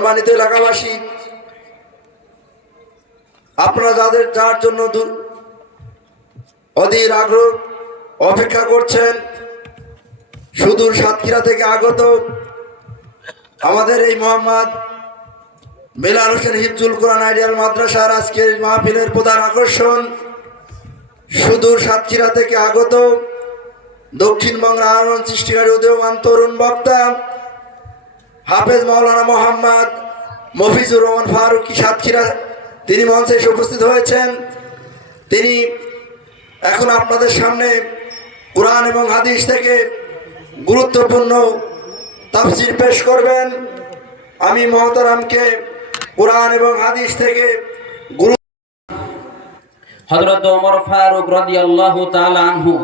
সম্মানিত এলাকাবাসী, আপনারা যার জন্য অধীর আগ্রহ অপেক্ষা করছেন, সুদূর সাতক্ষীরা থেকে আগত আমাদের এই মোহাম্মদ বেলাল হোসেন হিফজুল কোরআন আইডিয়াল মাদ্রাসার আজকের মাহফিলের প্রধান আকর্ষণ, সুদূর সাতক্ষীরা থেকে আগত দক্ষিণবঙ্গের আলোড়ন সৃষ্টিকারী উদীয়মান তরুণ বক্তা হাফেজ মাওলানা মোহাম্মদ মফিজুর রহমান ফারুকী সাতক্ষীরা, তিনি মঞ্চে এসে উপস্থিত হয়েছেন। তিনি এখন আপনাদের সামনে কোরআন এবং হাদিস থেকে গুরুত্বপূর্ণ তাফসীর পেশ করবেন। আমি মহতারামকে কোরআন এবং হাদিস থেকে হযরত ওমর ফারুক রাদিয়াল্লাহু তাআলা আনহু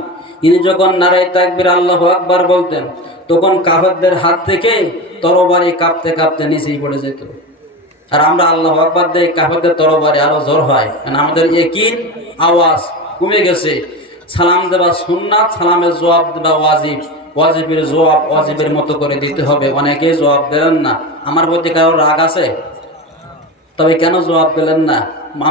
ইনি যখন নারায়ে তাকবীর আল্লাহু আকবার বলতেন, তখন কাফেরদের হাত থেকে তরবারি কাঁপতে কাঁপতে নিচেই পড়ে যেত। আর আমরা আল্লাহু আকবার দিয়ে কাফেরদের তরবারি আরো জোর হয়, কারণ আমাদের ইয়াকিন আওয়াজ কমে গেছে। সালাম দেওয়া সুন্নাত, সালামের জবাব দেওয়া ওয়াজিব, ওয়াজিবের জবাব ওয়াজিবের মতো করে দিতে হবে। অনেকেই জবাব দিলেন না। আমার প্রতি কারো রাগ আছে? তবে কেন জবাব দিলেন না?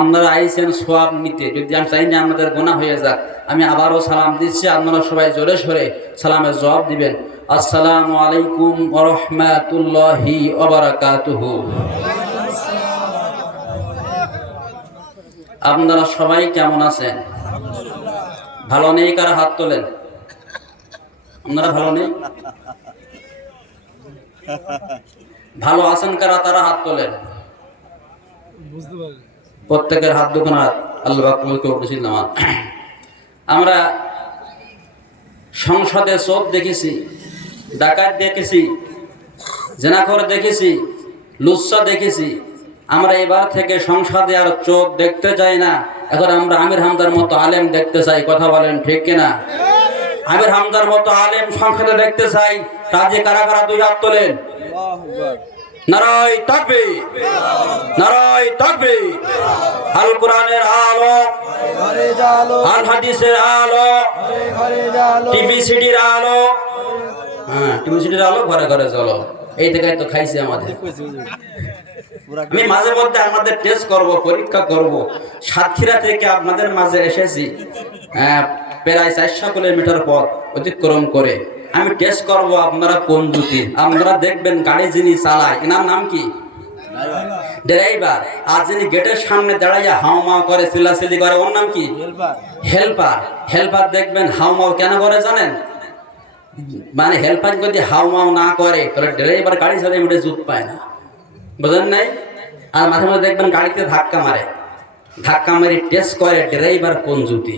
আপনারা আইছেন সওয়াব নিতে, যদি আমি চাই না আমাদের গুনাহ হয়ে যাক। আমি আবারও সালাম দিচ্ছি, আপনারা সবাই জোরে সরে সালামের জবাব দিবেন। আসসালামু আলাইকুম ওয়া রাহমাতুল্লাহি ওয়া বারাকাতুহু। আপনারা সবাই কেমন আছেন? ভালো নেই কারা হাত তোলেন? আপনারা ভালো নেই? ভালো আছেন কারা তারা হাত তোলেন। প্রত্যেকের হাত দুখানা আল্লাহ কবুল করেছিলাম। আমরা সংসদে চোর দেখেছি, ডাকাত দেখেছি, জেনাখোর দেখেছি, লুচ্চা দেখেছি। আমরা এবার থেকে সংসদে আর চোর দেখতে চাই না। এখন আমরা আমির হামজার মতো আলেম দেখতে চাই। কথা বলেন ঠিক কিনা? আমির হামজার মতো আলেম সংসদে দেখতে চাই। রাজে কারা কারা দুই হাত তোলেন। নারায়ে তাকবীর, নারায়ে তাকবীর। আল কোরআনের আলো, আল হাদিসের আলো, টিভি সিডির আলো, টিভি সিডির আলো ঘরে ঘরে চলো। এই থেকে তো খাইছে আমাদের। আমি মাঝে মধ্যে আমাদের টেস্ট করব, পরীক্ষা করব। সাতক্ষীরা থেকে আপনাদের মাঝে এসেছি প্রায় 400 কিলোমিটার পথ অতিক্রম করে। আমি টেস্ট করব আপনারা কোন জুতি। আপনারা দেখবেন গাড়ি যিনি চালায় এনার নাম কি? ড্রাইভার। আর যিনি গেটের সামনে দাঁড়াইয়া হাউমাউ করে, চিল্লাচিল্লি করে, ওর নাম কি? হেল্পার। হেল্পার দেখবেন হাউমাউ কেন করে জানেন? মানে হেল্পার যদি হাউমাউ না করে তাহলে ড্রাইভার গাড়ি চালিয়ে মোটে জুত পায় না, বুঝলেন নাই? আর মাঝে মাঝে দেখবেন গাড়িতে ধাক্কা মারে, ধাক্কা মারি টেস্ট করে ড্রাইভার কোন জুতি।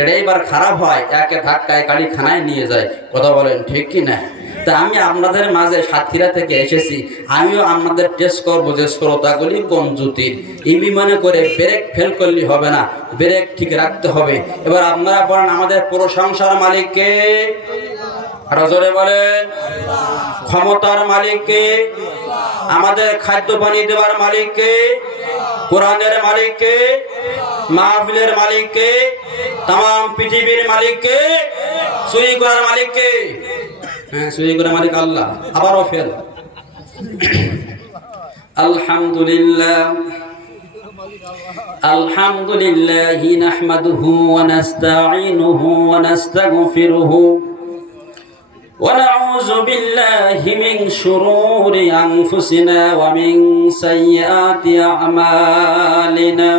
ড্রাইভার খারাপ হয়, একে ধাক্কায় গাড়ি খানায় নিয়ে যায়। কথা বলেন ঠিক কি না? তা আমি আপনাদের মাঝে সাতক্ষীরা থেকে এসেছি, আমিও আপনাদের টেস্ট করবো যে শ্রোতাগুলি কোন জুতির। এই বিমানে করে ব্রেক ফেল করলে হবে না, ব্রেক ঠিক রাখতে হবে। এবার আপনারা বলেন আমাদের প্রশংসার মালিককে, আরো জোরে বলেন। ক্ষমতার মালিককে, আমাদের খাদ্য পানি দেওয়ার মালিককে, কোরআনের মালিককে, মাহফিলের মালিককে, তাম পৃথিবীর মালিককে, চুরি করার মালিককে। হ্যাঁ, চুরি করার মালিক আল্লাহ। আবারও ফেল। আলহামদুলিল্লাহ, আলহামদুলিল্লাহ নাহমাদুহু ওয়া নাস্তাঈনুহু ওয়া নাস্তাগফিরুহু ওয়া নাউযু বিল্লাহি মিন শুরুরি আনফুসিনা ওয়া মিন সাইয়্যাতি আ'মালিনা।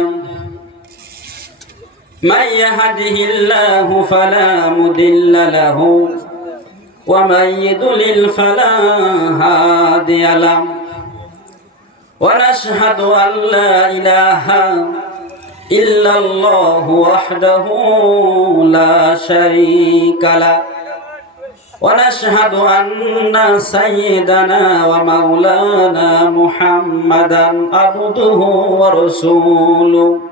মান ইয়াহদিহিল্লাহু ফালা মুদিল্লা লাহু ওয়া মান ইউদ্লিল ফালা হাদিয়া লাহু। ওয়া নাশহাদু আল লা ইলাহা ইল্লাল্লাহু ওয়াহদাহু লা শারীকা লাহু ওয়া নাশহাদু আন্না সাইয়্যিদানা ওয়া মাওলানা মুহাম্মাদান আবদুহু ওয়া রাসূলুহু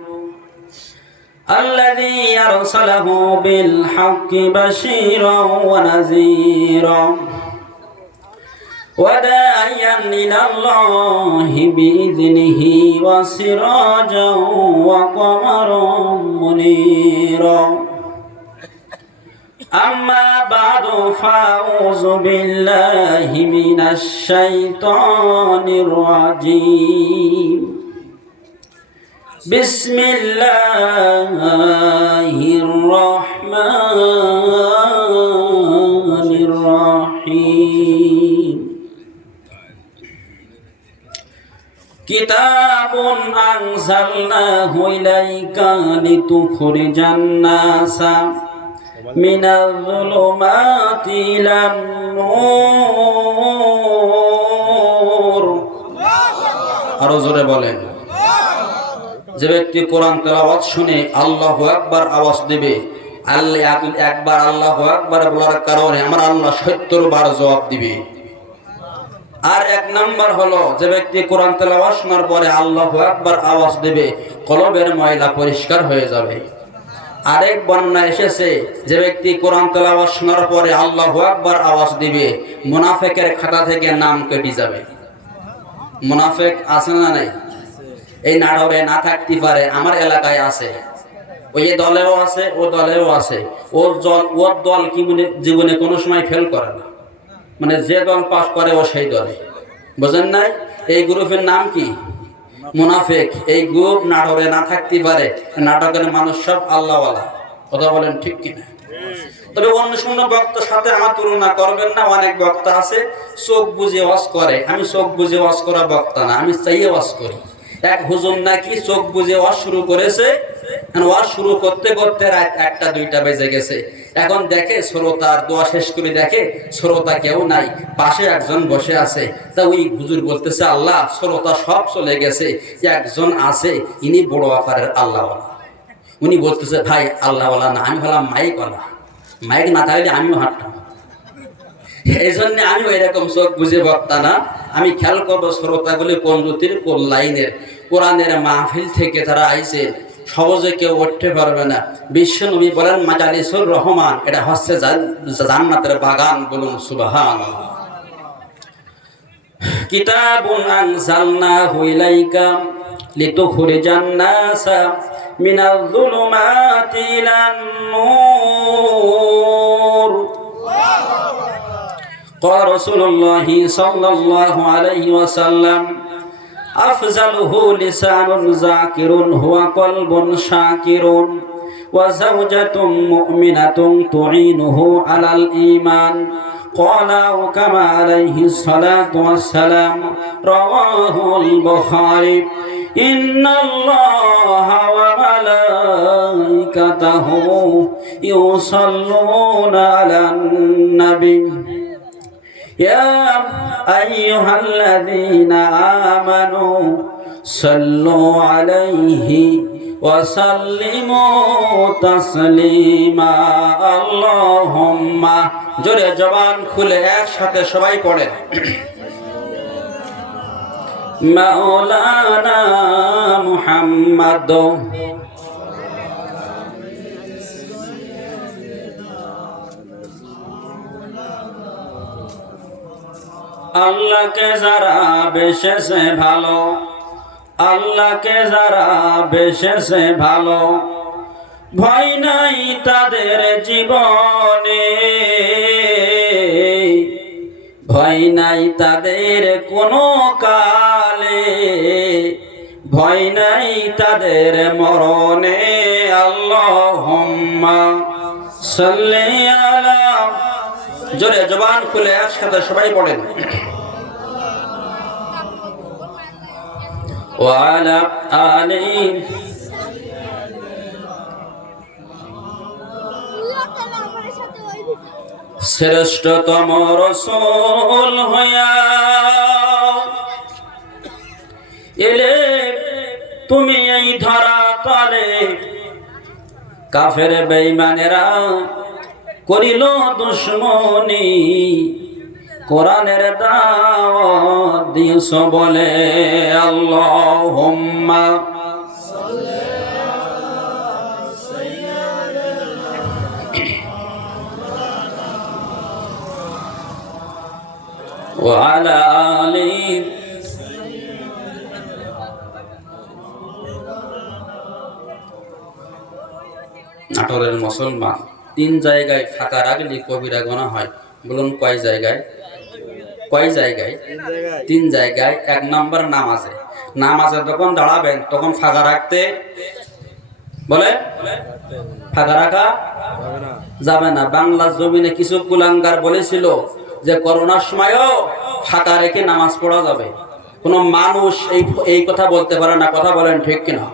আল্লাযী আরসালাহু বিল হাক্কি বাশীরান ওয়া নাযীরান ওয়া দা'iyan ইলাল্লাহি বিইذনিহি ওয়া সিরাজান ওয়া কমারান মুনীরা। أما بعد فأعوذ بالله من الشيطان الرجيم بسم الله الرحمن الرحيم كتاب أنزلناه إليك لتخرج الناس من الظلمات إلى النور আরো জোরে বলেন যে ব্যক্তি কোরআন তেলাওয়াত শুনে আল্লাহু আকবার আওয়াজ দিবে আল্লাহ একবার আল্লাহু আকবার বলার কারণে আমার আল্লাহ 70 বার জবাব দিবে। আর এক নাম্বার হলো যে ব্যক্তি কোরআন তেলাওয়াত শোনার পরে আল্লাহু আকবার আওয়াজ দিবে কলবের ময়লা পরিষ্কার হয়ে যাবে। আরেক বর্ণনা এসেছে যে ব্যক্তি কোরআন তেলাওয়াত শোনার পরে আল্লাহু আকবার আওয়াজ দিবে মুনাফিকের খাতা থেকে নাম কেটে যাবে। মুনাফিক আছে না নাই? এই নাটরে না থাকতে পারে, আমার এলাকায় আছে, ওই দলেও আছে ও দলেও আছে। ওর দল কি জীবনে কোনো সময় ফেল করে না, মানে যে দল পাস করে ও সেই দলে, বুঝেন নাই? এই গ্রুপের নাম কি? মুনাফিক। এই গ্রুপ নাটরে না থাকতে পারে, নাটকের মানুষ সব আল্লাহওয়ালা। কথা বলেন ঠিক কিনা? তবে অন্য শূন্য বক্তার সাথে আমার তুলনা করবেন না। অনেক বক্তা আছে চোখ বুঝে ওয়াজ করে, আমি চোখ বুঝে ওয়াজ করা বক্তা না, আমি চাইয়ে ওয়াজ করি। এক হুজুর নাকি চোখ বুঝে ওয়াজ শুরু করেছে, ওয়াজ শুরু করতে করতে রাত 1টা 2টা বেজে গেছে। এখন দেখে শ্রোতার দোয়া শেষ করে দেখে শ্রোতা কেউ নাই, পাশে একজন বসে আছে। তা ওই হুজুর বলতেছে আল্লাহ শ্রোতা সব চলে গেছে, একজন আছে, ইনি বড় আকারের আল্লাহওয়ালা। উনি বলতেছে ভাই আল্লাহওয়ালা না, আমি হলাম মাইকওয়ালা, মাইক না থাকলে আমিও হাঁটতাম। এই জন্য আমি ওই রকম চোখ বুঝে বক্তা না। আমি খেয়াল করবো শ্রোতাগুলি কোন জ্যোতির কোন লাইনের। কোরআনের মাহফিল থেকে তারা আইছে, সহজে কেউ উঠতে পারবে না। বিশ্ব নবী বলেন মাজালিসুর রহমান, এটা হচ্ছে জান্নাতের বাগান। বলুন সুবহানাল্লাহ। কিতাবুন আনজালনাহু ইলাইকা লিতুখরিজান নাসা মিনাল যুলুমাতি ইলান নূর। قال رسول الله صلى الله عليه وسلم أفضله لسان ذاكر هو قلب شاكر وزوجة مؤمنة تعينه على الإيمان قال كما عليه الصلاة والسلام رواه البخاري إن الله وملائكته يصلون على النبي يا أيها الذين آمنوا صلوا عليه وسلموا تسليما اللهم জোরে জবান খুলে একসাথে সবাই পড়েন মাওলানা মুহাম্মদ আল্লাহকে যারা বেশেছে ভালো, আল্লাহকে যারা বেশেছে ভালো, ভয় নাই তাদের জীবনে, ভয় নাই তাদের কোনো কালে, ভয় নাই তাদের মরণে। আল্লাহুম্মা সাল্লি আলা, জোরে জবান খুলে একসাথে সবাই পড়েন ওয়ালা আলি। শ্রেষ্ঠতম রাসূল হইয়া এলে তুমি এই ধরা তলে, কাফের বেঈমানেরা করিল দুশ্মনী, কোরআনের দাওয়াত দিস বলে। আল্লাহুম্মা ওয়া আলা আলি। নাটোরের মুসলমান তিন জায়গায় ফাঁকা রাখলে কবিরা গুনাহ হয়। বলুন কয় জায়গায়? কয় জায়গায়? তিন জায়গায়। এক নম্বর নামাজে। নামাজে যখন দাঁড়াবেন তখন ফাঁকা রাখতে বলে ফাঁকা রাখা যাবে না। বাংলার জমিনে কিছু কুলাঙ্গার বলেছিল যে করোনার সময়ও ফাঁকা রেখে নামাজ পড়া যাবে। কোন মানুষ এই কথা বলতে পারে না। কথা বলেন ঠিক কিনা?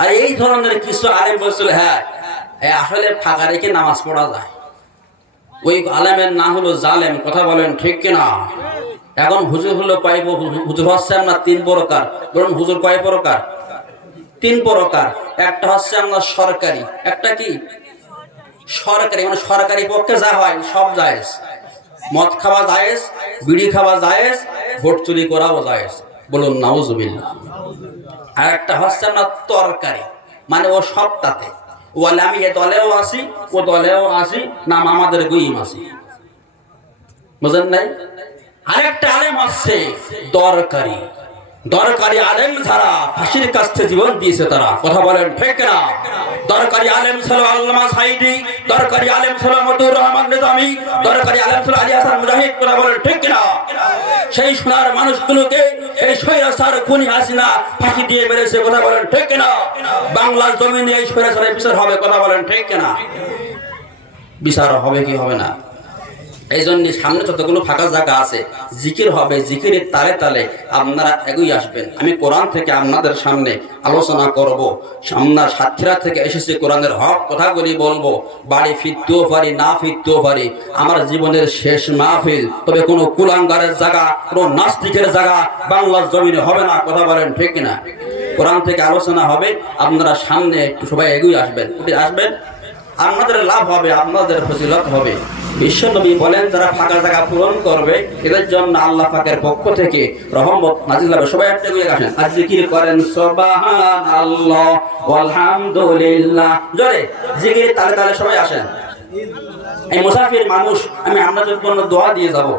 আর এই ধরনের কিছু আলেম বলছিল হ্যাঁ আসলে ফাঁকা রেখে নামাজ পড়া যায়। ওই আলেমের নাম হলো জালেম। কথা বলেন ঠিক কিনা? এখন হুজুর হলো কয়? হুজুর হচ্ছে আমরা তিন প্রকার। বলুন হুজুর কয় প্রকার? তিন প্রকার। একটা হচ্ছে আমরা সরকারি, একটা কি সরকারি, মানে সরকারি পক্ষে যা হয় সব জায়েজ। মদ খাওয়া জায়েজ, বিড়ি খাওয়া জায়েজ, ভোট চুরি করাও জায়েজ। বলুন নাউজুবিল্লাহ। আর একটা হচ্ছে আমরা তরকারি, মানে ও সবটাতে বলে আমি এ দলেও আসি ও দলেও আসি, নাম আমাদের গুইম আসি। বুঝেন নাই? আরেকটা আলেম আছে দরকারি। দরকারি আলেম যারা ফাঁসির কাছে জীবন দিয়েছে তারা। কথা বলেন ঠিক না? দরকারি আলেম ছিল আল্লামা সাইদি, দরকারি আলেম ছিল মতিউর রহমান নিজামী, দরকারি আলেম ছিল আলী হাসান মুজাহিদ। কথা বলেন ঠিক না? সেই সোনার মানুষগুলোকে এই স্বৈরাচার খুনি হাসিনা ফাঁসি দিয়ে মেরেছে। কথা বলেন ঠিক না? বাংলার জমিনে এই স্বৈরাচারের বিচার হবে। কথা বলেন ঠিক না? বিচার হবে কি হবে না? এই জন্য সামনে যতগুলো ফাঁকা জায়গা আছে জিকির হবে, জিকিরের তালে তালে আপনারা এগিয়ে আসবেন। আমি কোরআন থেকে আপনাদের সামনে আলোচনা করব। আপনার সাতক্ষীরা থেকে এসেছে কোরআনের হক কথাগুলি বলবো। বাড়ি ফিরতেও পারি, না ফিরতেও পারি। আমার জীবনের শেষ মাহফিল। তবে কোনো কুলাঙ্গারের জায়গা, কোনো নাস্তিকের জায়গা বাংলার জমিনে হবে না। কথা বলেন ঠিক না? কোরআন থেকে আলোচনা হবে, আপনারা সামনে একটু সবাই এগিয়ে আসবেন। আসবেন, আপনাদের লাভ হবে, আপনাদের ফজিলত হবে। বিশ্বনবী বলেন যারা ফাঁকা জায়গা পূরণ করবে এদের জন্য আল্লাহ পাকের পক্ষ থেকে রহমত নাজিল হবে। সবাই একটা করে আসেন, আর জিকির করেন সুবহানাল্লাহ আলহামদুলিল্লাহ। জোরে জিকির তালে তালে সবাই আসেন। এই মুসাফির মানুষ আমি আপনাদের জন্য দোয়া দিয়ে যাব।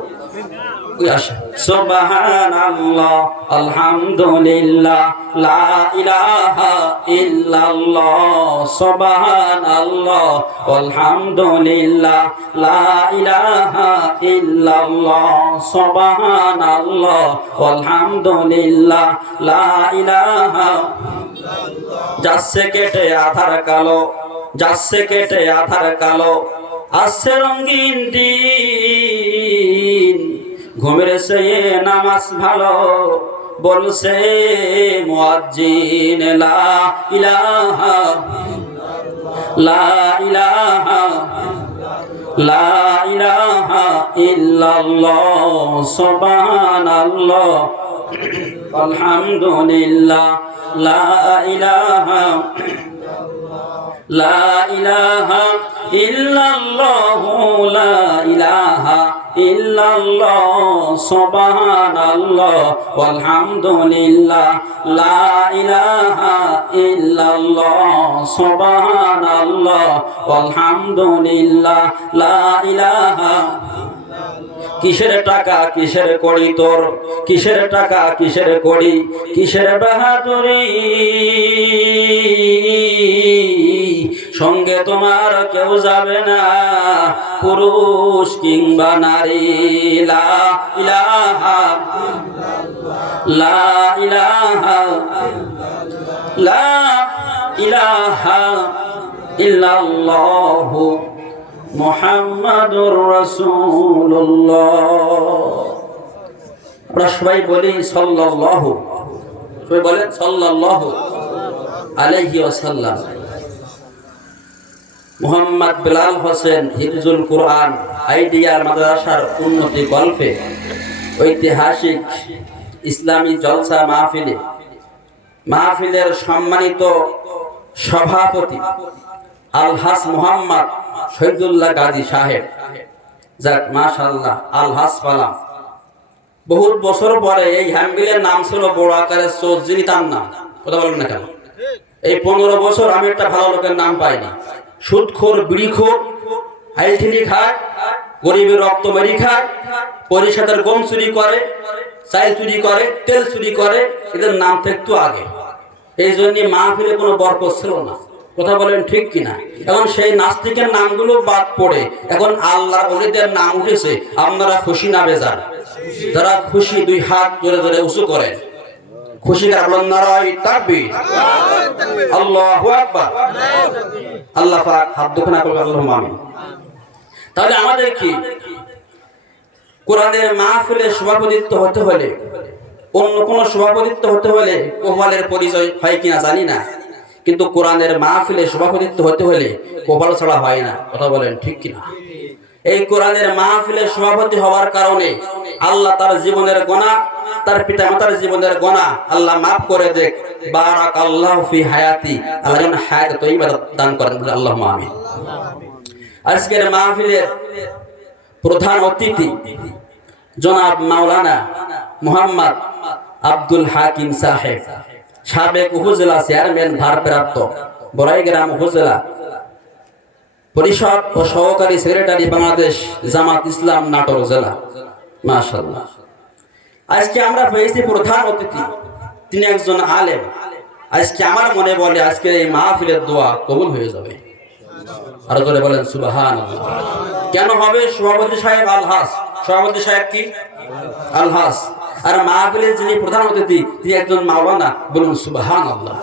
সুবহানাল্লাহ আলহামদুলিল্লাহ লা ইলাহা ইল্লাল্লাহ। সুবহানাল্লাহ আলহামদুলিল্লাহ লা ইলাহা ইল্লাল্লাহ। সুবহানাল্লাহ আলহামদুলিল্লাহ লা ইলাহা। যাচ্ছে কেটে আধার কালো, যাচ্ছে কেটে আধার কালো, আসছে রঙিন দিন। ঘুমের সে নামাজ ভালো বলছে মুয়াজ্জিন লা ইলাহা লা ইলাহা লা ইলাহা ইল্লাল্লাহ। সুবহানাল্লাহ আলহামদুলিল্লাহ লা ইলাহা লা ইলাহা ইল্লাল্লাহ লা ইলাহা ইল্লাল্লাহ। সুবহানাল্লাহ আলহামদুলিল্লাহ লা ইলাহা ইল্লাল্লাহ। সুবহানাল্লাহ আলহামদুলিল্লাহ লা ইলাহা। কিসের টাকা কিসের কড়ি তোর, কিসের টাকা কিসের কড়ি, কিসের বাহাদুরি, সঙ্গে তোমার কেউ যাবে না পুরুষ কিংবা নারী। লা ইলাহা লা ইলাহা লা ইলাহা ইল্লাল্লাহু মুহাম্মাদুর রাসূলুল্লাহ। আমরা সবাই বলি সাল্লাল্লাহু, সবাই বলেন সাল্লাল্লাহু আলাইহি ওয়াসাল্লাম। মোহাম্মদ বেলাল হোসেন হিফজুল কোরআন আইডিয়াল মাদ্রাসার উন্নতি গল্পে ঐতিহাসিক ইসলামী জলসা মাহফিলের সম্মানিত সভাপতি আলহাস মোহাম্মদ শহীদুল্লাহ গাজী সাহেব। যাক মাশাআল্লাহ, আলহাস পালাম। বহুত বছর পরে এই হ্যাম্বিলের নাম ছিল বড় আকারের চৌধুরী, তার নাম। কথা বলেন না কেন? এই 15 বছর আমি একটা ভালো লোকের নাম পাইনি। সুদখোর, বিড়িখোর, হাইলঠিলি খায়, গরিবের রক্ত মেরি খায়, পরিষদের গম চুরি করে, চাল চুরি করে, তেল চুরি করে, এদের নাম থাকতো আগে। এই জন্য মাহফিলে কোনো বরকত ছিল না। কথা বলেন ঠিক কিনা? এখন সেই নাস্তিকের নামগুলো বাদ পড়ে এখন আল্লাহর ওলিদের নাম উঠেছে। আপনারা খুশি না বেজার? যারা খুশি দুই হাত জোরে জোরে উঁচু করেন। খুশি কারণ নারাই তাকবীর, আল্লাহু আকবার। আল্লাহ পাক হাত দুখানা করবে, আল্লাহুম্মা আমিন। তাহলে আমাদের কি কোরআনের মাহফিলে সভাপতিত্ব হতে হলে, অন্য কোন সভাপতিত্ব হতে হলে কপালের পরিচয় হয় কিনা জানি না, কিন্তু কোরআনের মাহফিলে সভাপতিত্ব হতে হলে কপাল ছাড়া হয় না। কথা বলেন ঠিক কিনা? এই কোরআনের মাহফিলে সভাপতি হওয়ার কারণে আল্লাহ তার জীবনের গুনাহ, তার পিতামাতার জীবনের গুনাহ আল্লাহ মাফ করে দেখ। বারাকাল্লাহু ফি হায়াতি, আল্লাহ যেন হায়াত তয়্যিবা দান করেন, আল্লাহুম্মা আমিন। আজকের মাহফিলের প্রধান অতিথি জনাব মাওলানা মুহাম্মদ আব্দুল হাকিম সাহেব, সাবেক উপজেলা চেয়ারম্যান ভারপ্রাপ্ত, বড়াইগ্রাম উপজেলা পরিষদ ও সহকারী সেক্রেটারি, বাংলাদেশ জামাত ইসলাম নাটোর জেলা। মাশাআল্লাহ। আজকে আমরা পেয়েছি প্রধান অতিথি, তিনি একজন আলেম। আজকে আমার মনে বলে আজকে এই মাহফিলের দোয়া কবুল হয়ে যাবে। আর জোরে বলেন সুবহানাল্লাহ। কেন হবে? সভাপতি সাহেব আলহাস। সভাপতি সাহেব কি? আলহাস। আর মাহফিলের যিনি প্রধান অতিথি তিনি একজন মাওলানা। বলুন সুবহানাল্লাহ।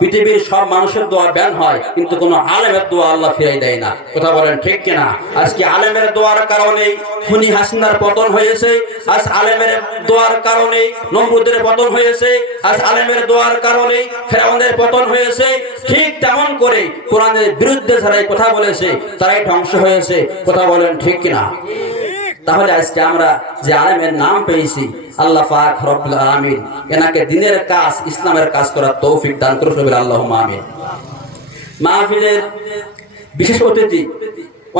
পৃথিবীর সব মানুষের দোয়া ব্যান হয়, কিন্তু কোন আলেমের দোয়া আল্লাহ ফিরাই দেয় না। কথা বলেন ঠিক কিনা? আজকে আলেমের দোয়ার কারণে খুনি হাসিনার পতন হয়েছে, আজ আলেমের দোয়ার কারণে নমরুদের পতন হয়েছে, আজ আলেমের দোয়ার কারণে ফেরাউনের পতন হয়েছে। ঠিক তেমন করে কোরআনের বিরুদ্ধে যারাই কথা বলেছে তারাই ধ্বংস হয়েছে। কথা বলেন ঠিক কিনা? তাহলে আজকে আমরা যে আলেমের নাম পেয়েছি, আল্লাহ পাক রব্বুল আলামিন এনাকে দ্বীনের কাজ, ইসলামের কাজ করার তৌফিক দান করুন, আল্লাহুম্মা আমিন। মাহফিলের বিশেষ অতিথি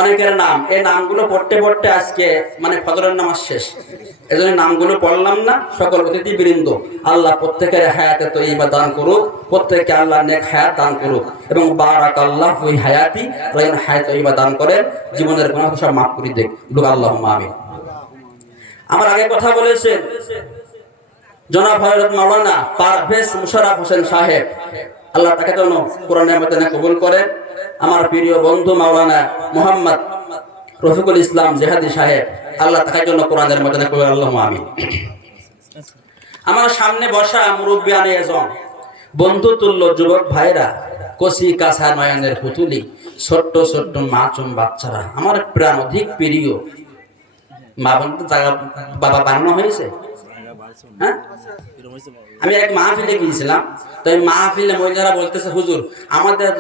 অনেকের নাম, এই নামগুলো পড়তে পড়তে আজকে মানে ফজরের নামাজ শেষ, এজন্য নামগুলো পড়লাম না। সকল অতিথি বৃন্দ আল্লাহ প্রত্যেকের হায়াতে তয়্যিবা দান করুক, প্রত্যেককে আল্লাহ নেক হায়াত দান করুক, এবং বারাকাল্লাহু ফি হায়াতি, যেন হায়াত তয়্যিবা দান করেন, জীবনের গুনাহ সব মাফ করে দেন, আল্লাহুম্মা আমিন। আমার আগে কথা বলেছেন জনাব হযরত মাওলানা পারভেজ মুশাররফ হোসেন সাহেব, আল্লাহ তাকে যেন কোরআনের মধ্যে কবুল করেন। আমার প্রিয় বন্ধু মাওলানা মুহাম্মদ রফিকুল ইসলাম জেহাদি সাহেব, আল্লাহ তাকে যেন কোরআনের মধ্যে কবুল, আল্লাহুম্মা আমিন। আমার সামনে বসা মুরব্বিয়ানে আজম, বন্ধু তুল্য যুবক ভাইরা, কচি কাঁচা নয়নের পুতুলি, ছোট্ট ছোট্ট মাসুম বাচ্চারা, আমার প্রাণ অধিক প্রিয় মা বোন, জায়গা বাবা বানানো হয়েছে। হ্যাঁ, আমি এক মাহফিলে গিয়েছিলাম, তো এই মাহফিলে মহিলারা বলতেছে হুজুর আমাদের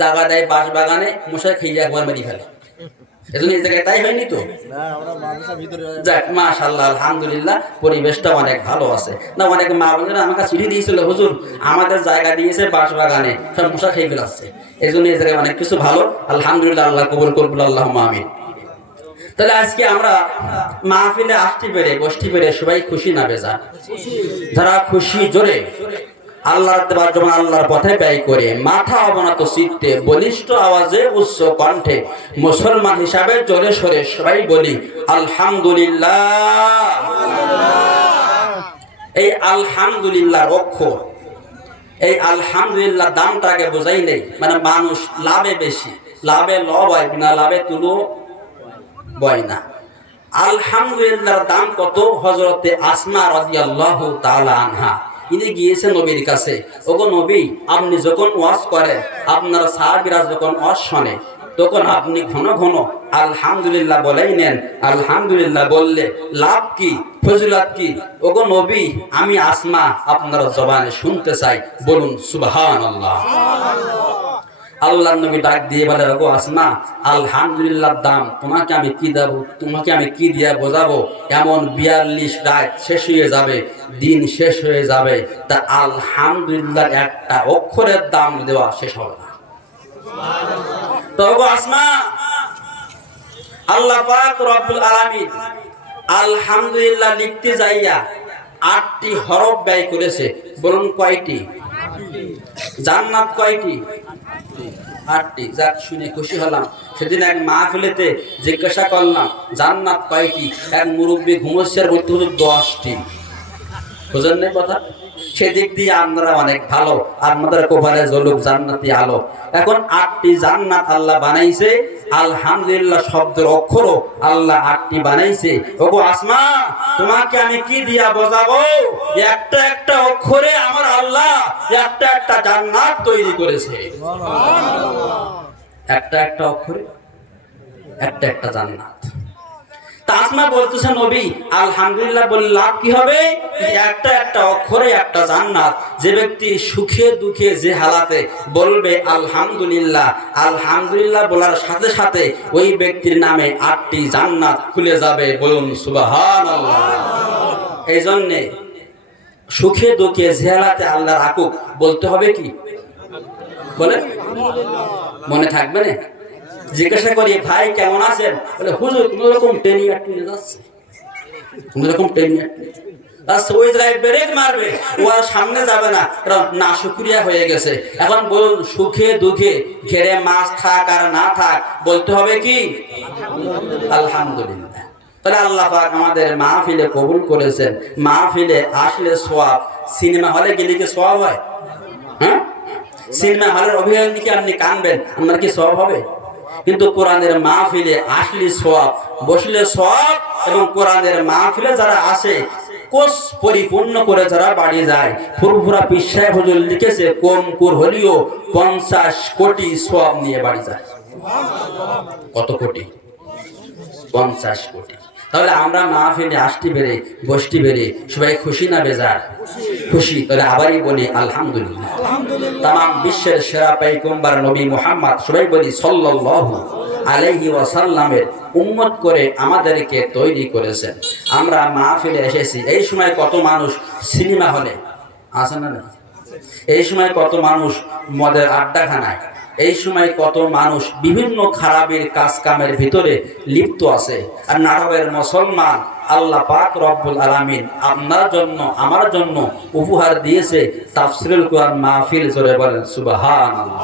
জায়গা দেয় বাঁশ বাগানে, মশাই খেয়ে একবার মেরে ফেলে, এজন্য এই জায়গায় তাই হয়নি তো। যাক মাশাআল্লাহ, আলহামদুলিল্লাহ, পরিবেশটা অনেক ভালো আছে। না, অনেক মা বোনেরা আমাকে চিঠি দিয়েছিল, হুজুর আমাদের জায়গা দিয়েছে বাঁশ বাগানে, সব মশা খেয়ে ফেলাচ্ছে, এজন্য এই জায়গায় অনেক কিছু ভালো, আলহামদুলিল্লাহ, আল্লাহ কবুল করুন, আল্লাহুম্মা আমিন। তাহলে আজকে আমরা মাহফিলে আসতে পেরে, বসতে পেরে সবাই খুশি না বেজার? যারা খুশি জোরে আল্লাহর দেওয়ার জন্য আল্লাহর পথে ব্যয় করে, মাথা অবনত চিত্তে, বলিষ্ঠ আওয়াজে, উচ্চ কণ্ঠে, মুসলমান হিসাবে জোরে সরে সবাই বলি আলহামদুলিল্লাহ। এই আলহামদুলিল্লাহ অক্ষর, এই আলহামদুলিল্লাহ দামটাকে বোঝাই নেই। মানে মানুষ লাভে বেশি, লাভে লব হয় না, লাভে তুলো বয় না। আলহামদুলিল্লাহর দাম কত? হযরতে আসমা রাদিয়াল্লাহু তাআলা আনহা, ইনি গিয়েছে নবীর কাছে, ওগো নবী, আপনি যখন ওয়াজ করেন, আপনার সাহাবীরা যখন ওয়াজ শোনে, তখন আপনি ঘন ঘন আলহামদুলিল্লাহ বলেই নেন। আলহামদুলিল্লাহ বললে লাভ কি, ফজিলত কি? ওগো নবী, আমি আসমা আপনার জবানে শুনতে চাই, বলুন সুবহানাল্লাহ। আল্লাহর নবী ডাক দিয়ে বলে, ওগো আসমা, আলহামদুলিল্লাহর দাম তোমাকে আমি কি দেব, তোমাকে আমি কি দিয়ে বোঝাবো? এমন 42 রাত শেষ হয়ে যাবে, দিন শেষ হয়ে যাবে, তা আলহামদুলিল্লাহর একটা অক্ষরের দাম দেওয়া শেষ হবে না। তো ওগো আসমা, আল্লাহ পাক রব্বুল আলামিন আলহামদুলিল্লাহ লিখতে যাইয়া 8টি হরফ ব্যয় করেছে। বলুন কয়টি? জান্নাত কয়টি? 8টি। যাক, শুনে খুশি হলাম। সেদিন এক মাহফিলেতে জিজ্ঞাসা করলাম জান্নাত কয়টি, এক মুরব্বী ঘুমোচ্ছের বলতে হলো 10টি। বুঝেন না কথা? সেদিক দিয়ে আপনারা অনেক ভালো, আপনাদের কপালে জ্বলুক জান্নাতি আলো। এখন 8টি জান্নাত আল্লাহ বানাইছে, আলহামদুলিল্লাহ শব্দের অক্ষরও আল্লাহ 8টি বানাইছে। ওগো আসমা, তোমাকে আমি কি দিয়া বোঝাবো? একটা একটা অক্ষরে আমার আল্লাহ একটা একটা জান্নাত তৈরি করেছে। একটা একটা অক্ষরে একটা একটা জান্নাত। তাসমা বলতেছে নবী আলহামদুলিল্লাহ বলে লাভ কি হবে? একটা একটা অক্ষরে একটা জান্নাত। যে ব্যক্তি সুখে দুঃখে যে হালাতে বলবে আলহামদুলিল্লাহ, আলহামদুলিল্লাহ বলার সাথে সাথে ওই ব্যক্তির নামে 8টি জান্নাত খুলে যাবে। বলুন সুবহানাল্লাহ। এই জন্যে সুখে দুঃখে যে হালাতে আল্লাহ রাখুক বলতে হবে কি বলে? মনে থাকবে না? জিজ্ঞাসা করি ভাই কেমন আছেন? বলে হুজুর কোন রকম ট্রেনিং আটকে যাচ্ছে, কোন রকম ট্রেনিং আটকে ওই জায়গায় ব্রেক মারবে, ও আর সামনে যাবে না, কারণ না শুকরিয়া হয়ে গেছে। এখন বলুন সুখে দুঃখে ঘেরে মাছ থাক আর না থাক বলতে হবে কি আলহামদুলিল্লাহ। তাহলে আল্লাহ পাক আমাদের মাহফিলে কবুল করেছেন। মাহফিলে আসলে সওয়াব। সিনেমা হলে গেলে কি সওয়াব হয়? হ্যাঁ, সিনেমা হলের অভিনয় দিকে আপনি কানবেন, আপনার কি সওয়াব হবে? কিন্তু কোরআনের মাহফিলে আসলে সওয়াব, বসলে সওয়াব। এবং কোরআনের মাহফিলে যারা আসে কোষ পরিপূর্ণ করে যারা বাড়ি যায়, ফুরফুরা পীর সাহেব হুজুর লিখেছে কম কুর হলিও 50 কোটি সওয়াব নিয়ে বাড়ি যায়। কত কোটি? 50 কোটি। তাহলে আমরা মাহফিলে আসতে পেরে বসতে পেরে সবাই খুশি না বেজার? খুশি। তাহলে আবারই বলি আলহামদুলিল্লাহ। তামাম বিশ্বের সেরা পয়গম্বর নবী মুহাম্মদ সবাই বলি সাল্লাল্লাহু আলাইহি ওয়াসাল্লামের উম্মত করে আমাদেরকে তৈরি করেছেন। আমরা মাহফিলে এসেছি। এই সময় কত মানুষ সিনেমা হলে আছে না? এই সময় কত মানুষ মদের আড্ডাখানায়, এই সময় কত মানুষ বিভিন্ন খারাপের কাজ কামের ভিতরে লিপ্ত আছে। আর নারবের মুসলমান আল্লাহ পাক রব্বুল আলামিন আপনার জন্য আমার জন্য উপহার দিয়েছে তাফসীরুল কোরআন মাহফিল। জোরে বলেন সুবহানাল্লাহ।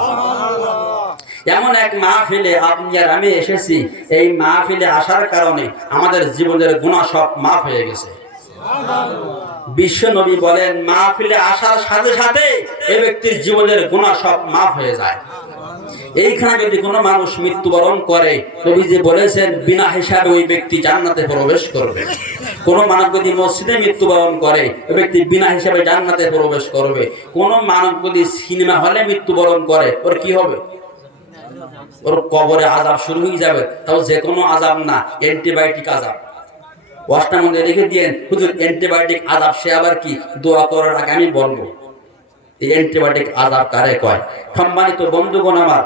এমন এক মাহফিলে আপনি আর আমি এসেছি। এই মাহফিলে আসার কারণে আমাদের জীবনের গুনাহ সব মাফ হয়ে গেছে। বিশ্ব নবী বলেন মাহফিলে আসার সাথে সাথে এই ব্যক্তির জীবনের গুনাহ সব মাফ হয়ে যায়। এইখানে যদি কোনো মানুষ মৃত্যুবরণ করে, নবীজি বলেছেন বিনা হিসাবে ওই ব্যক্তি জান্নাতে প্রবেশ করবে। কোনো মানব যদি মসজিদে মৃত্যুবরণ করে, ওই ব্যক্তি বিনা হিসাবে জান্নাতে প্রবেশ করবে। কোনো মানব যদি সিনেমা হলে মৃত্যুবরণ করে, ওর কি হবে? ওর কবরে আযাব শুরু হয়ে যাবে। তাও যে কোনো আযাব না, অ্যান্টিবায়োটিক আযাব। ওয়াজটার মধ্যে রেখে দিয়েন হুজুর অ্যান্টিবায়োটিক আযাব, সে আবার কি? দোয়া করার আগে আমি বলবো এই অ্যান্টিবায়োটিক আযাব কারে কয়। সম্মানিত বন্ধুগণ আমার,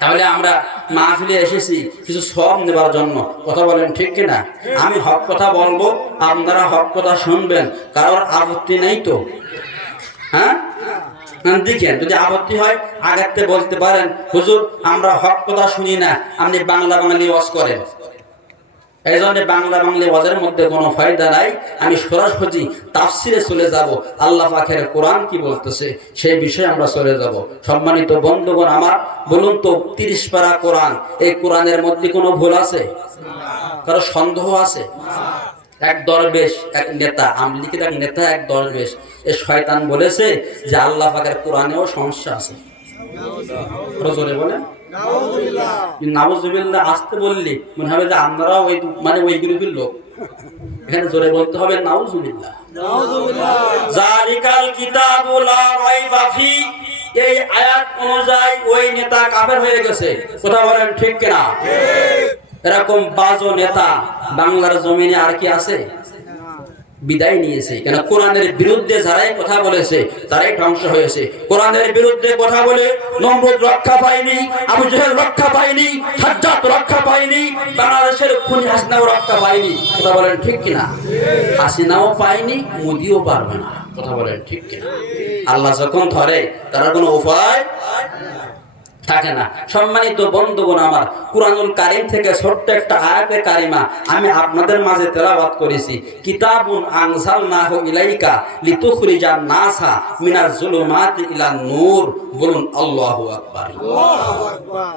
তাহলে আমরা মাহফিলে এসেছি কিছু সওয়াব নেবার জন্য। কথা বলেন ঠিক কিনা? আমি হক কথা বলবো, আপনারা হক কথা শুনবেন। কারোর আপত্তি নেই তো? হ্যাঁ, দেখেন যদি আপত্তি হয় আগেতে বলতে পারেন হুজুর আমরা হক কথা শুনি না, আপনি বাংলা বাঙালি ওয়াজ করেন। এই জন্য বাংলা বাংলা ওয়াজের মধ্যে কোনো ফায়দা নাই। আমি সরাসরি তাফসিরে চলে যাব। আল্লাহ পাকের কোরআন কি বলতেছে সেই বিষয়ে আমরা চলে যাব। সম্মানিত বন্ধুগণ আমার, বলুন তো 30 পারা কোরআন, এই কোরআনের মধ্যে কোনো ভুল আছে? কারো সন্দেহ আছে? এক দরবেশ, এক নেতা, আমলিকের এক নেতা, এক দরবেশ, এই শয়তান বলেছে যে আল্লাহ পাকের কোরআনেও সমস্যা আছে। জোরে বলেন নাউজুবিল্লাহ। আসতে বললি মনে হবে যে আপনারাও ওই মানে ওই গ্রুপের লোক। এখানে জোরে বলতে হবে নাউজুবিল্লাহ। জালিকাল কিতাবু লা রাইবা ফি, এই আয়াত অনুযায়ী ওই নেতা কাফের হয়ে গেছে। কথা বলেন ঠিক কিনা? এরকম বাজো নেতা বাংলার জমিনে আর কি আছে? বিদায় নিয়েছে। কেন? কোরআনের বিরুদ্ধে যারাই কথা বলেছে তারাই ধ্বংস হয়েছে। কোরআনের বিরুদ্ধে কথা বলে নমরুদ রক্ষা পায়নি, আবু জেহেল রক্ষা পায়নি, হাজ্জাত রক্ষা পায়নি, বাংলাদেশের খুনি হাসিনাও রক্ষা পায়নি। কথা বলেন ঠিক কিনা? হাসিনাও পায়নি, মোদিও পারবে না। কথা বলেন ঠিক কিনা? আল্লাহ যখন ধরে তার কোনো উপায় থাকে না। সম্মানিত বন্ধুগণ আমার, কুরআনুল কারীম থেকে ছোট্ট একটা আয়াতে কারিমা আমি আপনাদের মাঝে তেলাওয়াত করেছি। কিতাবুন আনজালনাহু ইলাইকা লিতুখরিজান নাসা মিনাজ জুলুমাতি ইলান নূর। বলুন আল্লাহু আকবার। আল্লাহু আকবার।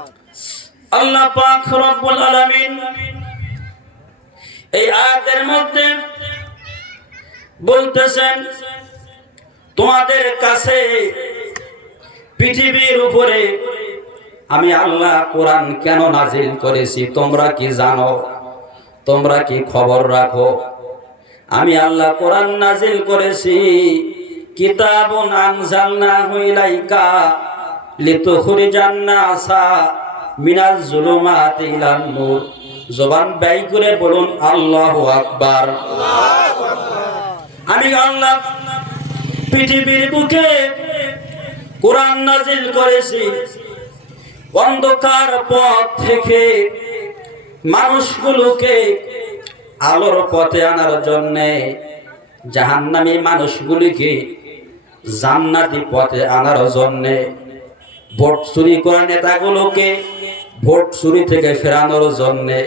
আল্লাহ পাক রব্বুল আলামিন এই আয়াতের মধ্যে বলতেছেন তোমাদের কাছে পৃথিবীর উপরে আমি আল্লাহ কোরআন কেন নাজিল করেছি তোমরা কি জানো? তোমরা কি খবর রাখো? আমি আল্লাহ কোরআন নাজিল করেছি কিতাবুন আনজালনাহু ইলাইকা লিতুখরিজান নাসা মিনাজ জুলুমাতি ইলান নূর। জবান ব্যয় করে বলুন আল্লাহু আকবার। আমি আল্লাহ পৃথিবীর বুকে কোরআন নাজিল করেছি অন্ধকার পথ থেকে মানুষগুলোকে আলোর পথে আনার জন্যে, জাহান্নামী মানুষগুলিকে জান্নাতি পথে আনার জন্যে, ভোট চুরি করা নেতাগুলোকে ভোট চুরি থেকে ফেরানোর জন্যে,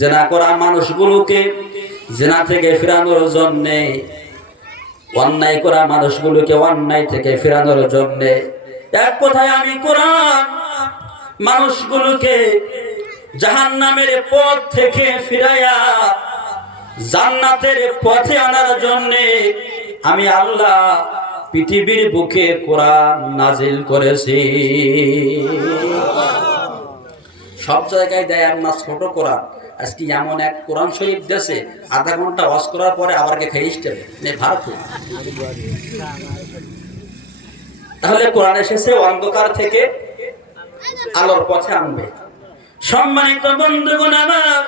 জেনা করা মানুষগুলোকে জেনা থেকে ফেরানোর জন্যে, অন্যায় করা মানুষগুলোকে অন্যায় থেকে ফেরানোর জন্যে। এক কথায় আমি কোরআন মানুষগুলোকে জাহান্নামের পথ থেকে ফিরাইয়া জান্নাতের পথে আনার জন্যে আমি আল্লাহ পৃথিবীর বুকে কোরআন নাজিল করেছি। সব জায়গায় দেয় না ছোট কোরআন, আজকে এমন এক কোরআন শরীফ দেশে আধা ঘন্টা ওয়াজ করার পরে আবার খেয়ে নে ভারত। তাহলে কোরআন এসেছে অন্ধকার থেকে আলোর পথে আনবে। সম্মানিত বন্ধুগণ আমার,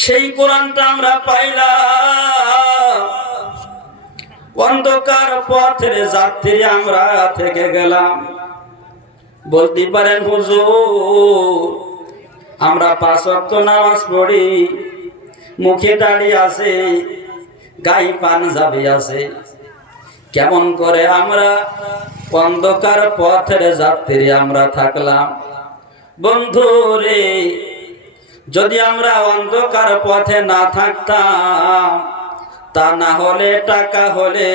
সেই কোরআনটা আমরা পাইলাম, অন্ধকার পথের যাত্রী আমরা থেকে গেলাম। বলতে পারেন হুজুর আমরা 5 ওয়াক্ত নামাজ পড়ি, মুখে দাড়ি আছে, গায়ে পাঞ্জাবি আছে, কেমন করে আমরা অন্ধকার পথের যাত্রী আমরা থাকলাম? বন্ধুরে, যদি আমরা অন্ধকার পথে না থাকতাম, তা না হলে টাকা হলে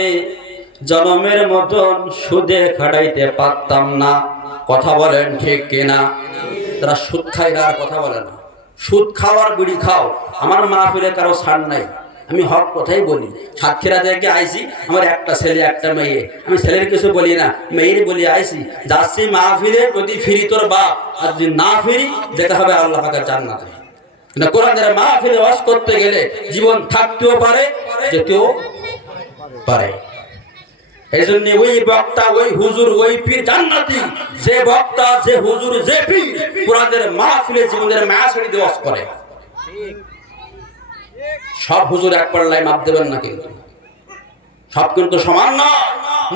জনমের মতন সুদে খাটাইতে পারতাম না। কথা বলেন ঠিক কিনা? তারা সুদ খায় আর কথা বলে না। সুদ খাও আর বিড়ি খাও, আমার মাহফিলে কারো ছাড় নাই। আমি হক কথাই বলি। সাতক্ষীরা থেকে আইছি, আমার একটা ছেলে একটা মেয়ে, আমি ছেলের কিছু বলি না, মেয়ের বলি আইছি। যাচ্ছি মাহফিলে, যদি ফিরি তোর বাপ, আর যদি না ফিরি যেতে হবে আল্লাহ পাকের জান্নাতে। না কোরআনের মাহফিলে ওয়াজ করতে গেলে জীবন থাকতেও পারে, যেতেও পারে। এই জন্য ওই বক্তা, ওই হুজুর, ওই পীর জান্নাতি। যে বক্তা, যে হুজুর, যে পীর কোরআনের মাহফিলে জীবনের মায়া ছেড়ে দিয়ে ওয়াজ করে, সব হুজুর এক পাল্লায় মাপ দেবেন না, কিন্তু সব কিন্তু সমান নয়।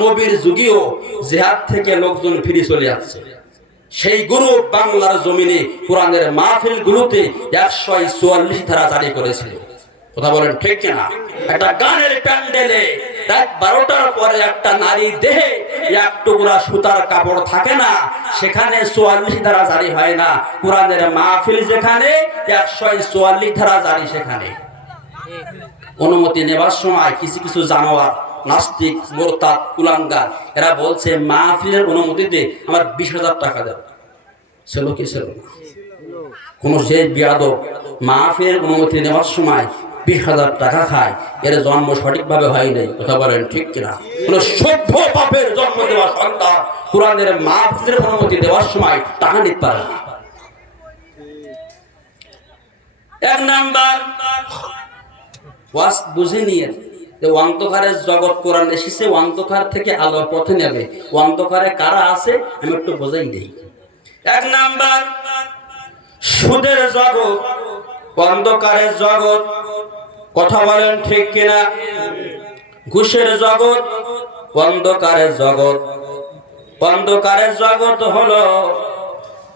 নবীর যুগেও জিহাদ থেকে লোকজন ফিরে চলে আসছে। সেই গুরু বাংলার জমিনে কোরআনের মাহফিল গুলোতে 144 ধারা জারি করেছিল। কথা বলেন ঠিক কিনা? একটা গানের প্যান্ডেলে রাত 12টার পরে একটা নারী দেহে এক টুকরা সুতার কাপড় থাকে না, সেখানে 44 ধারা জারি হয় না। কোরআনের মাহফিল যেখানে 144 ধারা জারি, সেখানে অনুমতি নেবার সময় কিছু কিছু জানোয়ার, নাস্তিক, মোরতাদ, কুলাঙ্গার, এরা বলছে মাহফিলের অনুমতিতে আমার 20,000 টাকা দেব। ছিল কি ছিল না? কোন সেই বিয়াদব মাহফিলের অনুমতি নেওয়ার সময় 20,000 টাকা খায়, এর জন্ম সঠিকভাবে হয় নাই। কথা বলেন ঠিক কিনা? কোন সভ্য পাপের জন্ম দেওয়া সন্তান কোরআনের মাহফিলের অনুমতি দেওয়ার সময় টাকা নিতে পারে না। এক নাম্বার ওয়াজ বুঝে নিয়ে যে অন্ধকারের জগৎ কোরআন এসেছে, অন্ধকার থেকে আলোর পথে নেবে। অন্ধকারে কারা আছে আমি একটু বোঝাই দেই। এক নাম্বার সুদের জগৎ, অন্ধকারের জগৎ। কথা বলেন ঠিক কিনা? ঘুষের জগৎ, অন্ধকারের জগৎ। অন্ধকারের জগৎ হলো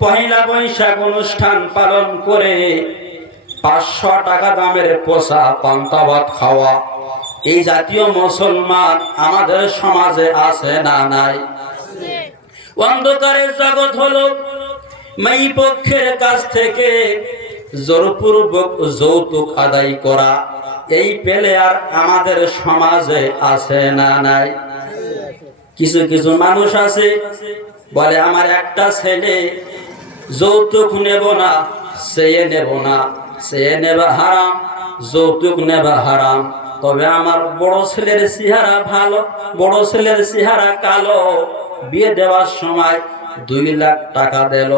পহেলা বৈশাখ অনুষ্ঠান পালন করে 500 টাকা দামের পোষা পান্তা ভাত খাওয়া। এই জাতীয় মুসলমান আমাদের সমাজে আছে না নাই? অন্ধকারের জগৎ হলো মেয়ে পক্ষের কাছ থেকে জোরপূর্বক যৌতুক আদায় করা। এই পেলে আর আমাদের সমাজে আছে না নাই? কিছু কিছু মানুষ আছে বলে আমার একটা ছেলে, যৌতুক নেব না, সে নেব না, সে নেবা হারাম, যৌতুক নেবা হারাম। তবে আমার বড় ছেলের চেহারা ভালো, বড় ছেলের চেহারা কালো, বিয়ে দেওয়ার সময় 2 লাখ টাকা দিল।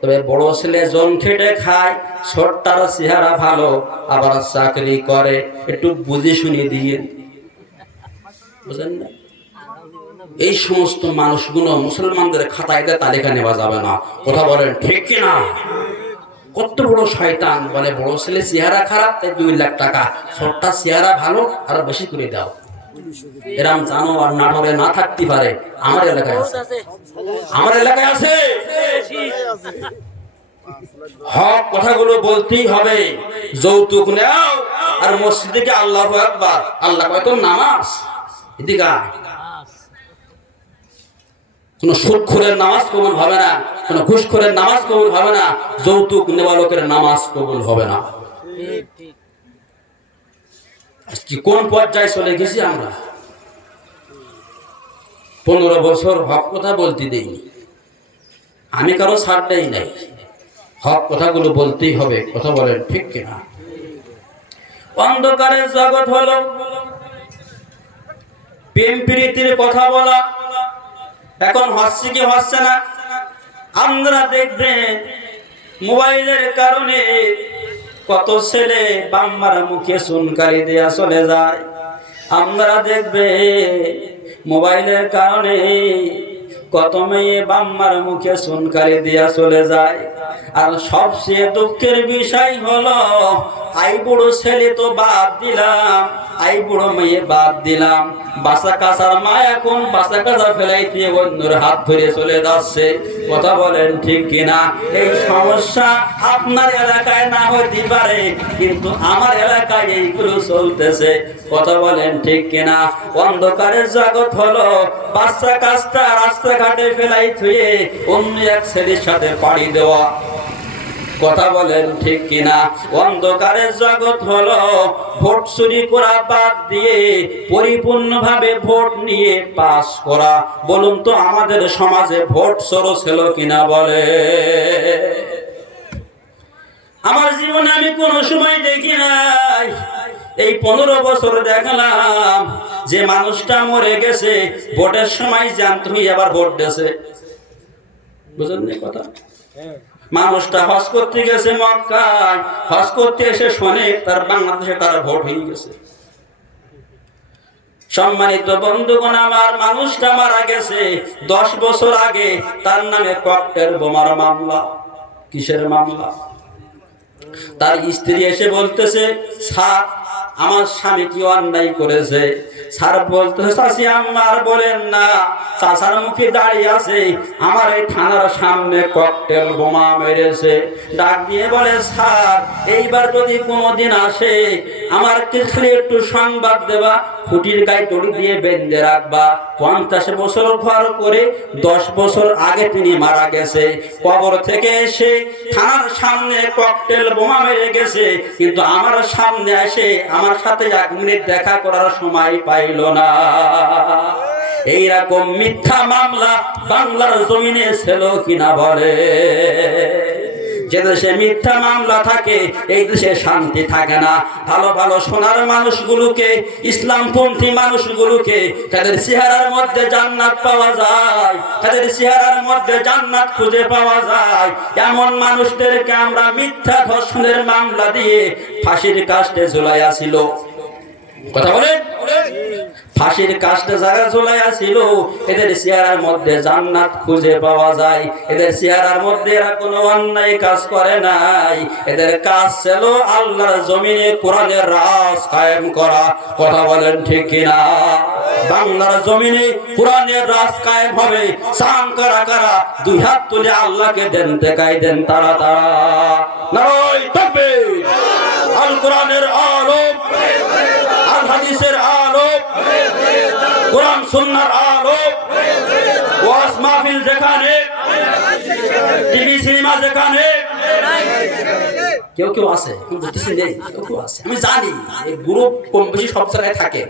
তবে বড় ছেলে জন খেটে খায়, ছোটটার চেহারা ভালো, আবার চাকরি করে, একটু বুঝে শুনিয়ে দিয়ে, বুঝেন না? এই সমস্ত মানুষগুলো মুসলমানদের খাতায় দিয়ে তালিকা নেওয়া যাবে না। কথা বলেন ঠিক কিনা? কত বড় শয়তান, বলে বড় ছেলে চেহারা খারাপ তাই 2 লাখ টাকা, ছোটটা চেহারা ভালো আরো বেশি করে দাও। এরম জানো আর নাটরে না থাকতে পারে, আমার এলাকায় আছে, আমার এলাকায় আছে। হক কথাগুলো বলতেই হবে। যৌতুক নাও আর মসজিদে গিয়ে আল্লাহু আকবার, আল্লাহ কয় তো নামাজ, এদিকে কোন সুদখোরের নামাজ কবুল হবে না, কোন ঘুষখোরের নামাজ কবুল হবে না, যৌতুক নেওয়া লোকের নামাজ কবুল হবে না। কি কোন পর্যায়ে চলে গেছি আমরা? 15 বছর হক কথা বলতে দেইনি, আমি কারো ছাড় দেই নাই। হক কথাগুলো বলতেই হবে। কথা বলেন ঠিক কিনা? অন্ধকারের জগৎ হলো প্রেম প্রীতির কথা বলা, এখন হচ্ছে কি হচ্ছে না? আমরা দেখবেন মোবাইলের কারণে কত ছেলে বাম্মার মুখে চুনকালি দেয়া চলে যায়। আমরা দেখবে মোবাইলের কারণে কত মেয়ে বাম্মার মুখে চুনকালি দেয়া চলে যায়। আর সবচেয়ে দুঃখের বিষয় হলো আই বুড়ো ছেলে তো বাদ দিলাম, আই বুড়ো মেয়ে বাদ দিলাম, বাসা কাঁচার মা এখন বাসা কাঁচা ফেলাই দিয়ে অন্যের হাত ধরে চলে যাচ্ছে। কথা বলেন ঠিক কিনা? এই সমস্যা আপনার এলাকায় না হতে পারে, কিন্তু আমার এলাকায় এইগুলো চলতেছে। কথা বলেন ঠিক কিনা? অন্ধকারের জগৎ হলো বাচ্চা কাজটা রাস্তাঘাটে ফেলাই থুয়ে অন্য এক ছেলের সাথে পাড়ি দেওয়া। কথা বলেন ঠিক কিনা? অন্ধকারের জগৎ হলো ভোট চুরি করা বাদ দিয়ে পরিপূর্ণভাবে ভোট নিয়ে পাস করা। বলুন তো আমাদের সমাজে ভোট চোর ছিল কিনা? বলে আমার জীবনে আমি কোনো সময় দেখি নাই। এই 15 বছর দেখলাম যে মানুষটা মরে গেছে, ভোটের সময় জানতে হয়ে আবার ভোট দিয়েছে। বুঝলেন না কথা? মানুষটা হজ করতে গেছে মক্কায়, হজ করতে এসে শোনে তার বাংলাদেশে তার ভোট হয়ে গেছে। সম্মানিত বন্ধুগণ, আমার মানুষটা মারা গেছে 10 বছর আগে, তার নামে ককটেল বোমার মামলা। কিসের মামলা? তার স্ত্রী এসে বলতেছে, স্যার আমার স্বামী কি অন্যায় করেছে? স্যার বলতেছে, চাচি আমার বলেন না, চাচার মুখে দাঁড়িয়ে আছে, আমার এই থানার সামনে ককটেল বোমা মেরেছে। ডাক দিয়ে বলে, স্যার এইবার যদি কোনোদিন আসে আমার কিছু একটু সংবাদ দেবা, খুঁটির গায়ে দড়ি দিয়ে বেঁধে রাখবা। 50 বছর ভর করে 10 বছর আগে তিনি মারা গেছে, কবর থেকে এসে থানার সামনে ককটেল বোমা মেরে গেছে, কিন্তু আমার সামনে এসে আমার সাথে 1 মিনিট দেখা করার সময় পাইল না। এইরকম মিথ্যা মামলা বাংলার জমিনে ছিল কিনা? বলে যে দেশে মিথ্যা মামলা থাকে এই দেশে শান্তি থাকে না। ভালো ভালো সোনার মানুষগুলোকে, ইসলামপন্থী মানুষগুলোকে তাদের চেহারার মধ্যে জান্নাত পাওয়া যায়, তাদের চেহারার মধ্যে জান্নাত খুঁজে পাওয়া যায়। এমন মানুষদেরকে আমরা মিথ্যা ধর্ষণের মামলা দিয়ে ফাঁসির কাস্টে ঝুলাইয়া ছিল। কথা বলেন, ফাঁসির কাস্টে যারা ঝুলাইয়া ছিল এদের চেহারার মধ্যে জান্নাত খুঁজে পাওয়া যায়। এদের চেহারার মধ্যে এরা কোনো অন্যায় কাজ করে নাই, এদের কাজ ছিল আল্লাহর জমিনে কোরআনের রাজ কায়েম করা। কথা বলেন ঠিক কিনা? বাংলার জমিনে কোরআনের রাজ কায়েম হবে। সান কারা কারা 2 হাত তুলে আল্লাহকে দেন, দেখাই দেন তারা তারা। নারায়ে তাকবীর! আল কোরআনের আলো, আল হাদিসের আলো, কোরআন সুন্নাহর আলো, ওয়াজ মাহফিল যেখানে, টিভি সিনেমা যেখানে, কেউ কেউ আছে, বুঝতেছি নেই, কেউ কেউ আছে, আমি জানি এই গ্রুপ কম বেশি সব জায়গায় থাকে,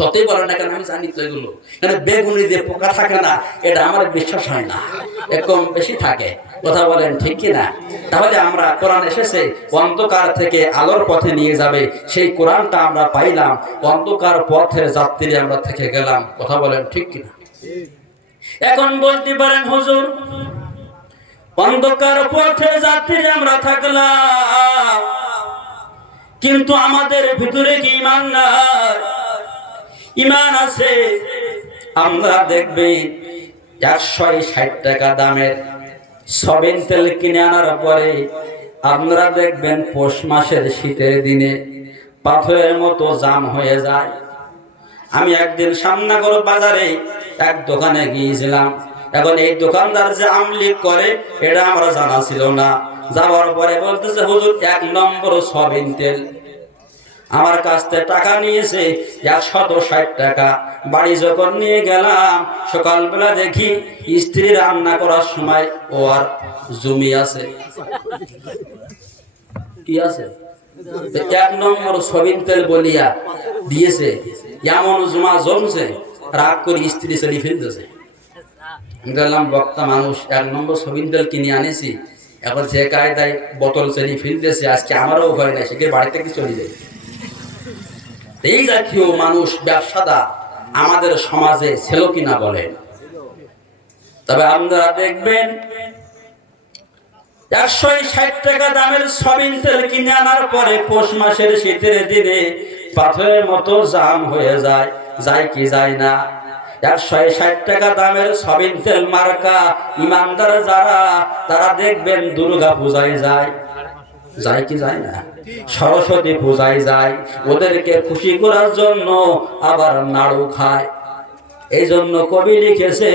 যতই বলে না কেন আমি জানি তো এগুলো, মানে বেগুনি দিয়ে পোকা থাকে না এটা আমার বিশ্বাস হয় না, কম বেশি থাকে। কথা বলেন ঠিক কিনা? তাহলে আমরা কোরআন এসেছে অন্ধকার থেকে আলোর পথে নিয়ে যাবে, সেই কোরআনটা আমরা পাইলাম, অন্ধকার পথের যাত্রী আমরা থেকে গেলাম। কথা বলেন ঠিক কিনা? এখন বলতে পারেন হুজুর অন্ধকার পথে যাত্রী আমরা থাকলাম, কিন্তু আমাদের ভিতরে কি ঈমান নাই? ঈমান আছে। আমরা দেখবেন 160 টাকা দামের সয়াবিন তেল কিনে আনার পরে আপনারা দেখবেন পৌষ মাসের শীতের দিনে পাথরের মতো জাম হয়ে যায়। আমি একদিন সামনাগর বাজারে এক দোকানে গিয়েছিলাম। এখন এই দোকানদার যে আমলিক করে এটা আমরা জানা ছিল না। যাওয়ার পরে বলতেছে হুজুর 1 নম্বর সয়াবিন তেল। আমার কাছ থেকে টাকা নিয়েছে 160 টাকা। বাড়ি যখন নিয়ে গেলাম সকালবেলা দেখি স্ত্রী রান্না করার সময় ও আর জমি আছে, কি আছে 1 নম্বর সয়াবিন তেল বলিয়া দিয়েছে, এমন জমা জমছে রাগ করে স্ত্রী চলি ফেলতেছে। গেলাম বক্তা মানুষ, 1 নম্বর সয়াবিন তেল কিনে আনেছি, এখন যে কায়দায় বোতল চলি ফেলতেছে, আজকে আমারও ভয় নাই, সে বাড়ি থেকে চলে যায়। এই জাতীয় মানুষ ব্যবসাদা আমাদের সমাজে ছিল কিনা বলেন? তবে আপনারা দেখবেন 160 টাকা দামের সয়াবিন তেল কিনে আনার পরে পৌষ মাসের শীতের দিনে পাথরের মতো জাম হয়ে যায়, যায় কি যায় না? 160 টাকা দামের সয়াবিন তেল মার্কা ইমানদার যারা, তারা দেখবেন দুর্গা পূজায় যায়, যায় কি যায় না? সরস্বতী পূজায় যায়, ওদেরকে খুশি করার জন্য আবার নাড়ু খায়। এই জন্য কবি লিখেছে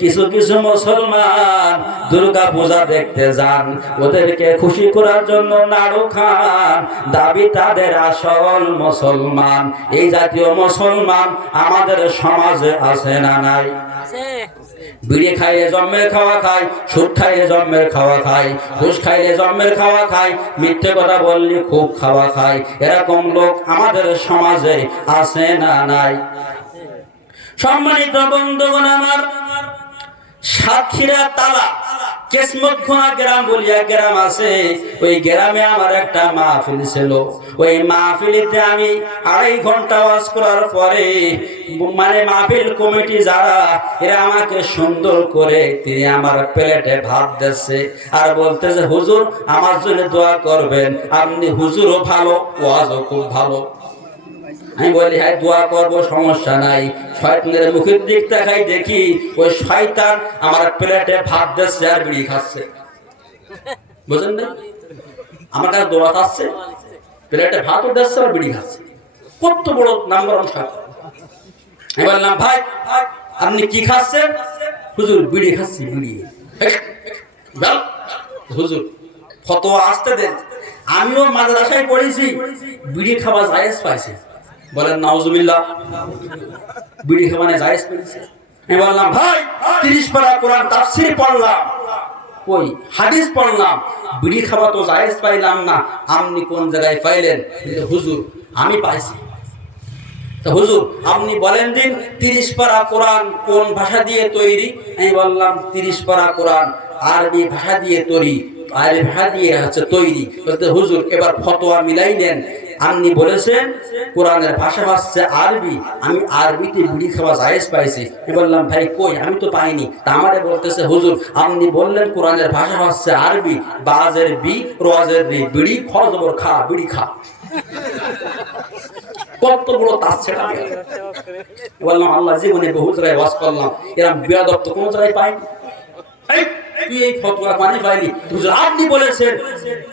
কিছু কিছু মুসলমান দুর্গা পূজা দেখতে যান, ওদেরকে খুশি করার জন্য নাড়ু খান, দাবি তাদের আসল মুসলমান। এই জাতীয় মুসলমান আমাদের সমাজে আছে না নাই? বিড়ি খাইলে জন্মের খাওয়া খায়, সুদ খাইলে জন্মের খাওয়া খায়, ঘুষ খাইলে জন্মের খাওয়া খায়, মিথ্যে কথা বললে খুব খাওয়া খায়। এরকম লোক আমাদের সমাজে আছে না নাই? সম্মানিত বন্ধুগণ আমার, সাতক্ষীরা তালা কেসমতখোনা গ্রাম বলিয়া গ্রাম আছে, ওই গ্রামে আমার একটা মাহফিল ছিল। ওই মাহফিলেতে আমি 2.5 ঘন্টা ওয়াজ করার পরে মানে মাহফিল কমিটি যারা, এরা আমাকে সুন্দর করে তিনি আমার প্লেটে ভাত দিচ্ছে আর বলতেছে হুজুর আমার জন্য দোয়া করবেন, আপনি হুজুরও ভালো, ওয়াজও খুব ভালো। আমি বলি হ্যাঁ দোয়া করবো, সমস্যা নাই। শয়তানের মুখের দিক তাকাই দেখি ওই শয়তান আমার প্লেটে ভাত দিচ্ছে আর বিড়ি খাচ্ছে। বুঝলেন না? আমার কাছে দোয়া খাচ্ছে, প্লেটে ভাতও দিচ্ছে আর বিড়ি খাচ্ছে। কত বড় নাম্বার ওয়ান শয়তান। আমি বললাম ভাই আপনি কি খাচ্ছেন? হুজুর বিড়ি খাচ্ছি, বিড়ি। হুজুর ফতোয়া আসতে দেন, আমিও মাদ্রাসায় পড়েছি, বিড়ি খাওয়া জায়েজ পাইছি। বলেন নাউজুবিল্লাহ, বিড়ি খাওয়ানে জায়েজ পেয়েছে। আমি বললাম ভাই 30 পারা কোরআন তাফসীর পড়লাম, কই হাদিস পড়লাম, বিড়ি খাওয়া তো জায়েজ পাইলাম না, আপনি কোন জায়গায় পাইলেন? হুজুর আমি পাইছি। তো হুজুর আপনি বলেন দিন 30 পারা কোরআন কোন ভাষা দিয়ে তৈরি? আমি বললাম 30 পারা কোরআন আরবি ভাষা দিয়ে তৈরি, আরবি ভাষা দিয়ে হচ্ছে তৈরি। বলতে হুজুর এবার ফতোয়া মিলাই নেন, আপনি বলেছেন কোরআনের ভাষা হচ্ছে আরবি, আমি আরবিতে বিড়ি খাওয়া জায়েজ পাইছি। আমি বললাম ভাই কই, আমি তো পাইনি। তা আমারে বলতেছে হুজুর আপনি বললেন কোরআনের ভাষা হচ্ছে আরবি, বাজের বি রোয়াজের রি, বিড়ি খরজবর খা, বিড়ি খা। কত বড় তাস ছেড়া। বললাম আল্লাহ জীবনে বহু জায়গায় ওয়াজ করলাম, এরকম বেয়াদব তো কোনো জায়গায় পাইনি। তুই এই ফতোয়া পানি পাইনি? হুজুর আপনি বলেছেন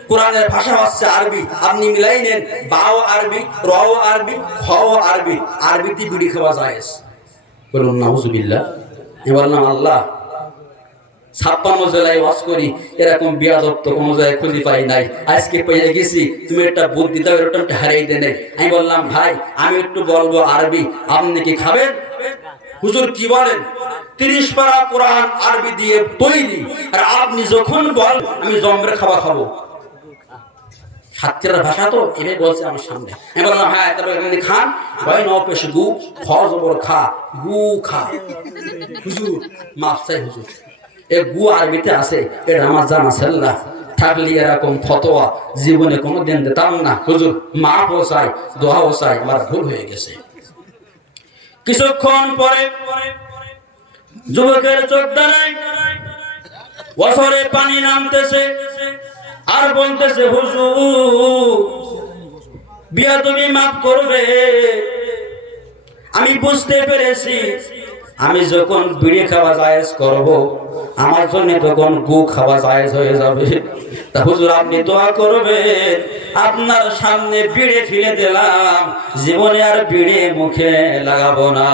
কোরআনের ভাষা হচ্ছে আরবি, আপনি মিলাই নেন বাও আরবি, রাও আরবি, খাও আরবি, আরবিতে বিড়ি খাওয়া জায়েজ। বলুন নাউজুবিল্লাহ। আমি বললাম আল্লাহ 56 জেলায় ওয়াজ করি, এরকম বেয়াদব তো কোনো জায়গায় খুঁজে পাই নাই, আজকে পেয়ে গেছি, তুমি একটা বুদ্ধি দাও, এরকম হারিয়ে দেনে। আমি বললাম ভাই আমি একটু বলবো আরবি, আপনি কি খাবেন? হুজুর কি বলেন? 30 পারা কোরআন আরবি দিয়ে তৈরি, আর আপনি যখন বল আমি জম্বের খাওয়া খাবো। সাতক্ষীরার ভাষা তো এটাই বলছে আমার সামনে। আমি বললাম হ্যাঁ, তারপর এখানে খান ভয় ন পেশ গু খ জবর খা গু খা। হুজুর মাফ চাই হুজুর, এ গু আরবিতে আছে, এটা আমার জানা ছিল থাকলে এরকম ফতোয়া জীবনে কোনোদিন দিতাম না হুজুর, মাফও চাই দোয়াও চাই, আমার ভুল হয়ে গেছে। কিছুক্ষণ পরে যুবকের চোখ দাঁড়ায় বছরে পানি নামতেছে আর বলতেছে হুজুর বিয়া তুমি মাফ করবে, আমি বুঝতে পেরেছি আমি যখন বিড়ি খাওয়া জায়েজ করব আমার জন্য তখন গু খাওয়া জায়েজ হয়ে যাবে। তা হুজুর আপনি দোয়া করবেন, আপনার সামনে বিড়ি ফেলে দিলাম, জীবনে আর বিড়ি মুখে লাগাবো না।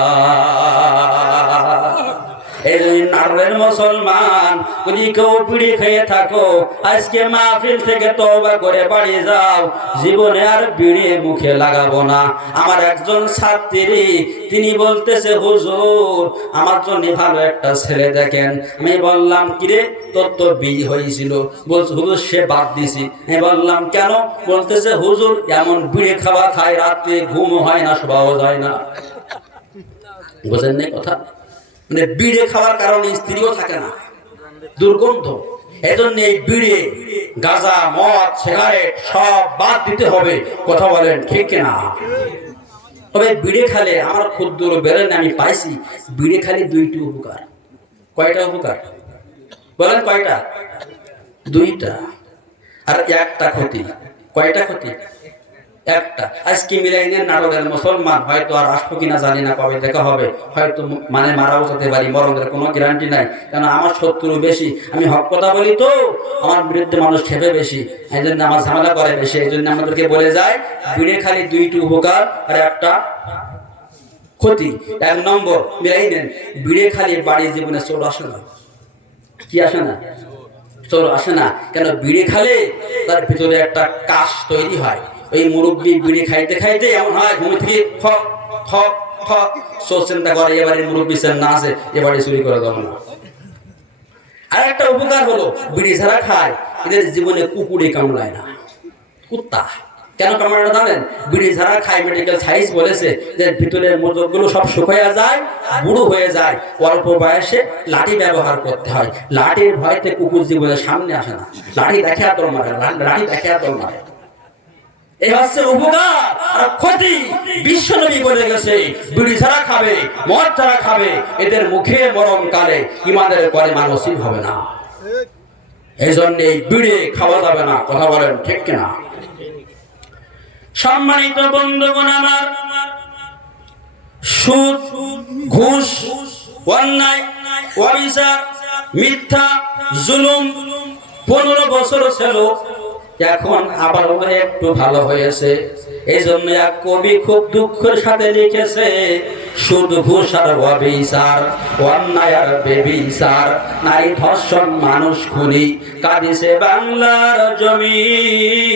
এই নাটোরের মুসলমান, যদি কেউ বিড়ি খেয়ে থাকো আজকে মাহফিল থেকে তওবা করে বাড়ি যাও, জীবনে আর বিড়ি মুখে লাগাবো না। আমার একজন ছাত্রী তিনি বলতেছে হুজুর আমার জন্য ভালো একটা ছেলে দেখেন। আমি বললাম কিরে তোর তো বিয়ে হয়েছিল? বলছে হুজুর সে বাদ দিছি। আমি বললাম কেন? বলতেছে হুজুর এমন বিড়ি খাওয়া খায় রাত্রে ঘুমও হয় না, শোয়াও যায় না। বুঝেন না কথা? মানে বিড়ি খাওয়ার কারণে স্ত্রীও থাকে না, দুর্গন্ধ। এই জন্য এই বিড়ি গাঁজা মদ সিগারেট সব বাদ দিতে হবে। কথা বলেন ঠিক কিনা? তবে বিড়ি খালে আমার ক্ষুদ্র বেরেন আমি পাইছি, বিড়ি খালি দুইটি উপকার। কয়টা উপকার বলেন? কয়টা? দুইটা, আর একটা ক্ষতি। কয়টা ক্ষতি? একটা। আজকে মিলাইনের নাটোরের মুসলমান হয়তো আর আসবো কিনা জানি না, কবে দেখা হবে, হয়তো মানে মারাও যেতে পারি, মরণের কোনো গ্যারান্টি নাই। কেন আমার শত্রু বেশি, আমি হক কথা বলি তো আমার বিরুদ্ধে মানুষ খেপে বেশি, এই জন্য আমার ঝামেলা করে বেশি। এই জন্য আমাদেরকে বলে যায় বিড়ি খালি দুইটি উপকার আর একটা ক্ষতি। এক নম্বর মিলাই নেন, বিড়ি খালি বাড়ির জীবনে চোর আসে না। কি আসে না? চোর আসে না। কেন? বিড়ি খালে তার ভিতরে একটা কাশ তৈরি হয়। ওই মুরব্বী বিড়ি খাইতে খাইতে এমন হয় ঘুম থেকে চিন্তা করে এবারে মুরব্বী সেন না আছে, এবারে চুরি করে দেবো না। আর একটা উপকার হলো বিড়ি যারা খায় এদের জীবনে কুকুরে কামড়ায় না, কুত্তা। কেন কামড়ায় না জানেন? বিড়ি যারা খায় মেডিকেল সায়েন্স বলেছে যে ভিতরের মজগুলো সব শুকাইয়া যায়, বুড়ো হয়ে যায়, অল্প বয়সে লাঠি ব্যবহার করতে হয়। লাঠির ভয়তে কুকুর জীবনের সামনে আসে না, লাঠি দেখে তোর মারে, লাঠি দেখে তোর মারে। এই হচ্ছে উপকার আর ক্ষতি। বিশ্বনবী বলে গেছে বিড়ি যারা খাবে মদ যারা খাবে এদের মুখে মরণকালে ইমানের পরে মানসিক হবে না। এই জন্য এই বিড়ি খাওয়া যাবে না। কথা বলেন ঠিক কিনা? সম্মানিত বন্ধুগণ আমার, সুদ ঘুষ অন্যায় অবিচার মিথ্যা জুলুম 15 বছর ছিল, এখন আবার একটু ভালো হয়েছে। এই জন্য এক কবি খুব দুঃখের সাথে লিখেছে সুদ ঘুষ আর অবিচার অন্যায় আর বেবিচার নারী ধর্ষণ মানুষ খুনি কাঁদিছে বাংলার জমিন।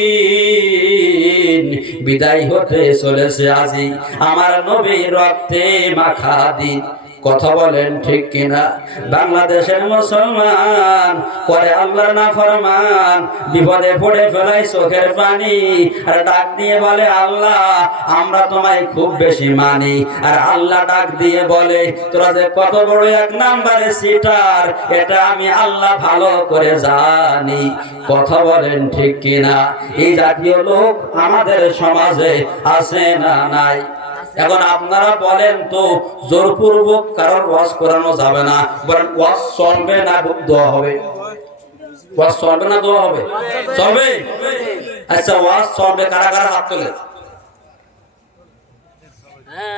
বিদায় হতে চলেছে আজি আমার নবীর রক্তে মাখা দিন। কথা বলেন ঠিক কিনা? বাংলাদেশের মুসলমান করে আল্লাহর নাফরমান, বিপদে পড়ে ফেলাই চোখের পানি আর ডাক দিয়ে বলে আল্লাহ আমরা তোমায় খুব বেশি মানি। আর আল্লাহ ডাক দিয়ে বলে তোরা যে কত বড় এক নাম্বারে সিটার এটা আমি আল্লাহ ভালো করে জানি। কথা বলেন ঠিক কিনা? এই জাতীয় লোক আমাদের সমাজে আছে না নাই? এখন আপনারা বলেন তো জোরপূর্বক কারোর ওয়াজ করানো যাবে না, বলেন ওয়াজ চলবে না দোয়া হবে? ওয়াজ চলবে না দোয়া হবে? চলবে। আচ্ছা ওয়াজ চলবে, কারা কারা হাত তোলে?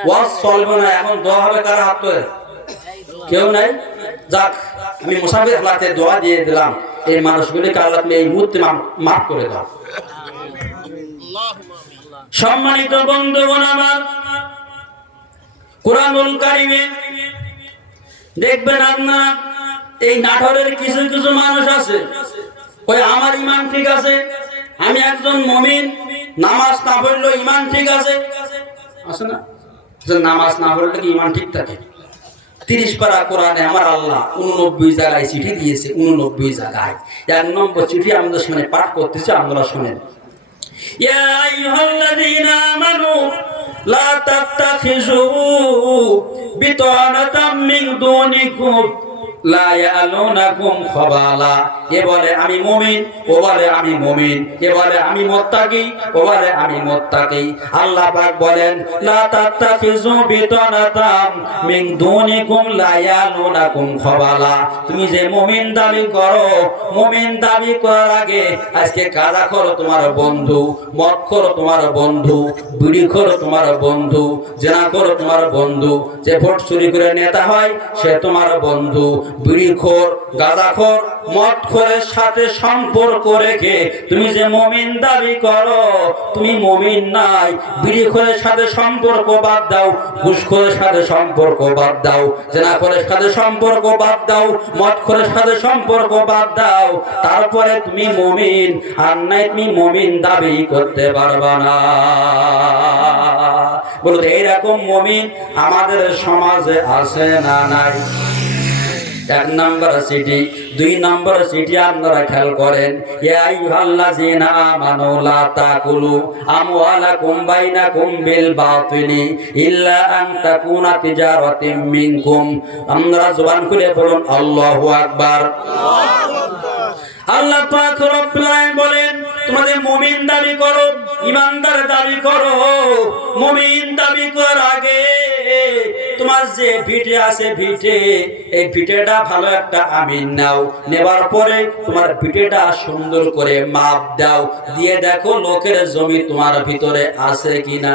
ওয়াজ চলবে না এখন দোয়া হবে, কারা হাত তোলে? কেউ নাই। যাক আমি মুসাফির হালাতে দোয়া দিয়ে দিলাম, এই মানুষগুলিকে আল্লাহ তুমি এই মুহূর্তে মাফ করে দাও। সম্মানিত বন্ধুগণ আমার, কুরআনুল কারীমে দেখবেন আপনারা এই নাটোরের কিছু কিছু মানুষ আছে ওই আমার ঈমান ঠিক আছে, আমি একজন মুমিন, নামাজ না পড়লেও ঈমান ঠিক আছে। আছে না? যে নামাজ না পড়লে কি ঈমান ঠিক থাকে? 30 পারা কোরআনে আমার আল্লাহ 89 জায়গায় চিঠি দিয়েছে, 89 জায়গায়। 1 নম্বর চিঠি আমাদের সামনে পাঠ করতেছে, আমরা শুনেন। ইয়া আইয়ুহাল্লাযীনা আমানু লা তাত্তাখিযু বিতানাতাম মিন দুনিকুম লা ইয়ালুনাকুম খাবালা। এ বলে আমি মুমিন, ও বলে আমি মুমিন, এ বলে আমি মুত্তাকি, ও বলে আমি মুত্তাকি। আল্লাহ পাক বলেন লা তাত্তাখিযু বিতানাতাম মিন দুনিকুম লা ইয়ালুনাকুম খাবালা। তুমি যে মুমিন দাবি করো, মুমিন দাবি করার আগে আজকে কাজা করো তোমার বন্ধু, মদ করো তোমার বন্ধু, বিড়ি করো তোমার বন্ধু, জেনা করো তোমার বন্ধু, যে ভোট চুরি করে নেতা হয় সে তোমার বন্ধু, বিড়িখোর, গাঁজাখোর, মদখোরের সাথে সম্পর্ক রেখে তুমি যে মুমিন দাবি করো, তুমি মুমিন নাই। বিড়িখোরের সাথে সম্পর্ক বাদ দাও, ঘুষখোরের সাথে সম্পর্ক বাদ দাও, জেনাখোরের সাথে সম্পর্ক বাদ দাও, মদখোরের সাথে সম্পর্ক বাদ দাও, তারপরে তুমি মুমিন। আর নাই তুমি মুমিন দাবি করতে পারবা না। বলতে এইরকম মুমিন আমাদের সমাজে আছে না নাই? এক নম্বর সিটি। দুই নম্বর সিটি আপনারা খেয়াল করেন, ইয়া আইয়ুহাল্লাযীনা আমানু লা তাকুলু আমওয়ালাকুম বাইনাকুম বিল বাতিলি ইল্লা আন তাকুনা তিজারাতিম মিনকুম। আমরা জবান খুলে বলুন আল্লাহু আকবার। আল্লাহ পাক রব্বুল আলামিন বলেন তোমাদের মুমিন দাবি করো, ইমানদার দাবি করো। মুমিন দাবি করার আগে তোমার যে ভিটে আছে ভিটে, এই ভিটেটা ভালো একটা আমিন নাও। নেবার পরে তোমার ভিটেটা সুন্দর করে মাপ দাও, দিয়ে দেখো লোকের জমি তোমার ভিতরে আছে কিনা।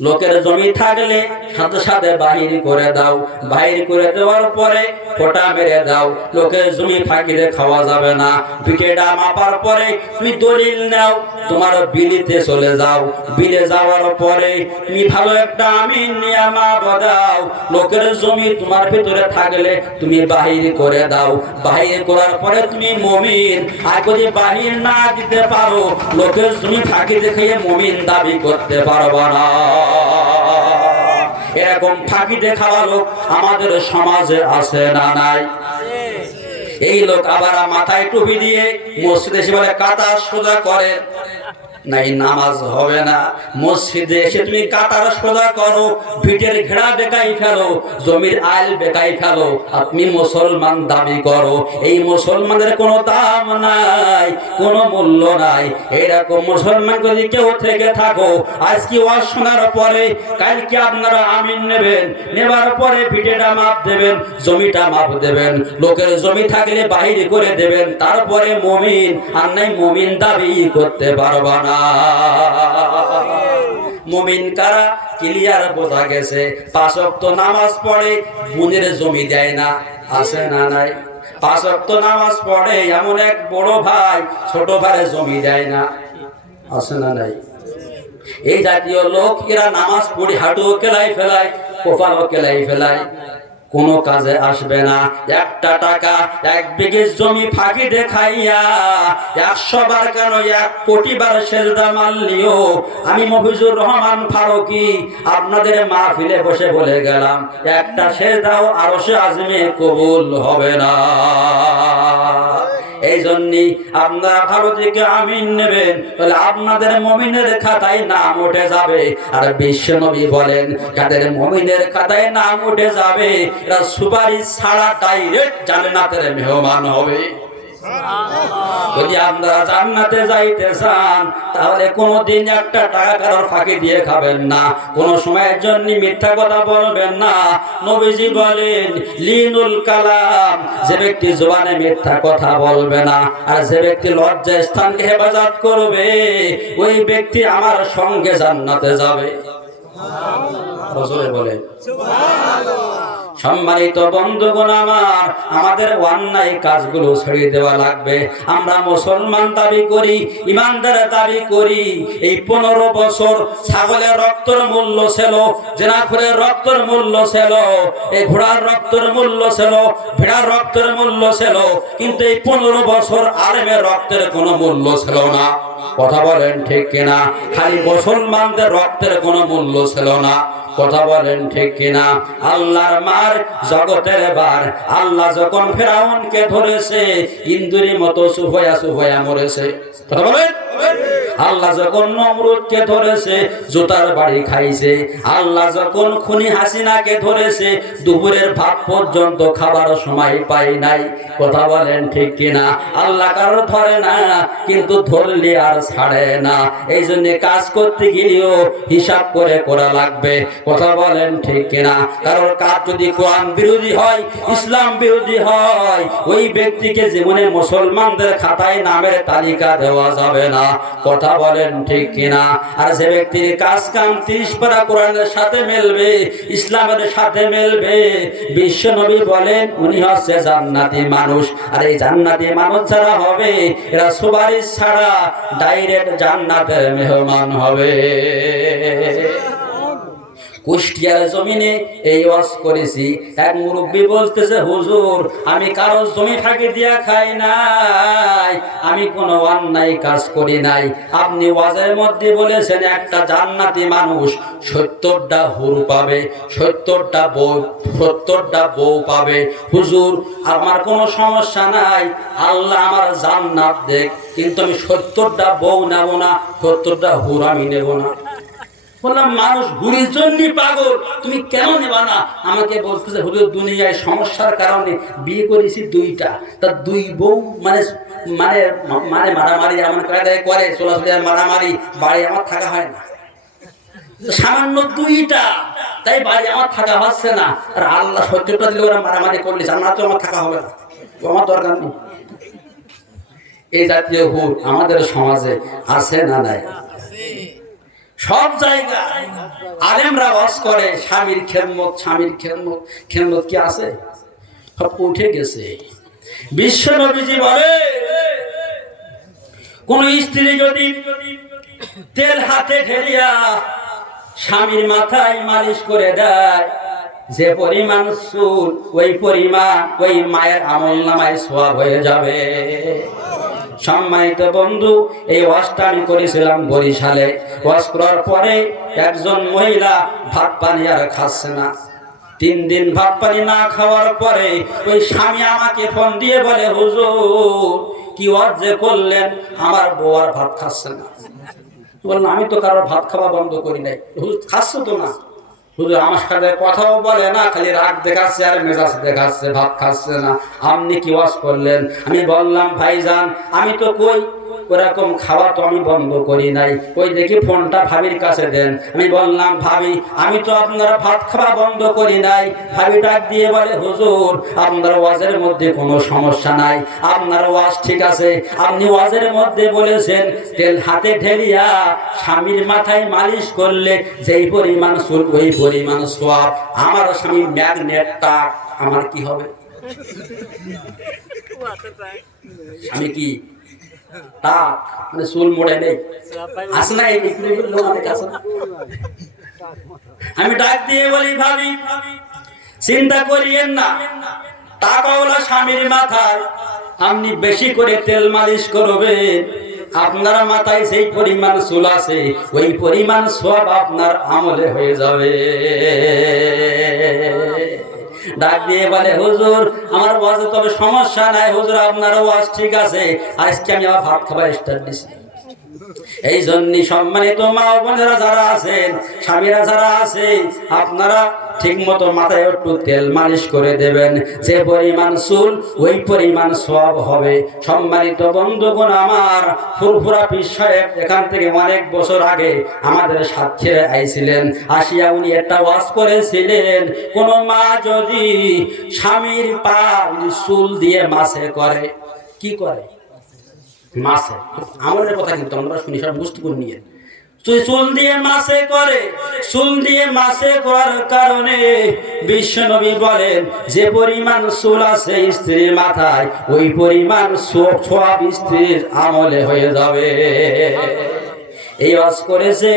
লোকের জমি থাকলে সাথে সাথে বাহির করে দাও, বাহির করে দেওয়ার পরে ফোঁটা মেরে দাও। লোকের জমি ফাঁকিতে খাওয়া যাবে না। ভিটেটা মাপার পরে তুমি দলিল নাও, তোমার বিলিতে চলে যাও। বিলে যাওয়ার পরে তুমি ভালো একটা আমিন নিয়ে মাপ দাও। লোকের জমি তোমার ভিতরে থাকলে তুমি বাহির করে দাও। বাহির করার পরে তুমি মুমিন। আর যদি বাহির না দিতে পারো, লোকের জমি ফাঁকিতে খেয়ে মুমিন দাবি করতে পারবা না। এরকম ফাঁকিতে খাওয়া লোক আমাদের সমাজে আছে না নাই? এই লোক আবার মাথায় টুপি দিয়ে মসজিদে এসে বলে কাতার সোজা করে, নাই নামাজ হবে না। মসজিদে এসে তুমি কাতার সোজা করো, ভিটের ঘেরা বেকাই ফেলো, জমির আইল বেকাই ফেলো, আপনি মুসলমান দাবি করো। এই মুসলমানের কোনো দাম নাই, কোনো মূল্য নাই। এরকম মুসলমান যদি কেউ থেকে থাকো, আজকে ওয়াজ শোনার পরে কালকে আপনারা আমিন নেবেন, নেবার পরে ভিটেটা মাপ দেবেন, জমিটা মাপ দেবেন, লোকের জমি থাকলে বাহির করে দেবেন, তারপরে মুমিন। আর নাই মুমিন দাবি করতে পারবা না। মুমিন কারা ক্লিয়ার বোঝা গেছে। 5 ওয়াক্ত নামাজ পড়ে, বোনের জমি দেয় না, আছে না নাই? 5 ওয়াক্ত নামাজ পড়ে, এমন এক বড় ভাই ছোট ভাইয়ের জমি দেয় না, আছে না নাই? এই জাতীয় লোক এরা নামাজ পড়ে হাঁটুও কেলাই ফেলায়, কপালও কেলাই ফেলায়, কোনো কাজে আসবে না। একটা টাকা 1 বিঘে জমি ফাঁকি দেখাইয়া 100 বার কেন 1 কোটি বার সেজদা মারলিও আমি মফিজুর রহমান ফারুকী আপনাদের মাহফিলে বসে বলে গেলাম, একটা সেজদাও আরশে আযমে কবুল হবে না। এই জন্যই আপনারা ভালো থেকে আমিন নেবেন, তাহলে আপনাদের মুমিনের খাতায় নাম উঠে যাবে। আর বিশ্বনবী বলেন যাদের মুমিনের খাতায় নাম উঠে যাবে এরা সুপারিশ ছাড়া ডাইরেক্ট জান্নাতের মেহমান হবে। যদি আপনারা জান্নাতে যাইতে চান, তাহলে কোনোদিন একটা টাকা কারোর ফাঁকি দিয়ে খাবেন না, কোনো সময়ের জন্য মিথ্যা কথা বলবেন না। নবীজি বলেন লিনুল কালাম, যে ব্যক্তি জবানে মিথ্যা কথা বলবে না, আর যে ব্যক্তি লজ্জা স্থানকে হেফাজত করবে, ওই ব্যক্তি আমার সঙ্গে জান্নাতে যাবে। রাসূল বলেন সুবহানাল্লাহ। সম্মানিত বন্ধুগণ আমার, আমাদের অন্যায় কাজগুলো ছেড়ে দেওয়া লাগবে। আমরা মুসলমান দাবি করি, ইমানদার দাবি করি। এই 15 বছর ছাগলের রক্তের মূল্য ছিল, জেনাখোরের রক্তের মূল্য ছিল, এই ঘোড়ার রক্তের মূল্য ছিল, ভেড়ার রক্তের মূল্য ছিল, কিন্তু এই 15 বছর আলেমের রক্তের কোনো মূল্য ছিল না। কথা বলেন ঠিক কিনা? খালি মুসলমানদের রক্তের কোনো মূল্য ছিল না। কথা বলেন ঠিক কিনা? আল্লাহর মার জগতের বার, আল্লাহ যখন ফেরাউনকে ধরেছে ইন্দুরের মতো সুফয়া সুফয়া মরেছে। কথা বলেন। আল্লাহ যখন নমরুদকে ধরেছে জুতার বাড়ি খাইছে, আল্লাহ যখন খুনি হাসিনাকে ধরেছে দুপুরের ভাত পর্যন্ত খাবার সময় পাই নাই। কথা বলেন ঠিক কিনা? আল্লাহ কারো ধরে না, কিন্তু ধরলে আর ছাড়ে না। এই জন্য কাজ করতে গেলেও হিসাব করে করা লাগবে। কথা বলেন ঠিক কিনা? কারণ কাজ যদি কোরআন বিরোধী হয়, ইসলাম বিরোধী হয়, ওই ব্যক্তিকে জীবনে মুসলমানদের খাতায় নামের তালিকা দেওয়া যাবে না। কথা বলেন ঠিক কিনা? আর যে ব্যক্তির কাজ কাম 30 পারা কোরআনের সাথে মিলবে, ইসলামের সাথে মিলবে, বিশ্ব নবী বলেন উনি হচ্ছে জান্নাতি মানুষ। আর এই জান্নাতি মানুষ যারা হবে এরা সুপারিশ ছাড়া ডাইরেক্ট জান্নাতের মেহমান হবে। কুষ্টিয়ার জমিনে এই ওয়াজ করেছি। এক মুরব্বী বলতেছে, হুজুর আমি কারো জমি ফাঁকি দিয়া খাই নাই, আমি কোনো অন্যায় কাজ করি নাই। আপনি ওয়াজের মধ্যে বলেছেন একটা জান্নাতি মানুষ 70টা হুর পাবে, 70টা বউ পাবে। হুজুর আমার কোনো সমস্যা নাই, আল্লাহ আমার জান্নাত দেখ, কিন্তু আমি 70টা বউ নেব না, 70টা হুর আমি নেব না। বললাম মানুষ হুরির জন্য পাগল, তুমি কেন নেবা না? আমাকে বলতেছে, হুজুর দুনিয়ায় সমস্যার কারণে বিয়ে করেছি 2টা, তা 2 বউ মানে মানে মানে মারামারি এমন কায়দায় করে, চলাচলে মারামারি, বাড়ি আমার থাকা হয় না, সামান্য 2টা, তাই বাড়ি আমার থাকা হচ্ছে না। আর আল্লাহ 70টা দিলে ওরা মারামারি করলে জান্নাত তো আমার থাকা হবে না, আমার দরকার নেই। এই জাতীয় হুর আমাদের সমাজে আছে না নাই? সব জায়গায় আলেমরা ওয়াজ করে স্বামীর খেদমত, স্বামীর খেদমত। খেদমত কি আছে? সব উঠে গেছে। বিশ্ব নবীজি বলে কোন স্ত্রী যদি তেল হাতে ঢেলিয়া স্বামীর মাথায় মালিশ করে দেয়, যে পরিমাণ চুল ওই পরিমাণ ওই মায়ের আমলনামায় সওয়াব হয়ে যাবে। সম্মানিত বন্ধু, এই ওয়াজটা আমি করেছিলাম বরিশালে। ওয়াজ করার পরে একজন মহিলা ভাত পানি আর খাচ্ছে না। 3 দিন ভাত পানি না খাওয়ার পরে ওই স্বামী আমাকে ফোন দিয়ে বলে, হুজুর কি ওয়াজ যে করলেন, আমার বউ আর ভাত খাচ্ছে না। বললাম আমি তো কারোর ভাত খাওয়া বন্ধ করি নাই। হুজুর খাচ্ছে তো না? হুজুর আমার সাথে কথাও বলে না, খালি রাগ দেখাচ্ছে আর মেজাজ দেখাচ্ছে, ভাত খাচ্ছে না। আপনি কি ওয়াজ করলেন? আমি বললাম ভাইজান আমি তো কই ওরকম খাওয়া তো আমি বন্ধ করি নাই, ওই দেখি ফোনটা ভাবির কাছে দেন। আমি বললাম ভাবি আমি তো আপনার ভাত খাওয়া বন্ধ করি নাই। ভাবি ডাক দিয়ে বলে, হুজুর আপনার ওয়াজের মধ্যে কোনো সমস্যা নাই, আপনার ওয়াজ ঠিক আছে। আপনি ওয়াজের মধ্যে বলেছেন তেল হাতে ঢেলিয়া স্বামীর মাথায় মালিশ করলে যেই পরিমাণ চুল ওই পরিমাণ সওয়াব। আমার স্বামী ম্যাগনেটটা আমার কি হবে? আমি কি টাক মানে চুল মোড়ে নেই, আসে না? আমি ডাক দিয়ে বলি, ভাবি চিন্তা করিয়েন না, টাকাওয়ালা স্বামীর মাথায় আপনি বেশি করে তেল মালিশ করবেন, আপনার মাথায় সেই পরিমাণ চুল আছে ওই পরিমাণ সওয়াব আপনার আমলে হয়ে যাবে। ডাক দিয়ে বলে, হুজুর আমার ওয়াজে তবে সমস্যা নাই, হুজুর আপনার ওয়াজ ঠিক আছে, আজকে আমি আবার ভাত খাবার স্টার্ট দিছি। এই জন্য সম্মানিত মা বোনেরা যারা আছেন, স্বামীরা যারা আছে, আপনারা ঠিক মতো মাথায় একটু তেল মালিশ করে দেবেন, যে পরিমাণ চুল ওই পরিমাণ সওয়াব হবে। সম্মানিত বন্ধুগণ আমার, ফুরফুরা পীর সাহেব এখান থেকে অনেক বছর আগে আমাদের সাথে আইছিলেন, আসিয়া উনি একটা ওয়াজ করেছিলেন, কোন মা যদি স্বামীর পা চুল দিয়ে মাসে করে, কি করে? মাসে আমাদের কথা কিন্তু আমরা শুনি, সব বুঝতে করে নিয়ে চুল দিয়ে মাসে করে। চুল দিয়ে মাসে করার কারণে বিশ্ব নবী বলেন যে পরিমাণ চুল আছে স্ত্রীর মাথায় ওই পরিমাণ সওয়াব স্ত্রীর আমলে হয়ে যাবে। এই ওয়াজ করেছে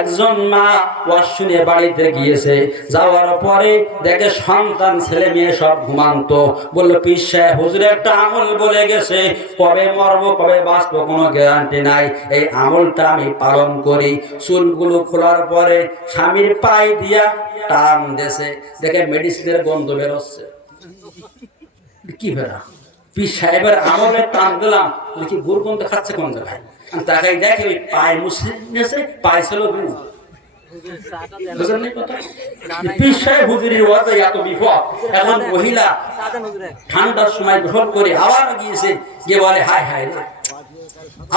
একজন মা, ওয়াজ শুনে বাড়িতে গিয়েছে, যাওয়ার পরে দেখে সন্তান ছেলে মেয়ে সব ঘুমান্ত। বলল, পীর সাহেব হুজুর একটা আমল বলে গেছে, কবে মরবো কবে বাঁচবো কোনো গ্যারান্টি নাই, এই আমলটা আমি পালন করি। চুলগুলো খোলার পরে স্বামীর পায়ে দিয়া টান দেছে, দেখে মেডিসিনের গন্ধ বেরোচ্ছে। কি বেরা? পীর সাহেবের আমলে টান দিলাম, দেখি গুড় কোনটা খাচ্ছে কোন জায়গায়, তাকাই দেখে ওই পায়ে মুসলিম নেছে, পায়ে ছিল গুড়। পীর সাহেব হুজুরের ওয়াজে এত বিপদ, এখন মহিলা ঠান্ডার সময় গোসল করে আবার গিয়েছে, গিয়ে বলে হায় হায় রে,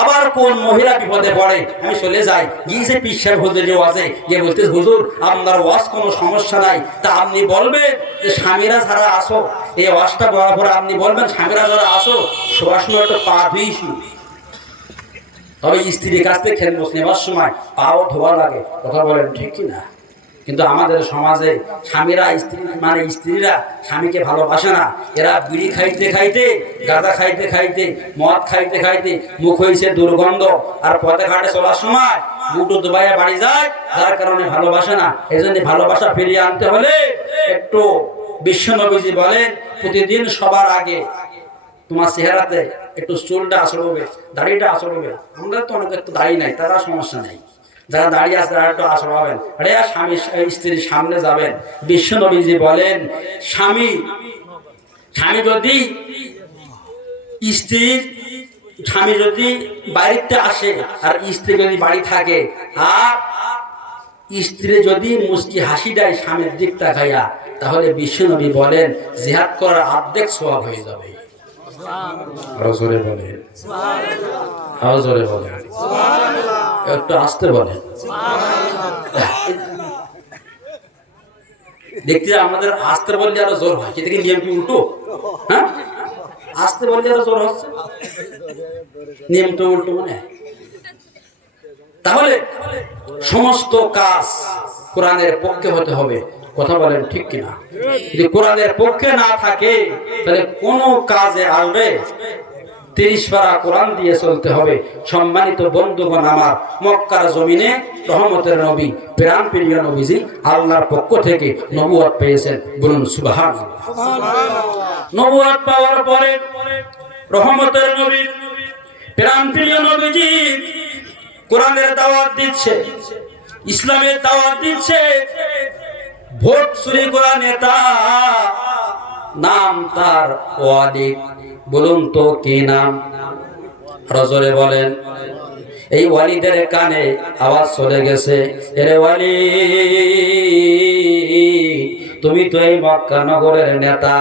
আবার কোন মহিলা বিপদে পড়ে, আমি চলে যাই। গিয়েছে পীর সাহেব হুজুরের ওয়াজে, গিয়ে বলতে হুজুর আপনার ওয়াজ কোনো সমস্যা নাই, তা আপনি বলবেন যে স্বামীরা যারা আসো, এই ওয়াজটা বলার পরে আপনি বলবেন স্বামীরা যারা আসো সবার সময় একটা পা ধুইছি, তবে স্ত্রীর কাছ থেকে খেলবো নেবার সময় পাও ধোয়া লাগে। কথা বলেন ঠিক কিনা? কিন্তু আমাদের সমাজে স্বামীরা স্ত্রীরা স্বামীকে ভালোবাসে না। এরা বিড়ি খাইতে খাইতে, গাঁজা খাইতে খাইতে, মদ খাইতে খাইতে মুখ হয়েছে দুর্গন্ধ, আর পথে ঘাটে চলার সময় বুটো দুবাইয়া বাড়ি যায়, যার কারণে ভালোবাসে না। এই জন্য ভালোবাসা ফিরিয়ে আনতে হলে একটু বিশ্বনবীজি বলেন প্রতিদিন সবার আগে তোমার চেহারাতে একটু চুলটা আসড়বে, দাড়িটা আসড়বে। আমাদের তো অনেক একটু দাড়ি নাই, তারা সমস্যা নেই, যারা দাঁড়িয়ে আছে তারা একটু আসড়াবেন, আরে স্বামী স্ত্রীর সামনে যাবেন। বিশ্ব নবীজি বলেন স্বামী যদি স্বামী যদি বাড়িতে আসে আর স্ত্রী যদি বাড়ি থাকে, আর স্ত্রী যদি মুচকি হাসি দেয় স্বামীর দিক তাকাইয়া, তাহলে বিশ্ব নবী বলেন জিহাদ করার অর্ধেক সওয়াব হয়ে যাবে। জোরে বলেন, জোরে বলেন, একটু আসতে বলেন। দেখতে আমাদের আসতে বললে আরো জোর হয়, সেটা কি নিয়ম কি উল্টো? হ্যাঁ, আসতে বললে আরো জোর হচ্ছে, নিয়ম তো উল্টো মনে। তাহলে সমস্ত কাজ কোরআনের পক্ষে হতে হবে। কথা বলেন ঠিক কিনা? যদি কোরআনের পক্ষে না থাকে তাহলে কোন কাজে আসবে? 30 পারা কোরআন দিয়ে চলতে হবে। সম্মানিত বন্ধুগণ, আমার মক্কার জমিনে রহমতের নবী প্রাণ প্রিয় নবীজি আল্লাহর পক্ষ থেকে নবুয়ত পেয়েছেন, বলুন সুবহানাল্লাহ। নবুয়ত পাওয়ার পরে রহমতের নবী প্রাণ প্রিয় নবীজি কোরআনের দাওয়াত দিচ্ছে, ইসলামের দাওয়াত দিচ্ছে। ভোট চুরি করা নেতা, নাম তার ওয়ালিদ। বলুন তো কি নাম? রজরে বলেন। এই ওয়ালিদের কানে আওয়াজ চলে গেছে, এরে ওয়ালিদ, তুমি তো এই মক্কা নগরের নেতা,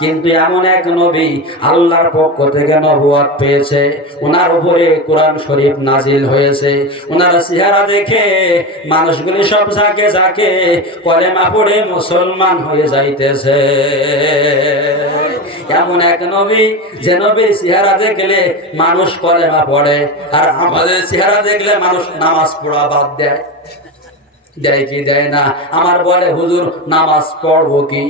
কিন্তু এমন এক নবী আল্লাহর পক্ষ থেকে নবুয়ত পেয়েছে, ওনার উপরে কোরআন শরীফ নাজিল হয়েছে। ওনার চেহারা দেখে মানুষগুলি সব ঝাঁকে ঝাঁকে কলেমা পড়ে মুসলমান হয়ে যাইতেছে। এমন এক নবী, যে নবীর চেহারা দেখলে মানুষ কলেমা পড়ে, আর আমাদের চেহারা দেখলে মানুষ নামাজ পড়া বাদ দেয়। দেয় কি দেয় না? আমার বলে হুজুর নামাজ পড়বো কি?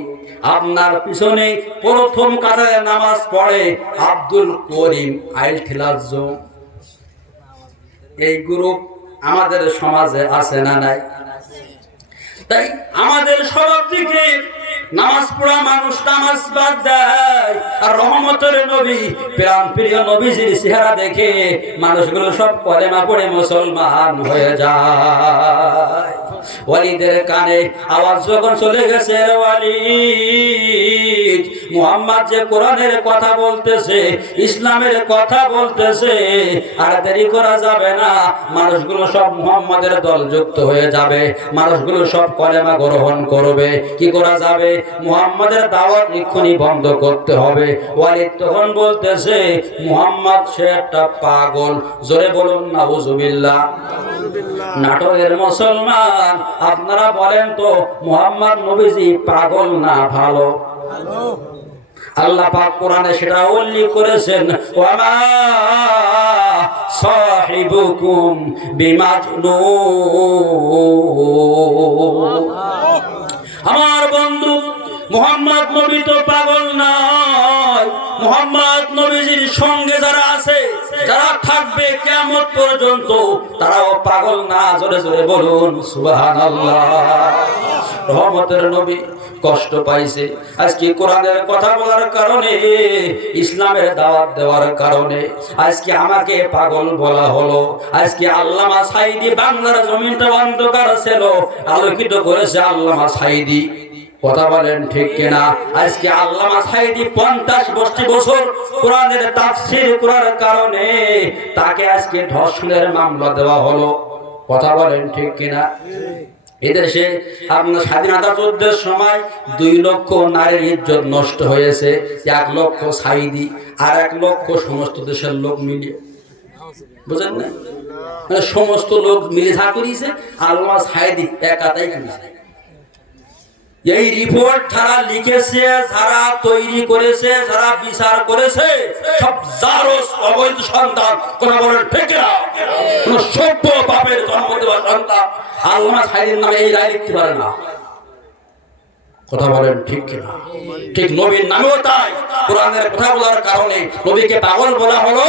আপনার পিছনে প্রথম কাতারে নামাজ পড়ে আব্দুল করিম আইলঠিলাজ। এই গ্রুপ আমাদের সমাজে আছে না নাই? তাই আমাদের সবার দিকে নামাজ পড়া মানুষ নামাজ বাদ দেয়, আর রহমতের নবী প্রাণ প্রিয় নবীজির চেহারা দেখে মানুষগুলো সব কলেমা পড়ে মুসলমান হয়ে যায়। ওয়ালিদের কানে আওয়াজ যখন চলে গেছে, ওয়ালিদ, মুহাম্মদ যে কোরআনের কথা বলতেছে, ইসলামের কথা বলতেছে, আর দেরি করা যাবে না। মানুষগুলো সব মুহাম্মাদের দলযুক্ত হয়ে যাবে, মানুষগুলো সব কলেমা গ্রহণ করবে। কি করা যাবে? মুহাম্মাদের দাওয়াত এক্ষুনি বন্ধ করতে হবে। ওয়ালিদ তখন বলতেছে মুহাম্মদ সে একটা পাগল। জোরে বলুন নাউজুবিল্লাহ। নাটকের মুসলমান, আপনারা বলেন তো মুহাম্মদ নবীজি পাগল না ভালো? আল্লাহ পাক কোরআনে সেটা উল্লেখ করেছেন, ওয়ামা সাহিবুকুম বিমাজনুন। আমার বন্ধু মুহাম্মদ নবী তো পাগল নয়। মুহাম্মদ নবীজির সঙ্গে যারা আছে, যারা থাকবে কিয়ামত পর্যন্ত, তারাও পাগল না। জোরে জোরে বলুন সুবহানাল্লাহ। রহমতের নবী কষ্ট পাইছে আজকে কোরআনের কথা বলার কারণে, ইসলামের দাওয়াত দেওয়ার কারণে আজকে আমাকে পাগল বলা হলো। আজকে আল্লামা সাঈদী বাংলার জমিনটা অন্ধকার ছিল, আলোকিত করেছে আল্লামা সাঈদী। কথা বলেন ঠিক কিনা? আজকে আল্লামা সাঈদী 50 বছর কোরআনের তাফসীর করার কারণে তাকে আজকে ধর্ষণের মামলা দেওয়া হলো। কথা বলেন ঠিক কিনা? এদেশে আপনার স্বাধীনতা যুদ্ধের সময় 2 লক্ষ নারীর ইজ্জত নষ্ট হয়েছে, 1 লক্ষ সাঈদী আর 1 লক্ষ সমস্ত দেশের লোক মিলিয়ে। বুঝেন না? মানে সমস্ত লোক মিলে যা করেছে, আল্লামা সাঈদী একাই করেছে। এই রিপোর্ট যারা লিখেছে, যারা তৈরি করেছে, যারা বিচার করেছে, সব জারস অবৈধ সন্তান। কথা বলেন ঠিক না? কোন সভ্য বাপের জন্ম দেওয়া সন্তান আল্লামা সাঈদীর নামে এই রায় লিখতে পারে না। কথা বলেন ঠিক কিনা? ঠিক নবীর নামেও তাই। কোরআনের কথা বলার কারণে নবীকে পাগল বলা হলো,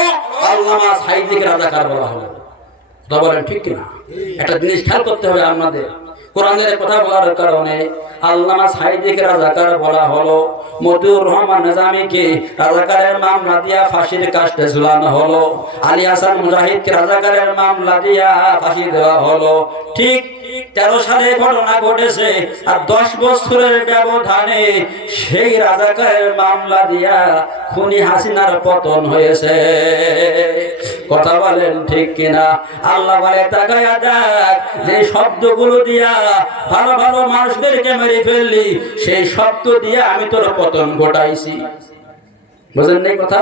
আল্লামা সাঈদীকে রাজাকার বলা হলো। কথা বলেন ঠিক কিনা? একটা জিনিস খেয়াল করতে হবে আমাদের। কোরআনের কথা বলার কারণে আল্লামা সাঈদীকে রাজাকার বলা হলো, মতিউর রহমান নিজামীকে রাজাকারের মামলা দিয়া ফাঁসির কাস্টে ঝুলানো হলো, আলী হাসান মুজাহিদকে রাজাকারের মামলা দিয়া ফাঁসি দেওয়া হলো। ঠিক 13 সালে ঘটনা ঘটেছে, আর 10 বছরের ব্যবধানে সেই রাজাকারের মামলা দিয়া খুনি হাসিনার পতন হয়েছে। কথা বলেন ঠিক কিনা? আল্লাহ বলে তাকায়া দেখ, যে শব্দগুলো দিয়া ভালো ভালো মানুষদেরকে মেরে ফেললি, সেই শব্দ দিয়ে আমি তোর পতন ঘটাইছি। বুঝলেন না কথা?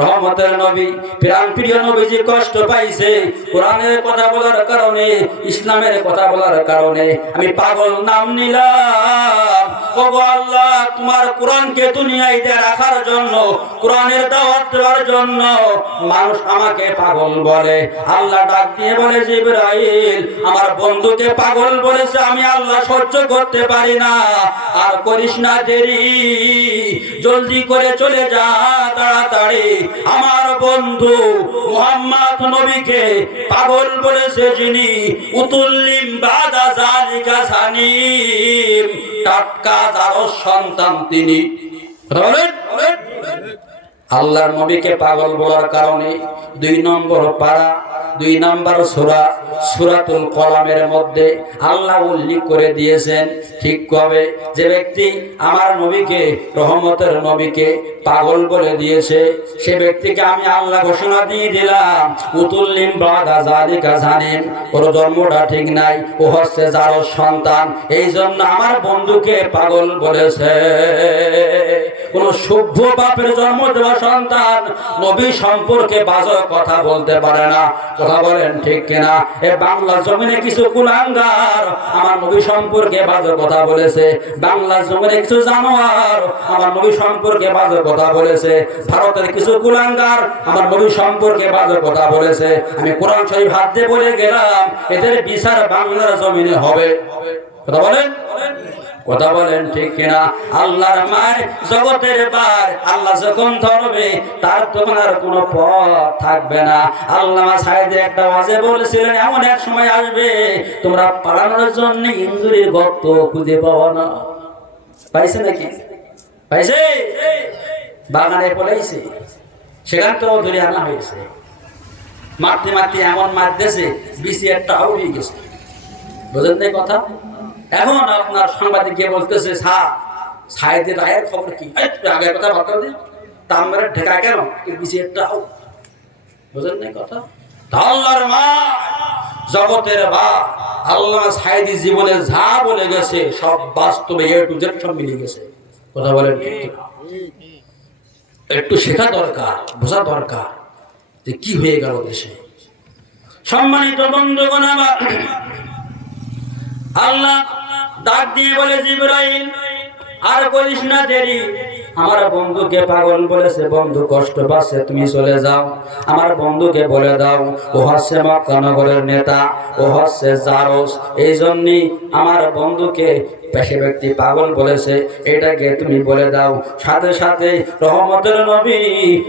রহমতের নবী, প্রাণ প্রিয় নবীজি কষ্ট পাইছে কোরআনের কথা বলার কারণে, ইসলামের কথা বলার কারণে। আমি পাগল নাম নিলাম। ওগো আল্লাহ, তোমার কোরআনকে দুনিয়ায় রাখার জন্য, কোরআনের দাওয়াত দেওয়ার জন্য মানুষ আমাকে পাগল বলে। আল্লাহ ডাক দিয়ে বলে, জিবরাইল, আমার বন্ধুকে পাগল বলেছে, আমি আল্লাহ সহ্য করতে পারি না। আর করিস না দেরি, জলদি করে চলে যা তাড়াতাড়ি। আমার বন্ধু মুহাম্মদ নবীকে পাগল বলেছে যিনি, উতুল্লিম বাদা জালিকা জানিম, টাটকা জারস সন্তান তিনি। আল্লাহর নবীকে পাগল বলার কারণে 2 নম্বর পারা, 2 নম্বর সূরা সূরাতুল কলামের মধ্যে আল্লাহ উল্লেখ করে দিয়েছেন ঠিক কবে, যে ব্যক্তি আমার নবীকে, রহমতের নবীকে পাগল বলে দিয়েছে, সে ব্যক্তিকে আমি আল্লাহ ঘোষণা দিয়ে দিলাম, উতুল্লিম বাদা জালিকা জানিম, ওর জন্মটা ঠিক নাই, ও হচ্ছে জারস সন্তান, এই জন্য আমার বন্ধুকে পাগল বলেছে। কোন সভ্য বাপের জন্ম দেওয়া সন্তান নবী সম্পর্কে বাজে কথা বলতে পারে না। কথা বলেন ঠিক কিনা? এ বাংলা জমিনে কিছু কুলাঙ্গার আমার নবী সম্পর্কে বাজে কথা বলেছে, বাংলা জমিনে কিছু জানোয়ার আমার নবী সম্পর্কে বাজে কথা বলেছে, ভারতের কিছু কুলাঙ্গার আমার নবী সম্পর্কে বাজে কথা বলেছে। আমি কোরআন শরীফ হাত দিয়ে বলে গেলাম, এদের বিচার বাংলার জমিনে হবে। কথা বলেন, কথা বলেন ঠিক কিনা? আল্লাহর মার জগতের বার, আল্লাহ যখন ধরবে তার তখন আর কোনো পথ থাকবে না। আল্লামা সাঈদী একটা ওয়াজে বলেছিলেন, এমন এক সময় আসবে তোমরা পালানোর জন্য ইন্দুরের গর্ত খুঁজে পাওয়া না। পাইছে নাকি? পাইছে? বাগানে পলাইছে, সেখান তো ধরে আনা হয়েছে, মারতে মারতে এমন মারতেছে বিসি একটা উড়ে গেছে। বুঝলেন না কথা? এখন আপনার সাংবাদিক গিয়ে বলতেছে, সাঈদীর রায়ের খবর কি? আগের কথা বলতে হবে, তার মেরে ঢেকা কেন বিসি একটা। বুঝলেন না কথা? আল্লাহর মা, জগতের বা, আল্লামা সাঈদী জীবনে যা বলে গেছে সব বাস্তবে A to Z সব মিলে গেছে। কথা বলেন একটু শেখা দরকার, বোঝা দরকার যে কি হয়ে গেল দেশে। সম্মানিত বন্ধুগণ আমার, আল্লাহ ডাক দিয়ে বলে, জিবরাইল, আর করিস না দেরি, আমার বন্ধুকে পাগল বলেছে, বন্ধু কষ্ট পাচ্ছে, তুমি চলে যাও। আমার বন্ধুকে বলে দাও, ও হচ্ছে মক্কা নগরের নেতা, ও হচ্ছে জারস, এই জন্যই আমার বন্ধুকে পেশে ব্যক্তি পাগল বলেছে, এটাকে তুমি বলে দাও। সাথে সাথে রহমতের নবী,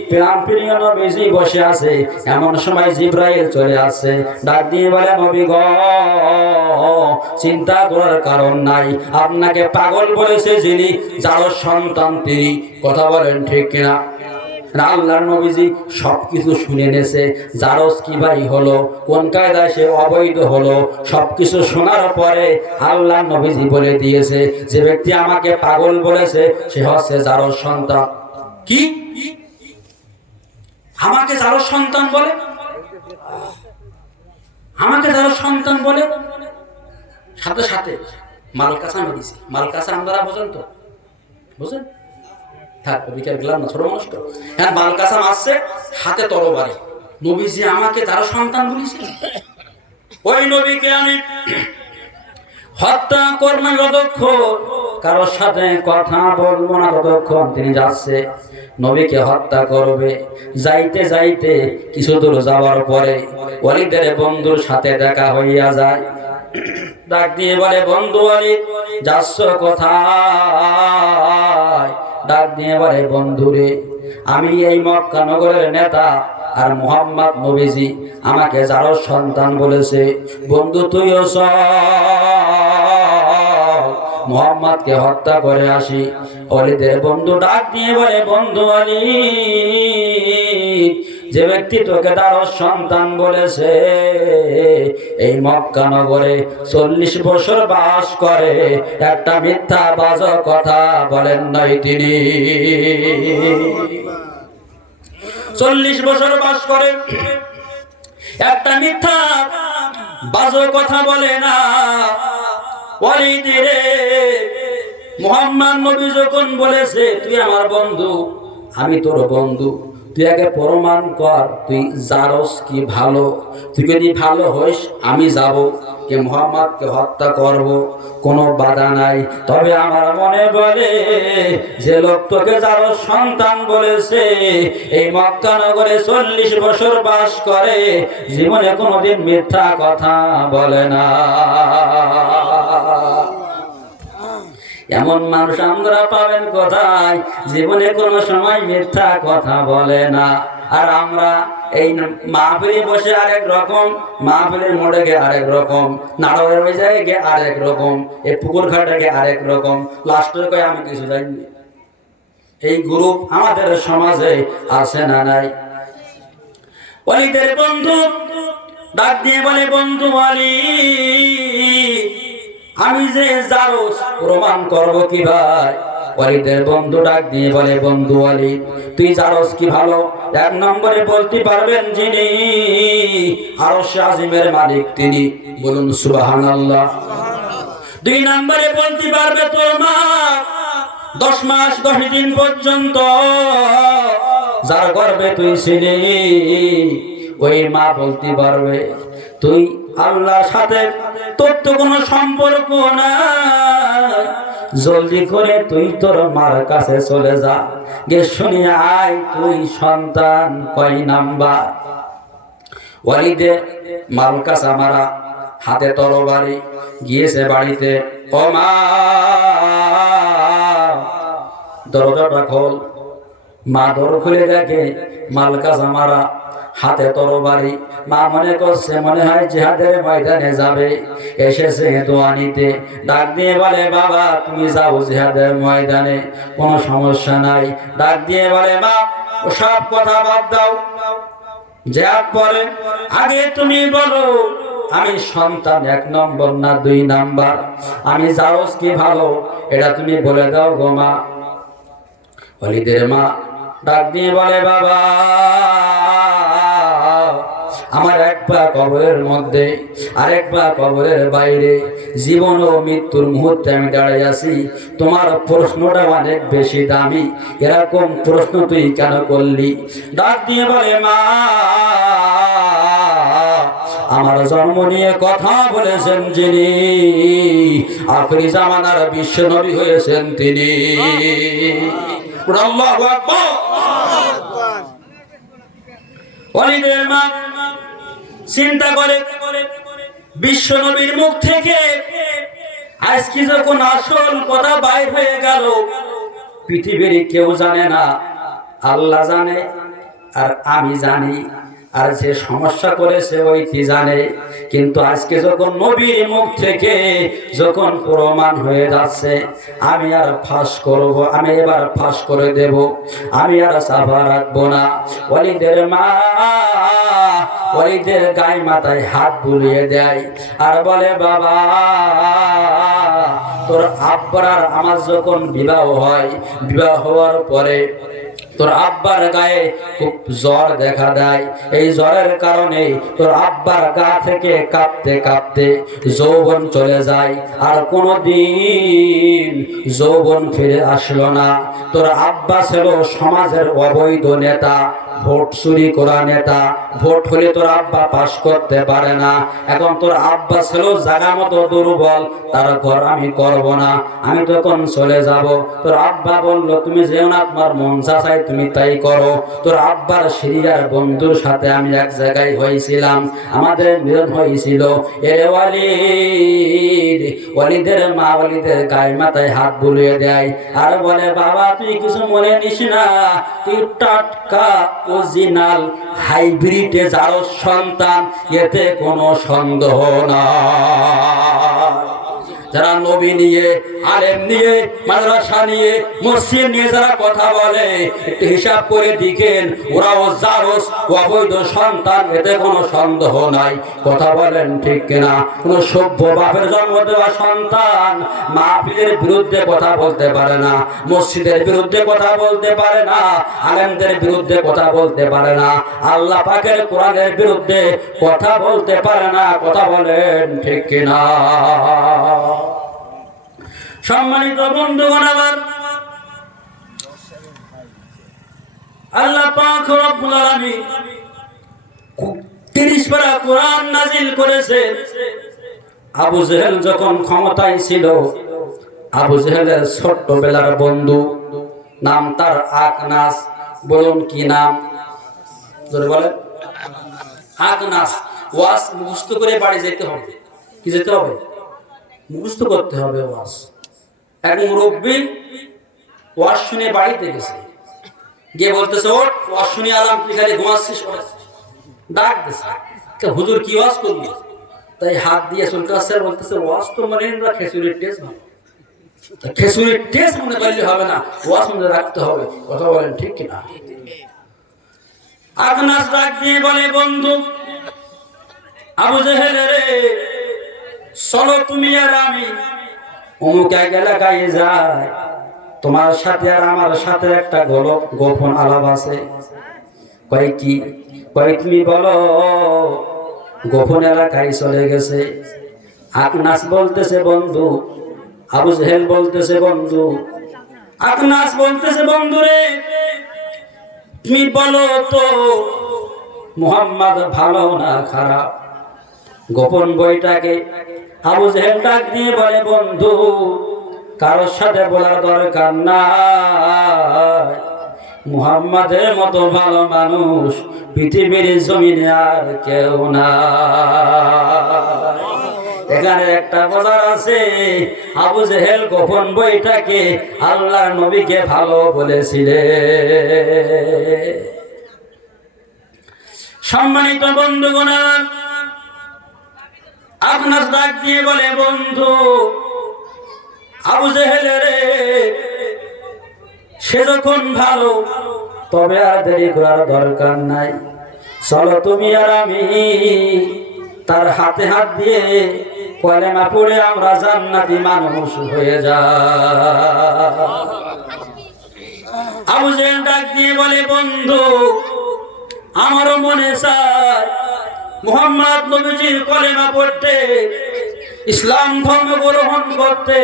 প্রাণ প্রিয় নবীজি বসে আছে, এমন সময় জিবরাইল চলে আসছে, ডাক দিয়ে বলে, নবী গো, চিন্তা করার কারণ নাই, আপনাকে পাগল বলেছে যিনি, জারস সন্তান তিনি। কথা বলেন ঠিক কিনা? আল্লাহর নবীজি সবকিছু শুনে নেছে, জারজ কি ভাই হলো, কোন কায়দায় সে অবৈধ হলো, সবকিছু শোনার পরে আল্লাহর নবীজি বলে দিয়েছে, যে ব্যক্তি আমাকে পাগল বলেছে সে হচ্ছে জারজ সন্তান। কি আমাকে জারজ সন্তান বলে? আমাকে জারজ সন্তান বলে? সাথে সাথে মালকাসা মেরেছি। মালকাসা আমরা বোঝেন তো? বুঝেন? থাক বিকেল গেলাম না, ছোট মানুষ তো। হ্যাঁ, মালকাসা মারছে, হাতে তরবারি। নবীজি আমাকে জারজ সন্তান বলেছে। ওই নবীকে আমি হত্যা করব না যতক্ষণ, কারোর সাথে কথা বলবো না ততক্ষণ তিনি যাচ্ছে নবীকে হত্যা করবে। যাইতে যাইতে কিছু দূর যাওয়ার পরে ওয়ালিদের বন্ধুর সাথে দেখা হইয়া যায়। ডাক দিয়ে বলে, বন্ধু ওয়ালিদ যাচ্ছ কোথায়? ডাক দিয়ে বলে, বন্ধুরে আমি এই মক্কা নগরের নেতা, আর মুহাম্মদ নবীজি আমাকে জারজ সন্তান বলেছে। বন্ধু তুইও চল, মুহাম্মদকে হত্যা করে আসি। ওয়ালিদের বন্ধু ডাক দিয়ে বলে, বন্ধু ওয়ালিদ, যে ব্যক্তি তোকে জারজ সন্তান বলেছে এই মক্কা নগরে 40 বছর বাস করে, একটা মিথ্যা বাজে কথা বলেন নাই তিনি। 40 বছর বাস করে, একটা মিথ্যা বাজে কথা বলে না। ওয়ালিদ রে, মুহাম্মদ নবী যখন বলেছে তুই আমার বন্ধু, আমি তোর বন্ধু, তুই আগে প্রমাণ কর তুই জারজ কি ভালো। তুই যদি ভালো হইস আমি যাব কে মুহাম্মদকে হত্যা করব, কোনো বাধা নাই। তবে আমার মনে বলে যে লোক তোকে জারজ সন্তান বলেছে এই মক্কা নগরে 40 বছর বাস করে, জীবনে কোনোদিন মিথ্যা কথা বলে না। এমন মানুষ আমরা পাবেন কোথায়? জীবনে কোনো সময় মিথ্যা কথা বলে না। আর আমরা এই মাহফিলে বসে আরেক রকম, মাহফিলের মোড়ে গিয়ে আরেক রকম, নাড়ার ওই জায়গায় গিয়ে আরেক রকম, এই পুকুর ঘাটে গিয়ে আরেক রকম, লাস্টের কয়ে আমি কিছু জানি। এই গ্রুপ আমাদের সমাজে আছে না নাই? ওয়ালিদের বন্ধু ডাক দিয়ে বলে, বন্ধু ওয়ালিদ আমি যে জারজ প্রমাণ করব কি ভাই? ওয়ালিদের বন্ধু ডাক দিয়ে বলে, বন্ধু ওয়ালিদ তুই জারজ কি ভালো? 1 নম্বরে বলতে পারবেন যিনি আরশ আজিমের মালিক তিনি, বলুন সুবহানাল্লাহ। 2 নম্বরে বলতে পারবে তোর মা 10 মাস 10 দিন পর্যন্ত যার গর্ভে তুই ছিলি ওই মা বলতে পারবে তুই আল্লাহর সাথে তোর তো কোনো সম্পর্ক নাই, জলদি করে তুই তোর মার কাছে চলে যা, গে শুনে আয় তুই সন্তান কয় নাম্বার। ওয়ালিদে মালকাসা মারা, হাতে তরবারি, গিয়েছে বাড়িতে। ও মা দরজাটা খোল। মা দর খুলে দেখে মালকাসা মারা, হাতে তরবারি। মা মনে করছে মনে হয় জিহাদের ময়দানে যাবে, এসেছে দোয়া নিতে। ডাক দিয়ে বলে, বাবা তুমি যাও জিহাদের ময়দানে, কোনো সমস্যা নাই। ডাক দিয়ে বলে, মা সব কথা বাদ দাও, জিহাদ পরে, আগে তুমি বলো আমি সন্তান 1 নম্বর না 2 নাম্বার? আমি জারজ কি ভালো এটা তুমি বলে দাও গো মা। ওয়ালিদের মা ডাক দিয়ে বলে, বাবা আমার 1 পা কবরের মধ্যে, আরেক পা কবরের বাইরে, জীবন ও মৃত্যুর মুহূর্তে আমি দাঁড়িয়ে আছি। তোমার প্রশ্নটা অনেক বেশি দামি, এরকম প্রশ্ন তুই কেন করলি? ডাক দিয়ে বলে, মা আমার জন্ম নিয়ে কথা বলেছেন যিনি, আখিরি জামানার বিশ্ব নবী হয়েছেন তিনি। আল্লাহু আকবার। ওয়ালিদের মা চিন্তা করে, বিশ্ব নবীর মুখ থেকে আজকে যখন আসল কথা বাইর হয়ে গেল, পৃথিবীর কেউ জানে না, আল্লাহ জানে আর আমি জানি। আর যে সমস্যা করেছে ওই কি জানে। কিন্তু আজকে যখন নবীর মুখ থেকে যখন প্রমাণ হয়ে যাচ্ছে, আমি আর ফাঁস করব, আমি এবার ফাঁস করে দেব, আমি আর সাফা রাখবো না। ওয়ালিদের মা ওয়ালিদের গায়ে মাথায় হাত বুলিয়ে দেয় আর বলে, বাবা তোর আব্বার আর আমার যখন বিবাহ হয়, বিবাহ হওয়ার পরে তোর আব্বার গায়ে খুব জ্বর দেখা দেয়। এই জ্বরের কারণে তোর আব্বার গা থেকে কাঁপতে কাঁপতে যৌবন চলে যায়, আর কোনোদিন যৌবন ফিরে আসলো না। তোর আব্বা ছিল সমাজের অবৈধ নেতা, ভোট চুরি করা নেতা। ভোট হলে তোর আব্বা পাস করতে পারে না। এখন তোর আব্বা ছিল জায়গা মতো দুর্বল, তার ঘর আমি করব না, আমি তখন চলে যাব। তোর আব্বা বলল, তুমি যেও না, তোমার মন চায় তুমি তাই করো। তোর আব্বার সিরিয়ার বন্ধুর সাথে আমি এক জায়গায় হয়েছিলাম, আমাদের মিলন হয়েছিল। এর ওয়ালিদ, ওয়ালিদের মা ওয়ালিদের গায়ে মাথায় হাত বুলিয়ে দেয় আর বলে, বাবা তুই কিছু মনে নিস না, তুই টাটকা অরিজিনাল হাইব্রিডে যার সন্তান, এতে কোনো সন্দেহ না। যারা নবী নিয়ে, আলেম নিয়ে, মাদ্রাসা নিয়ে, মসজিদ নিয়ে যারা কথা বলে, একটু হিসাব করে দেখেন, ওরাও জারস অবৈধ সন্তান, এতে কোনো সন্দেহ নাই। কথা বলেন ঠিক কিনা? কোন সভ্য বাপের জন্ম দেওয়া সন্তান মাহফিলের বিরুদ্ধে কথা বলতে পারে না, মসজিদের বিরুদ্ধে কথা বলতে পারে না, আলেমদের বিরুদ্ধে কথা বলতে পারে না, আল্লাহ পাকের কোরআনের বিরুদ্ধে কথা বলতে পারে না। কথা বলেন ঠিক কিনা? সম্মানিত বন্ধুগণ, আমার আল্লাহ পাক রব্বুল আলামিন 30 পারা কোরআন নাজিল করেছে। আবু জেহেল যখন ক্ষমতায় ছিল, আবু জেহেলের ছোট্টবেলার বন্ধু, নাম তার আকনাস। বলুন কি নাম? জোরে বলেন। আকনাস। ওয়াজ মুখস্থ করে বাড়ি যেতে হবে। কি যেতে হবে? মুখস্থ করতে হবে ওয়াজ। এক মুরব্বী ওয়াজ শুনে বাড়িতে গেছে, গিয়ে বলতেছে, ওঠ ওয়াজ শুনে আলাম, তুই খালি ঘুমাচ্ছিস। ডাক দিছে, হুজুর কি ওয়াজ করবি? তাই হাত দিয়ে চুলকাচ্ছে, বলতেছে, ওয়াজ তো মানে খেসুরির টেস্ট ভালো, খেসুরির টেস্ট মনে করলে হবে না, ওয়াজ মনে রাখতে হবে। কথা বলেন ঠিক কিনা? আকনাস ডাক দিয়ে বলে, বন্ধু আবু জেহেল রে, চলো তুমি আর আমি অমুক এক এলাকায় যাই, তোমার সাথে আর আমার সাথে একটা গোপন আলাপ আছে। কয় কি? কয় তুমি বলো। গোপন এলাকায় চলে গেছে। আকনাস বলতেছে, বন্ধু। আবু জেহেল বলতেছে, বন্ধু। আকনাস বলতেছে, বন্ধু রে, তুমি বলো তো মুহাম্মদ ভালো না খারাপ? গোপন বইটাকে আবু জেহেল ডাক দিয়ে বলে, বন্ধু কারোর সাথে বলার দরকার নাই, মুহাম্মাদের মতো ভালো মানুষ পৃথিবীর জমিনে আর কেউ না। এখানে একটা বোঝার আছে, আবু জেহেল গোপন বইটাকে আল্লাহর নবীকে ভালো বলেছিলে। সম্মানিত বন্ধুগণ, আকনাস ডাক দিয়ে বলে, বন্ধু আবু জেহেল রে, সে যখন ভালো, তবে আর দেরি করার দরকার নাই। চলো তুমি আর আমি তার হাতে হাত দিয়ে কলেমা পড়ে আমরা জান্নাতি মানুষ হয়ে যাই। আবু জেহেল ডাক দিয়ে বলে, বন্ধু আমারও মনে চায় মুহাম্মদ নবীজির কলেমা পড়তে, ইসলাম ধর্ম গ্রহণ করতে,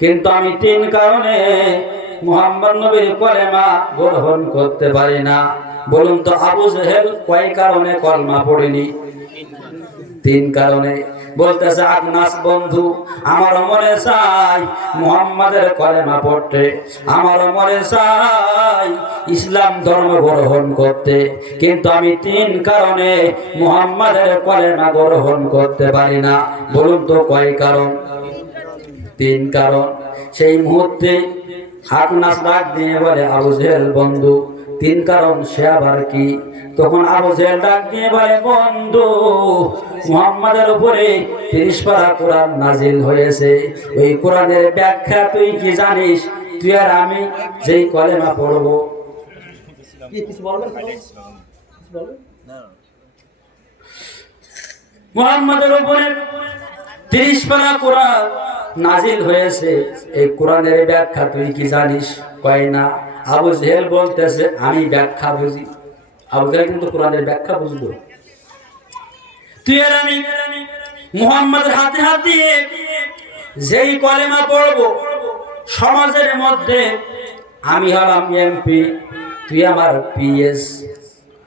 কিন্তু আমি 3 কারণে মুহাম্মদ নবীর কলেমা গ্রহণ করতে পারি না। বলুন তো আবু জেহেল কয় কারণে কলেমা পড়েনি? 3 কারণে। বলতেছে আকনাস, বন্ধু আমারও মনে চাই মুহাম্মাদের কলেমা পড়তে, আমারও মনে চাই ইসলাম ধর্ম গ্রহণ করতে, কিন্তু আমি 3 কারণে মুহাম্মাদের কলেমা গ্রহণ করতে পারি না। বলুন তো কয় কারণ? 3 কারণ। সেই মুহূর্তে আকনাস ডাক দিয়ে বলে, আবু জেহেল বন্ধু তিন কারণ সে আবার কি? তখন আবু জেহেল ডাক দিয়ে বলে, বন্ধু, মুহাম্মাদের উপরে 30 পারা কোরআন নাজিল হয়েছে, ওই কোরআনের ব্যাখ্যা তুই কি জানিস? তুই আর আমি যেই কলেমা পড়বো, মুহাম্মাদের উপরে 30 পারা কোরআন নাজিল হয়েছে, এই কোরআনের ব্যাখ্যা তুই কি জানিস? কয় না। আবু জেহেল বলতেছে, আমি ব্যাখ্যা বুঝি। আবু জেহেল কিন্তু কোরআনের ব্যাখ্যা বুঝলো। তুই আর আমি মুহাম্মাদের হাতে হাত দিয়ে যেই কলেমা পড়বো, সমাজের মধ্যে আমি হলাম এমপি, তুই আমার পিএস,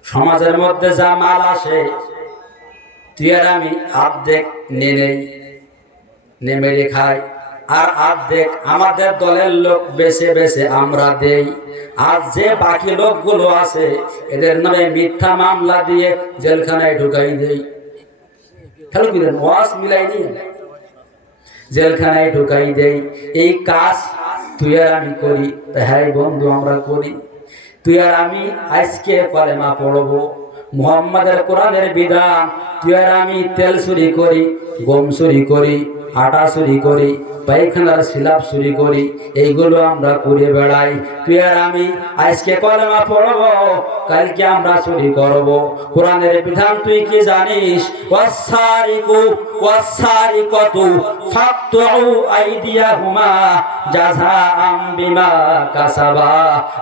সমাজের মধ্যে যা মাল আসে তুই আর আমি অর্ধেক নেমে খাই, আর অর্ধেক আমাদের দলের লোক বেছে বেছে আমরা দেই। আর যে বাকি লোকগুলো আছে এদের নামে মিথ্যা মামলা দিয়ে জেলখানায় ঢুকাই দেই। খেয়াল করেন, ওয়াজ মিলাই নিয়ে জেলখানায় ঢুকাই দেই। এই কাজ তুই আর আমি করি। হ্যাঁ বন্ধু, আমরা করি। তুই আর আমি আজকে কলেমা পড়বো, মুহাম্মাদের কোরআনের বিধান। তুই আর আমি তেল চুরি করি, গম চুরি করি, আটা চুরি করি, পায়খানার সিলাপ চুরি করি, এইগুলো আমরা করে বেড়াই। তুই আর আমি আজকে কলেমা পড়বো, কালকে আমরা চুরি করব। কোরআনের বিধান তুই কি জানিস? ওয়াসারিকু ওয়াসারিকাতু ফাকতু আইদিয়াহুমা জাযাআম বিমা কাসাবা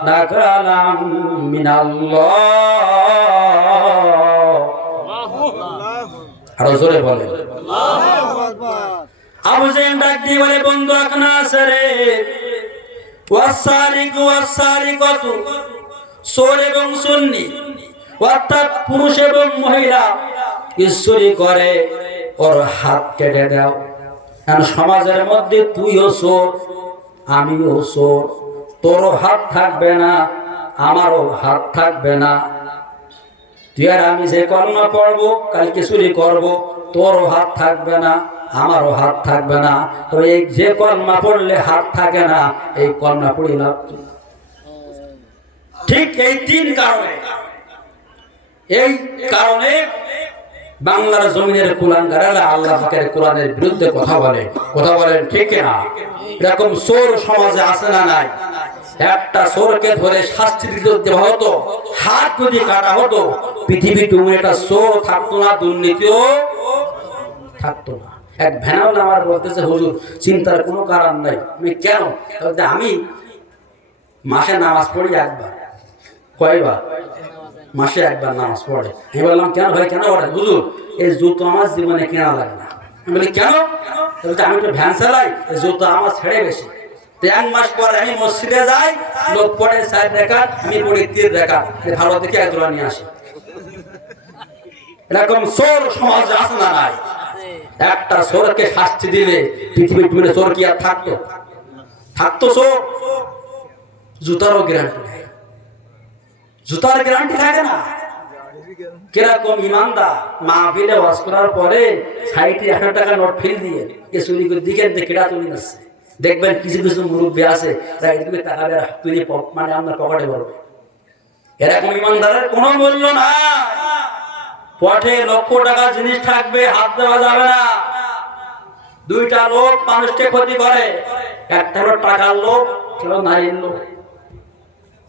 নাকালাম মিনাল্লাহ। আরো জোরে বলেন। আবু জেহেল ডাক দিয়ে বলে, বন্ধু এখন আছে রে, ওয়াসারিকু ওয়াসারিকাতু, চোর এবং সুন্নি অর্থাৎ পুরুষ এবং মহিলা চুরি করে, ওর হাত কেটে দাও। কারণ সমাজের মধ্যে তুইও চোর, আমিও চোর, তোরও হাত থাকবে না, আমারও হাত থাকবে না। তুই আর আমি যে কলমা পড়বো, কালকে চুরি করবো, তোরও হাত থাকবে না, আমারও হাত থাকবে না। তো এই যে কলমা পড়লে হাত থাকে না, এই কলমা পড়ি লাভ কি? ঠিক এই তিন কারণে, এই কারণে বাংলার জমিনের কুলাঙ্গারেরা আল্লাহ পাকের কোরআনের বিরুদ্ধে কথা বলেন, ঠিক না? এরকম চোর সমাজে আছে না নাই? একটা চোরকে ধরে শাস্তি দিতে দেওয়া হতো, হাত যদি কাটা হতো, পৃথিবী তুমি একটা চোর থাকতো না, দুর্নীতিও থাকতো না। এক ভ্যানাওয়ালা আমার বলতেছে, হুজুর চিন্তার কোনো কারণ নাই। আমি কেন? আমি মাসে নামাজ পড়ি একবার। কয়বার? মাসে একবার নামাজ পড়ে। আমি বললাম, কেন ভাই, কেন পড়ে? হুজুর এই জুতো আমার জীবনে কেনা লাগে না। আমি বলি, কেন? আমি তো ভ্যান চালাই, এই জুতো আমার ছেড়ে বেশি। 1 মাস পরে আমি মসজিদে যাই, লোক পড়ে 4 রাকাত, আমি পড়ি 3 রাকাত, ভালো দেখে এক জোড়া নিয়ে আসি। এরকম চোর সমাজ আছে না নাই? একটা চোরকে শাস্তি দিলে পৃথিবীর জুড়ে চোর কি আর থাকতো? চোর? জুতারও গ্যারান্টি নেই, জুতার গ্যারান্টি থাকে না। কিরকম ইমানদার মাহফিলে ওয়াজ করার পরে সাইটে 100 টাকা নোট ফেল দিয়ে চুরি করে দিকেন কেটা চুরি যাচ্ছে। দেখবেন কিছু কিছু মুরব্বী আছে, তাকাবে, তুই মানে আপনার পকেটে পড়বে। এরকম ইমানদারের কোনো মূল্য না। পথে লক্ষ টাকা জিনিস থাকবে, হাত দেওয়া যাবে না। 2টা লোক মানুষকে ক্ষতি করে, একটা হলো টাকার লোক, কেউ নারীর লোক।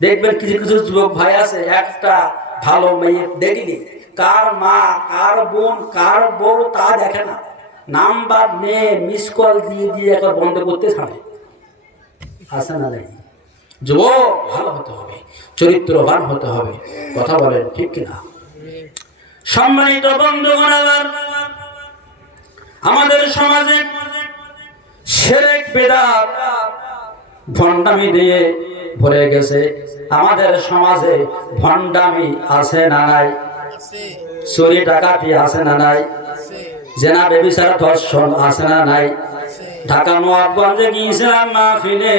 দেখবেন কিছু কিছু যুবক ভাই আছে, একটা ভালো মেয়ে দেখলি কার মা, কার বোন, কার বউ তা দেখে না, নাম্বার নিয়ে মিস কল দিয়ে একবার বন্ধ করতে ছাড়ে। আসে না নাই? যুবক ভালো হতে হবে, চরিত্রবান হতে হবে। কথা বলেন, ঠিক কিনা? সম্মানিত বন্ধুগণ, আমাদের সমাজে শিরক বিদআত ভণ্ডামি দিয়ে ভরে গেছে। আমাদের সমাজে ভণ্ডামি আছে না নাই? চুরি ডাকাতি আছে না নাই? জেনা ব্যভিচার ধর্ষণ আছে না নাই? ঢাকা নবাবগঞ্জে গিয়েছিলাম মাহফিলে,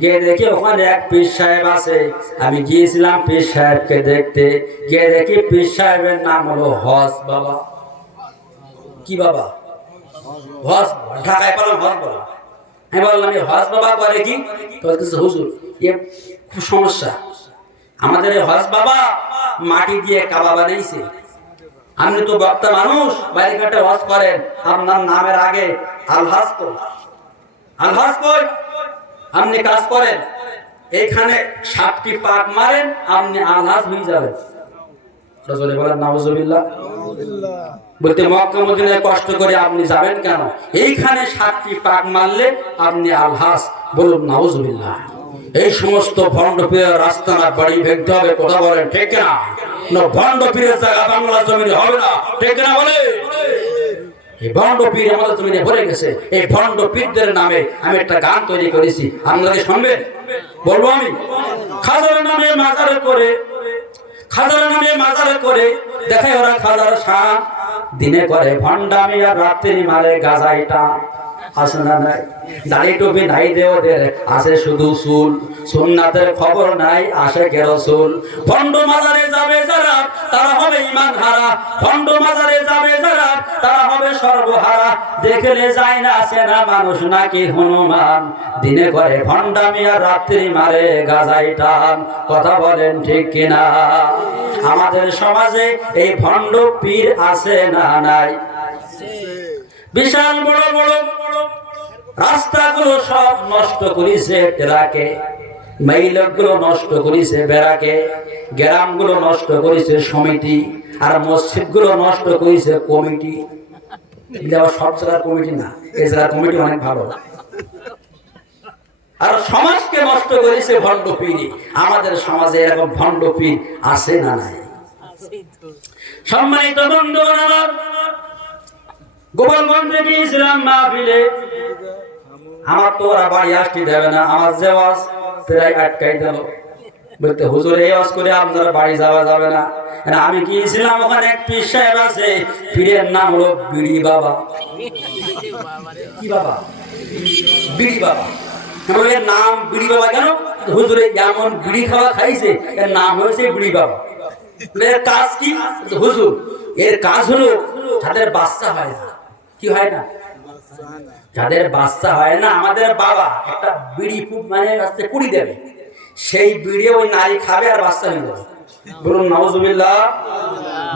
গিয়ে দেখি ওখানে এক পীর সাহেব আছে। আমি গিয়েছিলাম পীর সাহেবকে দেখতে, গিয়ে দেখি পীর সাহেবের নাম হলো হজ বাবা। কি বাবা? হজ। ঢাকায় পেলাম হজ বাবা। আমি বললাম, হজ বাবা করে কি? হুজুর এ খুব সমস্যা, আমাদের হজ বাবা মাটি দিয়ে কাবা বানাইছে। আপনি তো বক্তা মানুষ, বাইরে ঘাটে হজ করেন, আপনার নামের আগে আলহাজ কই, আলহাজ কই, আপনি কাজ করেন, এইখানে 7টি পাক মারেন, আপনি আলহাজ হয়ে যাবেন। রাসূলে বলেন নাউজুবিল্লাহ। বলতে মক্কা মদিনায় কষ্ট করে আপনি যাবেন কেন? এইখানে 7টি পাক মারলে আপনি আলহাজ। বলুন নাউজুবিল্লাহ। এই সমস্ত ভণ্ড পীরের রাস্তা না বাড়ি ভেঙতে হবে, কথা বলেন ঠিক না? না ভণ্ড পীরের জায়গা বাংলা জমিনে হবে না, ঠিক না বলে? এই ভণ্ড পীর আমাদের জমিনে ভরে গেছে। এই ভণ্ড পীরদের নামে আমি একটা গান তৈরি করেছি, আপনারা শুনবেন? বলবো আমি। খাজার নামে মাজারে করে, খাজার নামে মাজারে করে দেখায় ওরা খাজার শান, দিনে করে ভণ্ডামি আর রাত্রি মারে গাজাইটা। আসে না নাই? দাড়ি টুপি নাই দে ওদের, আসে শুধু চুল, সুন্নাতের খবর নাই, আসে কেরসুল। ভণ্ড মাজারে যাবে যারা তারা হবে ঈমান হারা, ভণ্ড মাজারে যাবে যারা তারা হবে সর্বহারা। দেখলে যায় না আসে না মানুষ নাকি হনুমান, দিনে করে ভণ্ডামি আর রাত্রি মারে গাজাই টান। কথা বলেন ঠিক কিনা? আমাদের সমাজে এই ভণ্ড পীর আছে না নাই? বিশাল বড় বড় রাস্তাগুলো সব নষ্ট করেছে টেরাকে, মাইলগুলো নষ্ট করেছে বেড়াকে, গ্রামগুলো নষ্ট করেছে সমিতি, আর মসজিদগুলো নষ্ট করেছে কমিটি। সব জায়গার কমিটি না, এই জায়গার কমিটি অনেক ভালো। আর সমাজকে নষ্ট করেছে ভণ্ড পীর। আমাদের সমাজে এরকম ভণ্ড পীর আছে না নাই? সম্মানিত বন্ধুগণ আমার, গোপালগঞ্জে গিয়েছিলাম মাহফিলে। আমার তো ওরা বাড়ি আসতে দেবে না, আমার যে ওয়াজ প্রায় আটকাই দিল। বলতে হুজুর এই ওয়াজ করে আপনারা বাড়ি যাওয়া যাবে না। আমি গিয়েছিলাম, ওখানে এক পীর সাহেব আছে, পীরের নাম হলো বিড়ি বাবা। কি বাবা? বিড়ি বাবা। এর নাম বিড়ি বাবা কেন? হুজুর এমন বিড়ি খাওয়া খাইছে, এর নাম হয়েছে বিড়ি বাবা। এর কাজ কি? হুজুর এর কাজ হলো যাদের বাচ্চা হয় না। কি হয় না? যাদের বাচ্চা হয় না, আমাদের বাবা একটা বিড়ি মানে কুড়ি দেবে, সেই বিড়ি ওই নারী খাবে আর বাচ্চা হয়ে যাবে। বলুন নাউজুবিল্লাহ।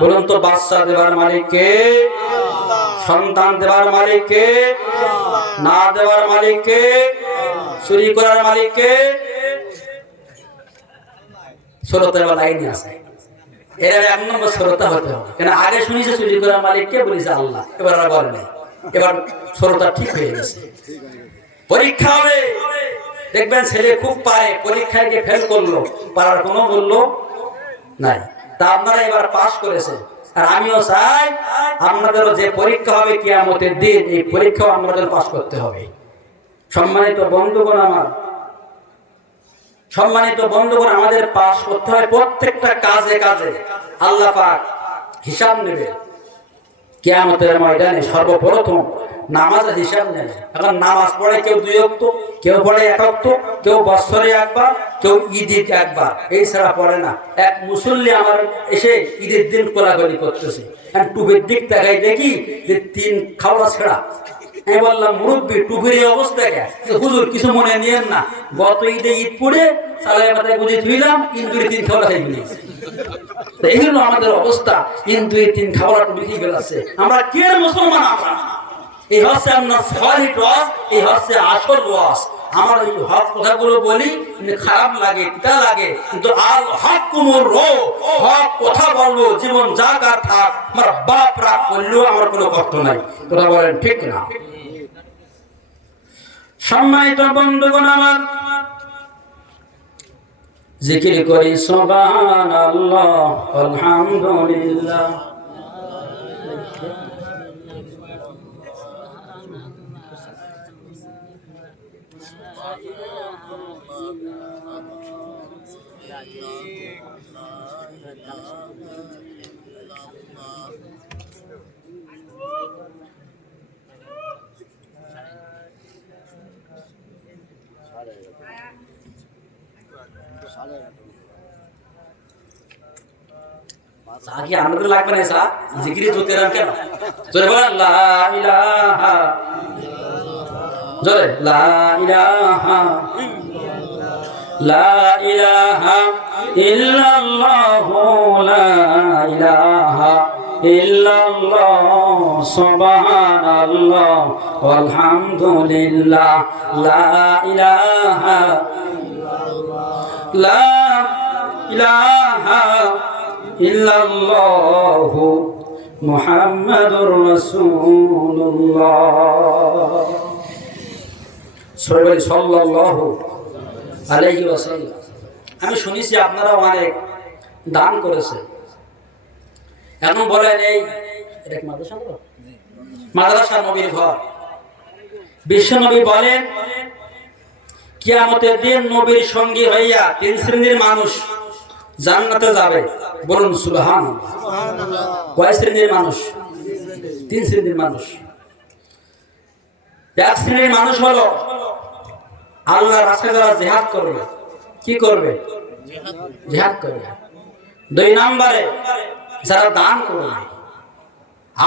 বলুন তো বাচ্চা দেবার মালিক কে? সন্তান দেবার মালিক কে? না দেওয়ার মালিক কে? চুরি করার মালিক কে? শ্রোতার লাইনে আছে, এর 1 নম্বর শ্রোতা হতে হবে। কেন আগে শুনেছে চুরি করার মালিক কে, বলেছে আল্লাহ, এবার আর বলে নাই। এবার শ্রোতা ঠিক হয়ে গেছে। পরীক্ষা হবে, দেখবেন ছেলে খুব পারে, পরীক্ষায় গিয়ে ফেল করলো, পারার কোনো মূল্য নাই। তা আপনারা এবার পাস করেছেন, আর আমিও চাই আপনাদেরও যে পরীক্ষা হবে কিয়ামতের দিন, এই পরীক্ষাও আমাদের পাস করতে হবে। সম্মানিত বন্ধুগণ আমার, সম্মানিত বন্ধুগণ, আমাদের পাস করতে হয় প্রত্যেকটা কাজে কাজে। আল্লাহ পাক হিসাব নেবে কিয়ামতের ময়দানে। সর্বপ্রথম নামাজের হিসাব নেবে। এখন নামাজ পড়ে কেউ 2 ওয়াক্ত, কেউ পড়ে 1 ওয়াক্ত, কেউ বছরে একবার, কেউ ঈদে একবার, এই ছাড়া পড়ে না। এক মুসল্লি আমার এসে ঈদের দিন কোলাকুলি করতেছে, টুপির দিক তাকাই দেখি যে 3 খাওয়া ছেঁড়া। আমি বললাম মুরব্বী টুপির এই অবস্থা কে? হুজুর কিছু মনে নিয়েন না, গত ঈদে ঈদ পড়ে চালাই মাথায় বুঝে ধুইলাম, কিন্তু 3 খাওয়া খাই ফেলেছি। এই হলো আমাদের অবস্থা। কিন্তু এই 3 খাওয়া টুপি ফেলাচ্ছে। আমরা কে মুসলমান? আমরা এই হচ্ছে আপনার সলিড ওয়াজ, এই হচ্ছে আসল ওয়াজ। আমার এই হক কথাগুলো বলি, খারাপ লাগে, তিতা লাগে, কিন্তু আল হক কুমুর রো, হক কথা বলবো, জীবন যা কার থাক, আমার বাপ রাগ করলেও আমার কোনো কষ্ট নাই। তোরা বলেন ঠিক না? সম্মানিত বন্ধুগণ আমার, জিকির করি সুবহানাল্লাহ আলহামদুলিল্লাহ। আগে আনন্দ লাগবে না স্যার, জিকিরে জোতে রান কেন? জোরে বলেন লা ইলাহা, জোরে লা ইলাহা লা ইলাহা ইল্লাল্লাহু লা ইলাহা ইল্লাল্লাহ সুবহানাল্লাহ আলহামদুলিল্লাহ লা ইলাহা লা ইলাহা ইল্লাল্লাহ মুহাম্মাদুর রাসূলুল্লাহ সাল্লাল্লাহু আলাইহি ওয়াসাল্লাম। আমি শুনেছি আপনারা অনেক দান করেছেন। এখন বলেন এই এটা কি মাদ্রাসা? মাদ্রাসা নবীর ঘর। বিশ্বনবী বলেন কিয়ামতের দিন নবীর সঙ্গী হইয়া 3 শ্রেণীর মানুষ জান্নাতে যাবে। বলুন সুবহানাল্লাহ। কয় শ্রেণীর মানুষ? 3 শ্রেণীর মানুষ। এক শ্রেণীর মানুষ হলো আল্লাহর রাস্তায় যারা জিহাদ করবে। কি করবে? জিহাদ করবে। 2 নম্বরে যারা দান করবে।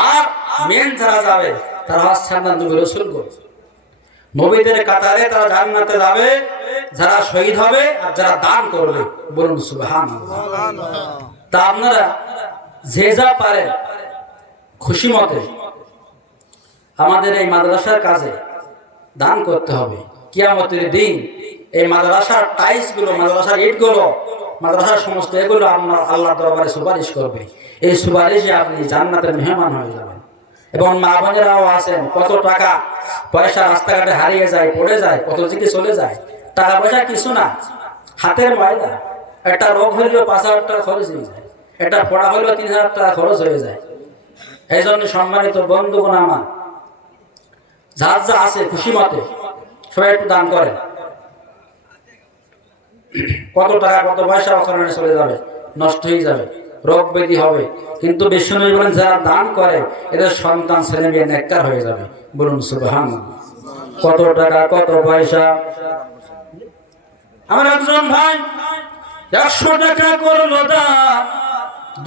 আর মেন যারা যাবে তারা হচ্ছে নবী রাসূলগণ। নবীদের কাতারে তারা জান্নাতে যাবে যারা শহীদ হবে আর যারা দান করবে। বলুন সুবহানাল্লাহ। তা আপনারা যে যা পারেন খুশি মতে আমাদের এই মাদ্রাসার কাজে দান করতে হবে। কিয়ামতের দিন এই মাদ্রাসার টাইলস গুলো, মাদ্রাসার ইট গুলো, মাদ্রাসার সমস্ত এগুলো আল্লাহ দরবারে সুপারিশ করবে। এই সুপারিশে আপনি জান্নাতের মেহমান হয়ে যাবেন। এবং মা বোনেরাও আছেন, কত টাকা পয়সা রাস্তাঘাটে হারিয়ে যায়, পড়ে যায়, কত দিকে চলে যায়। টাকা পয়সা কিছু না, হাতের ময়দা। একটা রোগ হইলেও 5,000 টাকা খরচ হয়ে যায়, একটা পড়া হইলেও 3,000 টাকা খরচ হয়ে যায়। এই জন্য সম্মানিত বন্ধুগণ আমার, যার যা আছে খুশি মতে সবাই একটু দান করেন। কত টাকা কত পয়সা ওখানে চলে যাবে, নষ্ট হয়ে যাবে, রোগ ব্যাধি হবে। কিন্তু বিশ্বনবী বলেন যারা দান করে এদের সন্তান ছেলে মেয়ে নেককার হয়ে যাবে। বলুন সুবহানাল্লাহ। কত টাকা কত পয়সা। আমার একজন ভাই 100 টাকা করলো দান,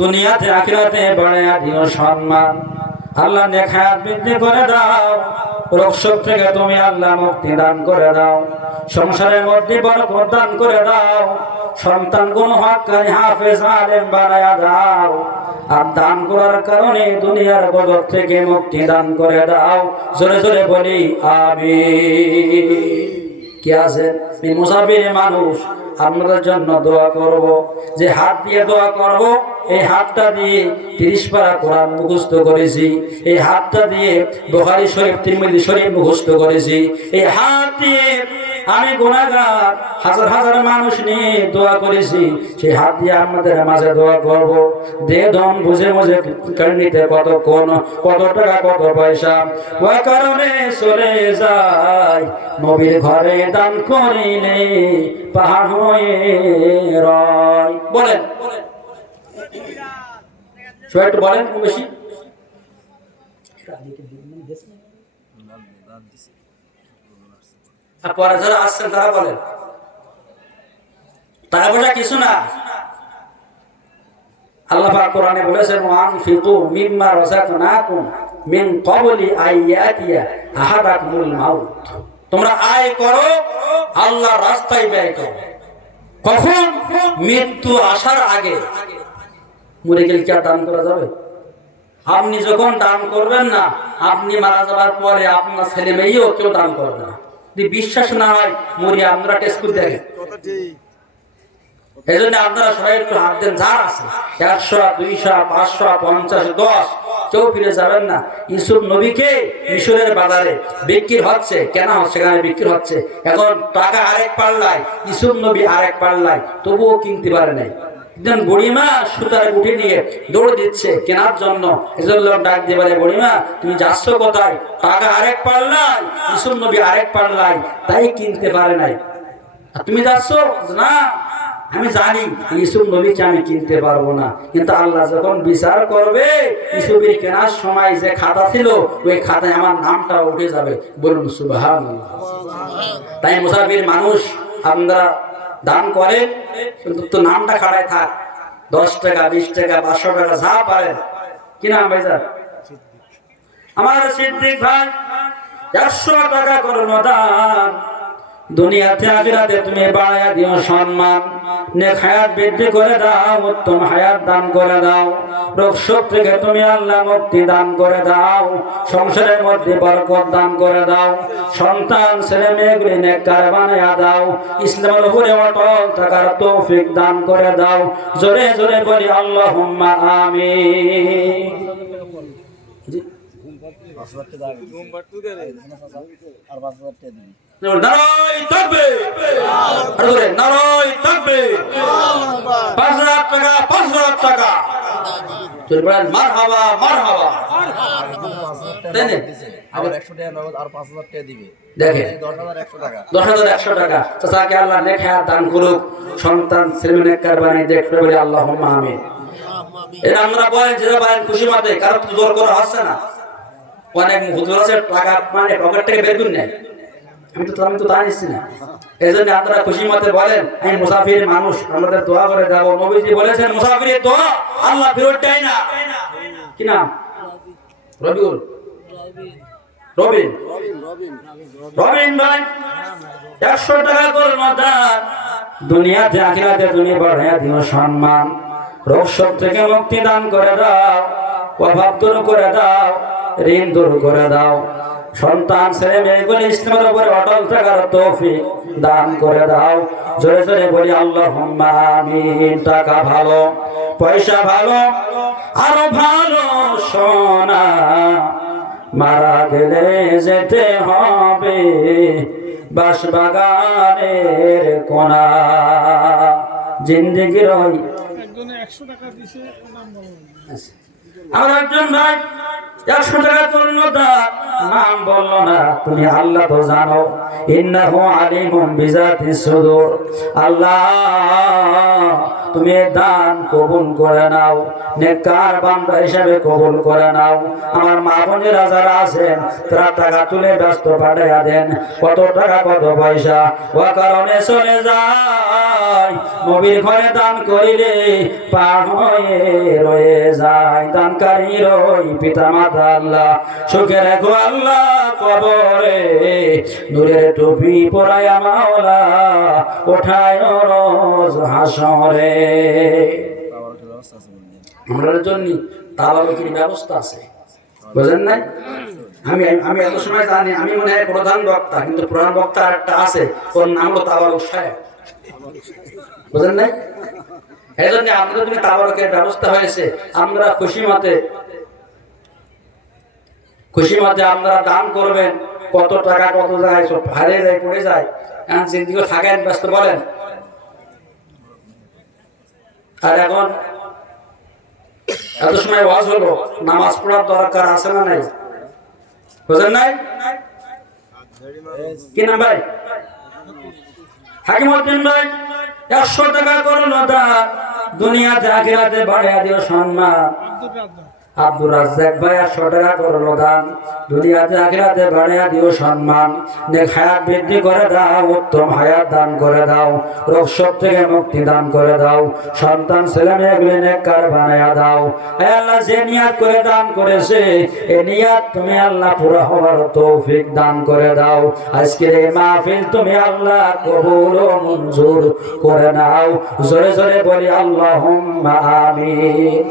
দুনিয়াতে আখিরাতে বাড়ায়া দিও সম্মান। আল্লাহ নেক হায়াত বৃদ্ধি করে দাও, রোগ শোক থেকে তুমি আল্লাহ মুক্তি দান করে দাও, সংসারের মধ্যে বরকত দান করে দাও, সন্তান গুণ হক্কানি হাফেজ আলেম বানায়া দাও। আর দান করার কারণে দুনিয়ার গজব থেকে মুক্তি দান করে দাও। জোরে জোরে বলি আমিন। কি আছে মুসাফির মানুষ, আপনাদের জন্য দোয়া করব। যে হাত দিয়ে দোয়া করব, এই হাতটা দিয়ে 30 পারা কোরআন মুখস্থ করেছি। এই হাতটা দিয়ে বুখারী শরীফ তিরমিজি শরীফ মুখস্থ করেছি। এই হাত দিয়ে আমি গুনাহগার হাজার হাজার মানুষ নিয়ে দোয়া করেছি। সেই হাত দিয়ে আমাদের মাঝে দোয়া করব। দে দম বুঝে বুঝে কারণিতে কতক্ষণ, কত টাকা কত পয়সা ওই কারণে চলে যায়। নবীর ঘরে দান করিলে পাহাড় হয়ে রয়। বলেন সবাই একটু বলেন কম বেশি। পরে যারা আসছেন তারা বলেন টাকা পয়সা কিছু না। আল্লাহ পাক কোরআনে বলেছেন ওয়ানফিকু মিম্মা রাযাকনাকুম মিন ক্বাবলি আইয়াতিয়া আহাদাকুমুল মাউত। তোমরা আয় করো, আল্লাহর রাস্তায় ব্যয় করো। কখন? মৃত্যু আসার আগে। মরে গেলে কি আর দান করা যাবে? আপনি যখন দান করবেন না, আপনি মারা যাবার পরে আপনার ছেলে মেয়েও কেউ দান করবে না। যদি বিশ্বাস না হয় মরি আপনারা টেস্ট করে দেখেন। এই জন্য আপনারা সবাই একটু হাত দেন। যার আছে 100 200 500 50 10 কেউ ফিরে যাবেন না। ইউসুফ নবীকে মিশরের বাজারে বিক্রি হচ্ছে, কেন হচ্ছে? সেখানে বিক্রি হচ্ছে। এখন টাকা আরেক পাল্লায়, ইউসুফ নবী আরেক পাল্লায়, তবুও কিনতে পারে নাই। একজন বুড়িমা সুতার গুটি নিয়ে দৌড় দিচ্ছে কেনার জন্য। এজন্য লোক ডাক দিয়ে বলে, বুড়িমা তুমি যাচ্ছ কোথায়? টাকা আরেক পাল্লায়, ইউসুফ নবী আরেক পাল্লায়, তাই কিনতে পারে নাই। আর তুমি যাচ্ছ? না, আমি জানি ইউসুফ নবীকে আমি কিনতে পারবো না, কিন্তু আল্লাহ যখন বিচার করবে ইউসুফের কেনার সময় যে খাতা ছিল ওই খাতায় আমার নামটা উঠে যাবে। বলুন সুবহানাল্লাহ। তাই মুসাফির মানুষ আপনারা দান করেন, কিন্তু তো নামটা খাড়ায় থাক। 10 টাকা 20 টাকা 500 টাকা যা পারেন। কি নাম ভাইজান? আমার সিদ্দিক ভাই 100 টাকা করলো দান, দুনিয়াতে আখিরাতে তুমি বাড়ায়া দিও সম্মান, নেক হায়াত বৃদ্ধি করে দাও, উত্তম হায়াত দান করে দাও, রোগ শোক থেকে তুমি আল্লাহ মুক্তি দান করে দাও, সংসারের মধ্যে বরকত দান করে দাও, সন্তান ছেলে মেয়েগুলি নেককার বানায়া দাও, ইসলামের উপরে অটল থাকার তৌফিক দান করে দাও। জোরে জোরে বলি আল্লাহুম্মা আমিন। নারায়ে তাকবীর, আর জোরে নারায়ে তাকবীর। ৫,০০০ টাকা, ৫,০০০ টাকা। জোরে বলেন মারহাবা, মারহাবা। তাই না? আবার ১০০ টাকা নগদ আর ৫,০০০ টাকা দিবে। দেখেন ১০,১০০ টাকা। ১০,১০০ টাকা। চাচাকে আল্লাহ নেক হায়াত দান করুক, সন্তান ছেলে মেয়ে নেককার বানিয়ে দেখবে বলে আল্লাহুম্মা আমিন। এর আমরা বলেন যে বলেন খুশি মতে, কারো তো জোর করা হচ্ছে না। অনেক হুজুর আছে টাকা মানে পকেট থেকে বের করে নেয়, আমি তো তা নিচ্ছি না। এই জন্য আপনারা খুশি মতে বলেন আমি মুসাফির মানুষ, আমাদের দোয়া করে যাবো। নবীজি বলেছেন মুসাফিরের দোয়া আল্লাহ ফেরত দেয় না। কি নাম? রবিউল, রবিন, রবিন ভাই ১০০ টাকা করে দান। দুনিয়াতে আখিরাতে তুমি বাড়াইয়া দিও সম্মান, রোগ শোক থেকে মুক্তি দান করে দাও, অভাব দূর করে দাও, ঋণ দূর করে দাও, সন্তান ছেলে মেয়েগুলি ইসলামের উপরে অটল থাকার তৌফিক দান করে দাও। জোরে জোরে বলি আল্লাহুম্মা আমিন। টাকা ভালো, পয়সা ভালো, আরো ভালো সোনা, মারা গেলে যেতে হবে বাঁশবাগানের কোনা। জিন্দেগির ওই আমার একজন ভাই ১০০ টাকা করলো দান, নাম বললো না। তুমি আল্লাহ তো জানো, ইন্নাহু আলিমুম বিজাতিস সুদূর। আল্লাহ তুমি দান কবুল করে নাও, নেককার বান্দা হিসেবে কবুল করে নাও। আমার মা বোনেরা যারা আছেন তারা টাকা তুলে ব্যস্ত পাঠাইয়া দেন, কত টাকা কত পয়সা ও কারণে চলে যায়। নবীর ঘরে দান করিলে পার হয়ে রয়ে যায়। দানকারীর ওই পিতা মাতা আল্লাহ সুখে রেখো আল্লাহ কবরে, নূরের টুপি পরায়া মাওলা ওঠায় রোজ হাসরে। আমাদের জন্য তাবারুকের ব্যবস্থা আছে, বুঝেন নাই? আমি এত সময় জানি, আমি মনে হয় প্রধান বক্তা, কিন্তু প্রধান বক্তা একটা আছে, ওর নাম হলো তাবারুক সাহেব, বুঝেন নাই? এই জন্য আমাদের জন্য তাবারুকের ব্যবস্থা হয়েছে। আমরা খুশি মতে আপনারা দান করবেন। কত টাকা কত জায়গায় সব হারিয়ে যায়, পড়ে যায়। এখন জিন্দিগি থাকেন ব্যস্ত বলেন। আর এখন এত সময় ওয়াজ হলো, নামাজ পড়ার দরকার আছে না নাই? বুঝেন নাই? কি নাম ভাই? হাকিমউদ্দিন ভাই ১০০ টাকা করলো দান, দুনিয়াতে আখিরাতে বাড়াইয়া দিও সম্মান। আব্দুর রাজ্জাক ভাই ১০০ টাকা করলো দান, দুনিয়াতে আখিরাতে বাড়াইয়া দিও সম্মান, নেক হায়াত বৃদ্ধি করে দাও, উত্তম হায়াত দান করে দাও, রোগ শোক থেকে মুক্তি দান করে দাও, সন্তান ছেলে মেয়েগুলি নেককার বানাইয়া দাও। হে আল্লাহ, যে নিয়াত করে দান করেছে এই নিয়াত তুমি আল্লাহ পুরো হওয়ার তৌফিক দান করে দাও। আজকের এই মাহফিল তুমি আল্লাহ কবুল ও মঞ্জুর করে নাও। জোরে জোরে বলি আল্লাহুম্মা আমিন।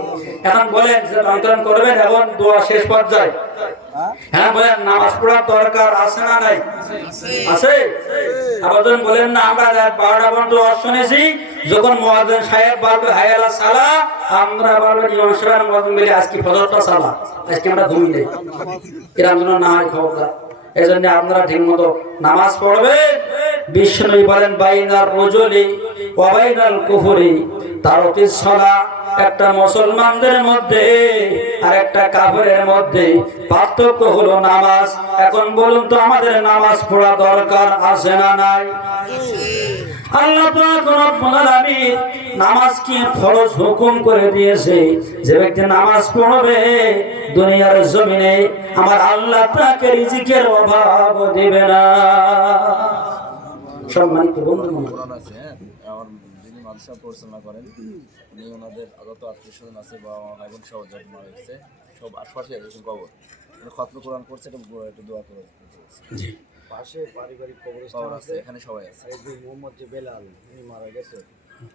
এখন বলেন যে দান করবেন, এখন দোয়া শেষ পর্যায়ে। হ্যাঁ বলেন, নামাজ পড়ার দরকার আছে না নাই? আছে। আবার বলেন না, আমরা ১২টা পর্যন্ত শুনেছি, যখন মুয়াজ্জিন সাহেব বলবে হায় আলা সালা, আমরা বলবো ইমাম সাহেব মুয়াজ্জিন বলে আজকে ফজরটা সালা, আজকে আমরা ঘুমিয়ে নেই, এরকম যেন না হয় খবরদার। এই জন্য আপনারা ঠিক মতো নামাজ পড়বেন। বিষ্ণু বলেন বাইনার রজুলি ওয়া বাইনাল কুফরি তারকিস সালাহ। একটা মুসলমানদের মধ্যে আর একটা কাফেরের মধ্যে পার্থক্য হলো নামাজ। এখন বলুন তো, আমাদের নামাজ পড়া দরকার আছে না নাই? আল্লাহ পাক রব্বুল আলামিন নামাজ কি ফরজ হুকুম করে দিয়েছে। যে ব্যক্তি নামাজ পড়বে দুনিয়ার জমিনে আমার আল্লাহ তাকে রিজিকের অভাব দিবে না। সম্মানিত বন্ধুগণ, আমার যিনি মাদ্রাসা পরিচালনা করেন, উনি ওনাদের যত আত্মীয়স্বজন আছে বা ভাই বোন সব জন্ম হয়েছে, সব আশপাশে এরকম কবর খতম কোরআন করছে, একটু দোয়া করে। পাশে পারিবারিক কবরস্থান কবর আছে, আছে, এখানে সবাই আছে। এই যে মোহাম্মদ যে বেলাল উনি মারা গেছে,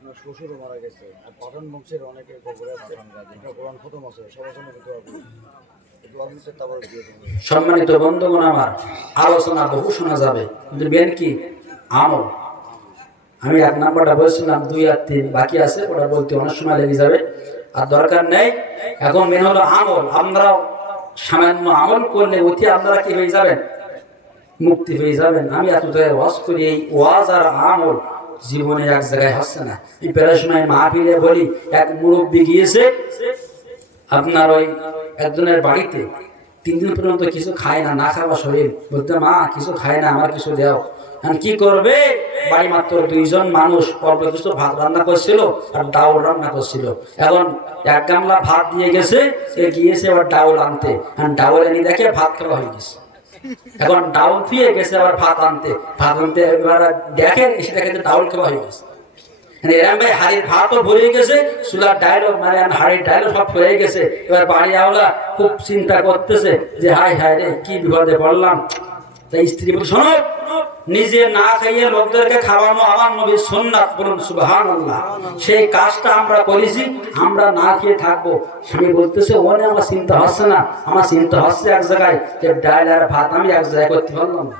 ওনার শ্বশুরও মারা গেছে, আর পাঠান বংশের অনেকে কবরে আছে, একটা কোরআন খতম আছে, সবার জন্য একটু দোয়া করুন, একটু অভিযোগ তারপরে দিয়ে দেবো। সম্মানিত বন্ধুগণ, আমার আলোচনা বহু শোনা যাবে, কিন্তু মেন কি আমল। আমি 1 নাম্বারটা বলছিলাম, 2 আর 3 বাকি আছে, ওটা বলতে অনেক সময় লেগে যাবে, আর দরকার নেই। এখন মেন হলো আমল। আপনারাও সামান্য আমল করলে অতি আপনারা কি হয়ে যাবেন? মুক্তি হয়ে যাবেন। আমি এত জায়গায় ওয়াজ করি, এই ওয়াজ আর আমল জীবনে এক জায়গায় হচ্ছে না। এই প্রায় সময় মাহফিলে বলি, এক মুরব্বী গিয়েছে আপনার ওই একজনের বাড়িতে, 3 দিন পর্যন্ত কিছু খায় না, না খাওয়া শরীর। বলতে, মা কিছু খায় না, আমার কিছু দাও। এখন কি করবে? বাড়ি মাত্র 2 জন মানুষ, অল্প কিছু ভাত রান্না করছিল আর ডাউল রান্না করছিল। এখন 1 গামলা ভাত দিয়ে গেছে, সে গিয়েছে আবার ডাউল আনতে। এখন ডাউল এনে দেখে ভাত খাওয়া হয়ে গেছে। এখন ডাউল দিয়ে গেছে আবার ভাত আনতে, এবার দেখে এসে দেখে ডাউল খাওয়া হয়ে গেছে। এরম ভাই হাড়ির ভাতও ভরে গেছে, চুলার ডাইলও মানে হাড়ির ডাইলও সব হয়ে গেছে। এবার বাড়ি আওলা খুব চিন্তা করতেছে যে হায় হায় রে, কি বিপদে পড়লাম। তাই স্ত্রী বলে, শোনো, নিজে না খাইয়ে লোকদেরকে খাওয়ানো আমার নবীর সুন্নাত, বলুন সুবহানাল্লাহ। সেই কাজটা আমরা করেছি, আমরা না খেয়ে থাকবো। স্বামী বলতেছে, ওনে আমার চিন্তা হচ্ছে না, আমার চিন্তা হচ্ছে এক জায়গায়, যে ডাইল আর ভাত আমি এক জায়গায় করতে পারলাম না।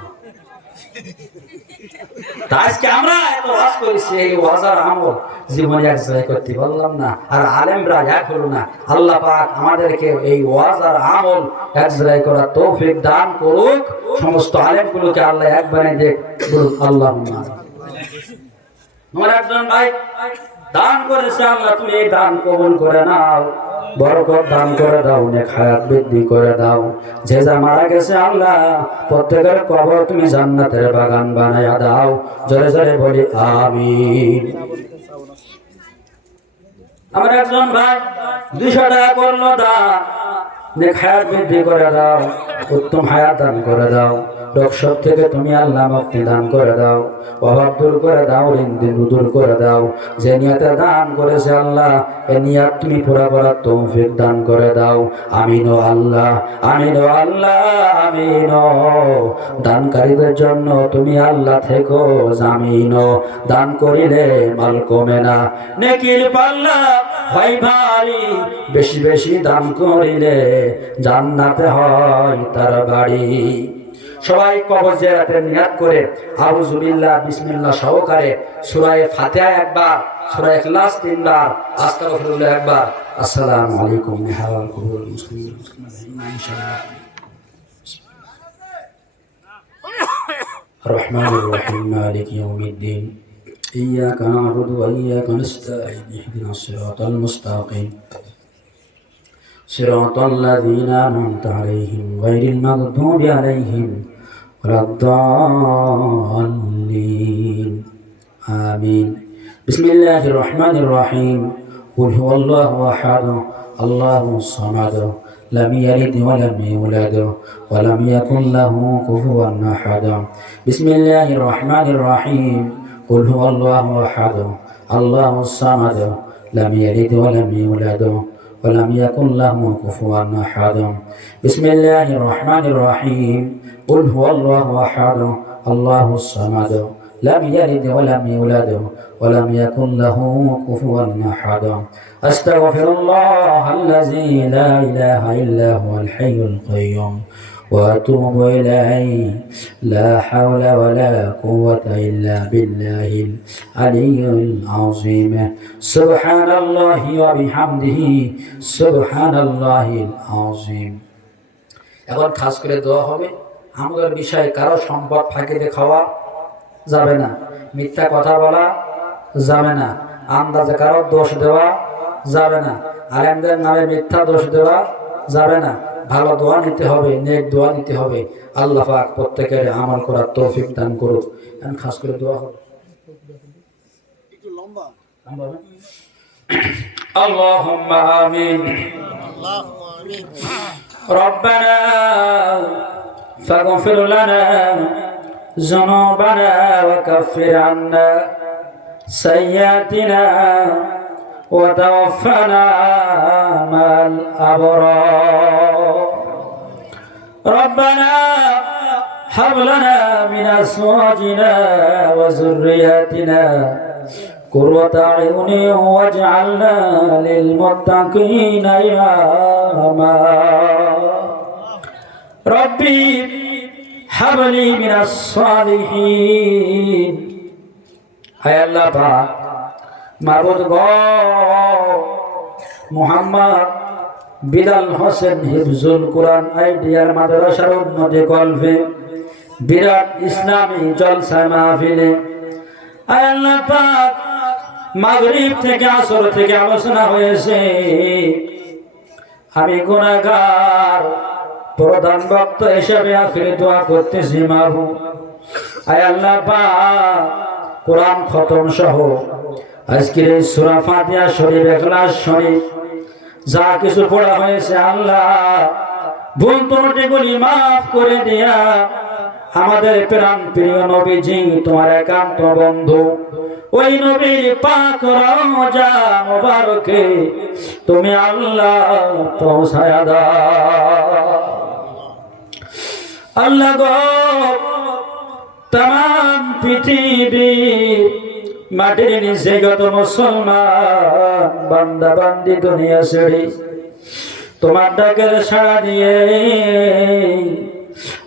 আজকে আমরা এত ওয়াজ করেছি, এই ওয়াজ আর আমল জীবনে এক জায়গায় করতে পারলাম না, আর আলেমরা এক হলো না। আল্লাহ পাক আমাদেরকে এই ওয়াজ আর আমল এক জায়গায় করার তৌফিক দান করুক। সমস্ত আলেমগুলোকে আল্লাহ এক বানিয়ে দেখ, বলুন আল্লাহুম্মা। আমার একজন ভাই দান করেছে, আল্লাহ তুমি এই দান কবুল করে নাও, বরকত দান করে দাও, নেক হায়াত বৃদ্ধি করে দাও। যে যা মারা গেছে আল্লাহ প্রত্যেকের কবর তুমি জান্নাতের বাগান বানায়া দাও। জোরে জোরে বলি আমিন। আমার একজন ভাই 200 টাকা করলো দান, নেক হায়াত বৃদ্ধি করে দাও, উত্তম হায়াত দান করে দাও। রোগ থেকে তুমি আল্লাহ মুক্তি দান করে দাও, অভাব দূর করে দাও, ঋণ দূর করে দাও। যে নিয়তে দান করেছে আল্লাহ, এ নিয়ত তুমি পুরা করার তৌফিক দান করে দাও। আমিন ও আল্লাহ, আমিন ও আল্লাহ, আমিন। দানকারীদের জন্য তুমি আল্লাহ থেকো জামিন। দান করিলে মাল কমে না, নেকির পাল্লা হয় ভারী। বেশি বেশি দান করিলে জান্নাতে হয় তার বাড়ি। সবাই কবর জিয়ারতের নিয়াত করে আউযুবিল্লাহ বিসমিল্লাহ সহকারে সূরা ফাতিহা একবার, সূরা ইখলাস 3 বার, আস্তাগফিরুল্লাহ একবার। আসসালামু আলাইকুম নিহাওয়াল কবুল মুসলিমিন ইনশাআল্লাহ। রহমানির রহিম মালিক ইয়াউমিদ্দিন ইয়্যাকা না'বুদু ওয়া ইয়্যাকা নাস্তাঈন ইহদিনাস সিরাতাল মুস্তাকিম সিরাতাল লাযীনা আন'আমতা আলাইহিম গায়রিল মাগদুবি আলাইহিম ওয়ালাদ-দাল্লিন। আমিন। বিসমিল্লাহির রহমানির রহিম। কুল হুয়াল্লাহু আহাদ, আল্লাহুস সামাদ, লাম ইয়ালিদ ওয়া লাম ইউলাদ ওয়া লাম ইয়াকুল লাহু কুফুওয়ান আহাদ। বিসমিল্লাহির রহমানির রহিম। কুল হুয়াল্লাহু আহাদ, আল্লাহুস সামাদ, লাম ইয়ালিদ ওয়া লাম ইউলাদ ওয়া লাম ইয়াকুল লাহু কুফুওয়ান আহাদ। বিসমিল্লাহির রহমানির রহিম। কুল হুয়াল্লাহু আহাদ, আল্লাহুস সামাদ, লাম ইয়ালিদ ওয়া লাম ইউলাদ ওয়া লাম ইয়াকুল লাহু কুফুওয়ান আহাদ। আস্তাগফিরুল্লাহাল্লাযী লা ইলাহা ইল্লা হুয়াল হাইয়ুল কাইয়্যুম ওয়া আতুবু ইলাইহি। লা হাওলা ওয়া লা কুওয়াতা ইল্লা বিল্লাহিল আলিয়্যিল আযীম। সুবহানাল্লাহি ওয়া বিহামদিহি, সুবহানাল্লাহিল আযীম। এখন খাস করে দোয়া হবে। আমাদের বিষয়ে কারো সম্পদ ফাঁকি দিয়ে খাওয়া যাবে না, মিথ্যা কথা বলা যাবে না, আন্দাজে কারো দোষ দেওয়া যাবে না, আলেমদের নামে মিথ্যা দোষ দেওয়া যাবে না। ভালো দোয়া নিতে হবে, নেক দোয়া নিতে হবে। আল্লাহ পাক প্রত্যেকের আমল করার তৌফিক দান করুক। এখন খাস করে দোয়া হবে। একটু লম্বা। আল্লাহুম্মা আমিন। রব্বানা ফাগফির লানা যুনুবানা ওয়া কাফির আন্না সাইয়্যাতিনা ওয়া তাওফানা মাল আবরার। রব্বানা هب لنا من أزواجنا وذرياتنا قرة أعين واجعلنا للمتقين إماما ربي هب لي من الصالحين হায় আল্লাহ পাক মাবুদ গো মুহাম্মদ বিলাল হোসেন হিফজুল কোরআন আইডিয়ার মাদ্রাসার উন্নতি কল্পে বিরাট ইসলামী জলসা মাহফিলে হায় আল্লাহ পাক মাগরিব থেকে আসর থেকে আলোচনা হয়েছে আমি গুনাহগার প্রধান বক্তা হিসেবে আখিরি দোয়া করতেছি মাহবুব হায় আল্লাহ পাক কোরআন খতম সহ আজকের এই সূরা ফাতিহা শরীফ ইখলাস শরীফ যা কিছু পড়া হয়েছে আল্লাহ ভুল ত্রুটিগুলি মাফ করে দিয়া আমাদের প্রাণ প্রিয় নবীজি তোমার একান্ত বন্ধু ওই নবীর পাক রওজা মুবারকে তুমি আল্লাহ পৌঁছায়া দাও আল্লাহ গো तमाम पृथ्वी माटिर निचे गत मुसलमान बांदा बांदी दुनिया छेड़े তোমার ডাকের সাড়া দিয়ে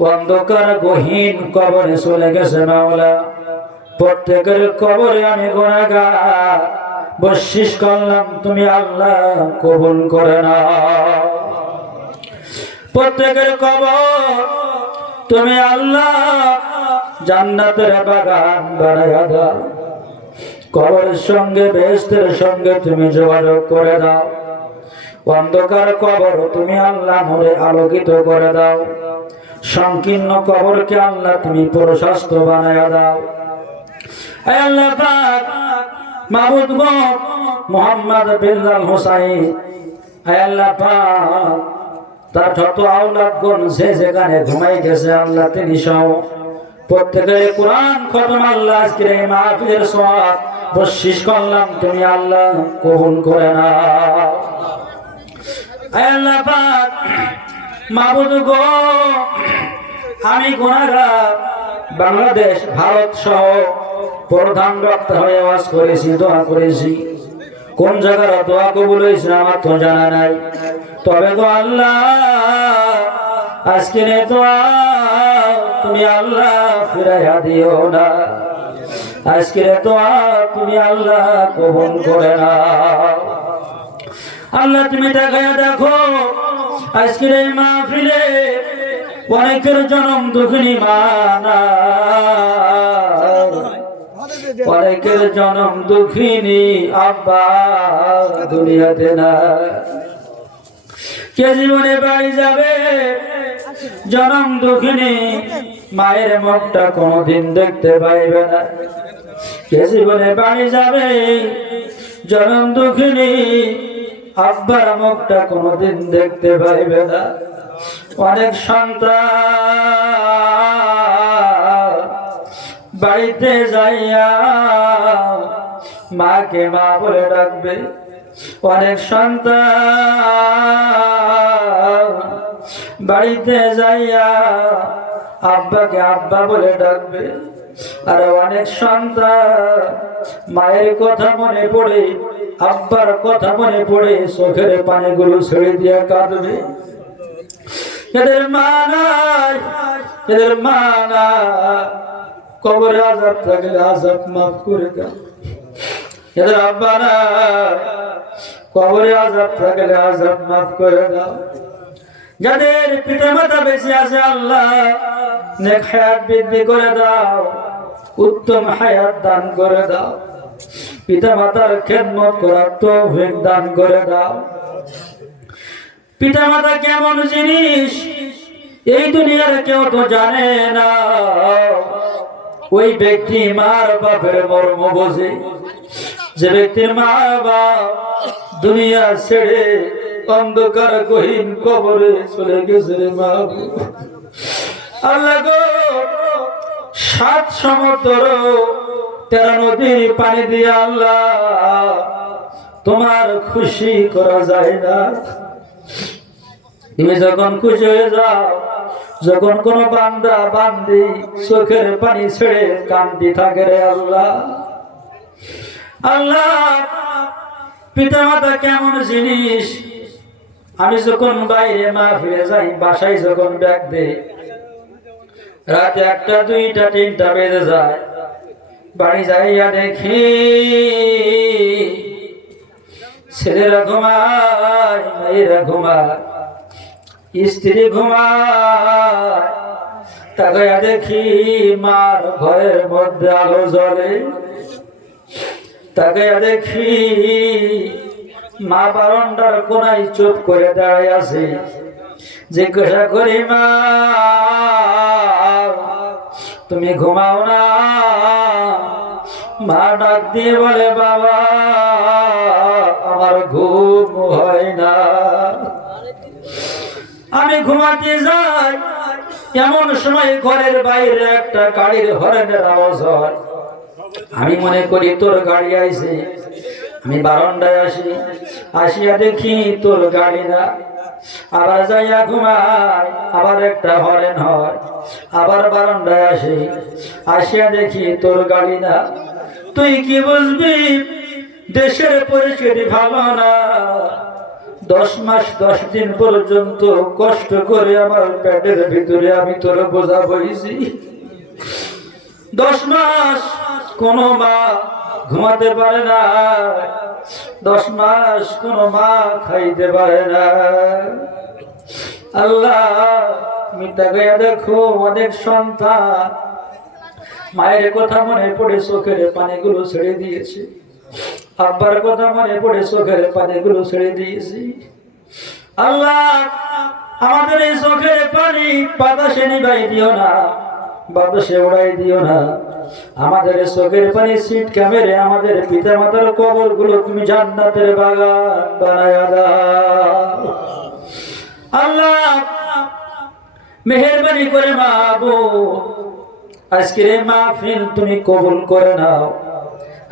অন্ধকার গহীন কবরে চলে গেছে মাওলা প্রত্যেকের কবরে আমি গুনাহগার বশিশ করলাম তুমি আল্লাহ কবুল করে নাও প্রত্যেকের কবর তুমি আল্লাহ জান্নাতের বাগান বানায়া দাও কবরের সঙ্গে বেহেশতের সঙ্গে তুমি যোগাযোগ করে দাও অন্ধকার কবর তুমি আল্লাহ নূরে আলোকিত করে দাও সংকীর্ণ কবরকে আল্লাহ তুমি প্রশস্ত বানায়া দাও হে আল্লাহ পাক মাবুদ গো মুহাম্মদ বিল্লাল হোসাইন হে আল্লাহ পাক তার যত আওলাদগণ যে যেখানে ঘুমাই গেছে আল্লাহ তিনি সহ প্রত্যেকের কোরআন খতম আল্লাহ আজকের এই মাহফিলের সওয়াব বশিশ করলাম তুমি আল্লাহ কবুল করে নাও হে আল্লাহ পাক মাবুদ গো আমি গুনাহগার বাংলাদেশ ভারত সহ প্রধান বক্তা হয়ে ওয়াজ করেছি দোয়া করেছি কোন জায়গার দোয়া কবুল হয়েছে আমার তো জানা নাই তবে গো আল্লাহ আজকের এই দোয়া তুমি আল্লাহ ফিরাইয়া দিও না আজকের দোয়া তুমি আল্লাহ কবুল করে নাও আল্লাহ তুমি দেখায়া দেখো আজকের এই মাহফিলে অনেকের জনম দুঃখিনী মা অনেকের জনম দুঃখিনী আব্বা দুনিয়াতে না কে জীবনে বাড়ি যাবে জনম দুঃখিনী মায়ের মুখটা কোনদিন দেখতে পাইবে না কে জীবনে বাড়ি যাবে জনম দুঃখিনী আব্বার মুখটা কোনদিন দেখতে পাইবে না অনেক সন্তান বাড়িতে যাইয়া মাকে মা বলে ডাকবে অনেক সন্তান বাড়িতে যাইয়া আব্বাকে আব্বা বলে ডাকবে আর অনেক সন্তান মায়ের কথা মনে পড়ে আব্বার কথা মনে পড়ে চোখের পানিগুলো ছেড়ে দিয়া কাঁদবে এদের মা নাই এদের মা না কবরে আযাব থাকলে আযাব মাফ করে দাও এদের আব্বা না কবরে আযাব থাকলে আযাব মাফ করে দাও যাদের পিতা মাতা বেঁচে আছে আল্লাহ নেক হায়াত বৃদ্ধি করে দাও উত্তম হায়াত দান করে দাও পিতা মাতার খেদমত করার তৌফিক দান করে দাও পিতা মাতা কেমন জিনিস এই দুনিয়ার কেউ তো জানে না ওই ব্যক্তি মার বাপের মর্ম বোঝে যে ব্যক্তির মা বাপ দুনিয়া ছেড়ে অন্ধকার গহীন কবরে চলে গেছে রে মা আল্লাহ গো 7 সমুদ্র 13 নদীর পানি দিয়ে আল্লাহ তোমার খুশি করা যায় না তুমি যখন খুশি হয়ে যাও যখন কোন বান্দা বান্দি চোখের পানি ছেড়ে কান্দি থাকে রে আল্লাহ, আল্লাহ পিতা মাতা কেমন জিনিস। আমি যখন বাইরে মাহফিলে যাই, বাসায় যখন ব্যাগ দেই, রাতে 1টা 2টা 3টা বেজে যায়, বাড়ি যাইয়া দেখি ছেলেরা ঘুমায়, মেয়েরা ঘুমায়, স্ত্রী ঘুমায়, তাকাইয়া দেখি মার ঘরের মধ্যে আলো জ্বলে, তাকাইয়া দেখি মা বারান্দার কোনায় চুপ করে দাঁড়ায় আছে। জিজ্ঞাসা করি, মা তুমি ঘুমাও না? মা ডাক দিয়ে বলে, বাবা আমার ঘুম হয় না। আমি ঘুমাতে যাই, এমন সময় ঘরের বাইরে একটা গাড়ির হর্নের আওয়াজ হয়। আমি মনে করি তোর গাড়ি আইছে। আমি বারান্দায় আসি, আসিয়া দেখি তোর গাড়ি না। আবার যাইয়া ঘুমাই, আবার একটা হরেন হয়। আবার বারান্দায় আসি, আসিয়া দেখি তোর গাড়ি না। তুই কি বুঝবি দেশের পরিস্থিতি ভালো না। 10 মাস 10 দিন পর্যন্ত কষ্ট করে আমার পেটের ভিতরে আমি তোর বোঝা বইছি। 10 মাস কোন মা ঘুমাতে পারে না, 10 মাস কোন মা খাইতে পারে না। আল্লাহ তুমি তাকাইয়া দেখো, অনেক সন্তান মায়ের কথা মনে পড়ে চোখের পানিগুলো ছেড়ে দিয়েছে, আব্বার কথা মনে পড়ে চোখের পানিগুলো ছেড়ে দিয়েছি। আল্লাহ আমাদের এই চোখের পানি বাতাসে নিভাই দিও না, বাতাসে উড়াই দিও না। আমাদের চোখের পানি সিট ক্যামেরে আমাদের পিতা মাতার কবর গুলো তুমি জান্নাতের বাগান বানায়া দাও। আল্লাহ মেহেরবানি করে মাহবুব আজকের এই মাহফিল তুমি কবুল করে নাও।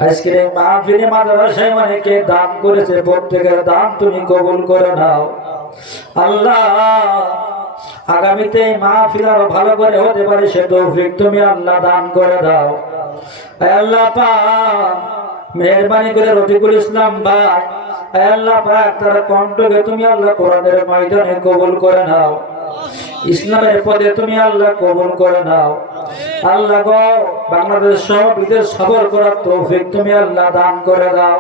আজকের এই মাহফিলে মাদ্রাসায় অনেকে দান করেছে, প্রত্যেকের দান তুমি কবুল করে নাও। আল্লাহ আগামীতে এই মাহফিল আরো ভালো করে হতে পারে সে তৌফিক তুমি আল্লাহ দান করে দাও। আল্লাহ পাক মেহেরবানি করে রফিকুল ইসলাম ভাই, আল্লাহ পাক তার কণ্ঠকে তুমি আল্লাহ কোরআনের ময়দানে কবুল করে নাও, ইসলামের পদে তুমি আল্লাহ কবুল করে নাও। আল্লাহ গো বাংলাদেশ সহ বিদেশ সফর করার তৌফিক তুমি আল্লাহ দান করে দাও।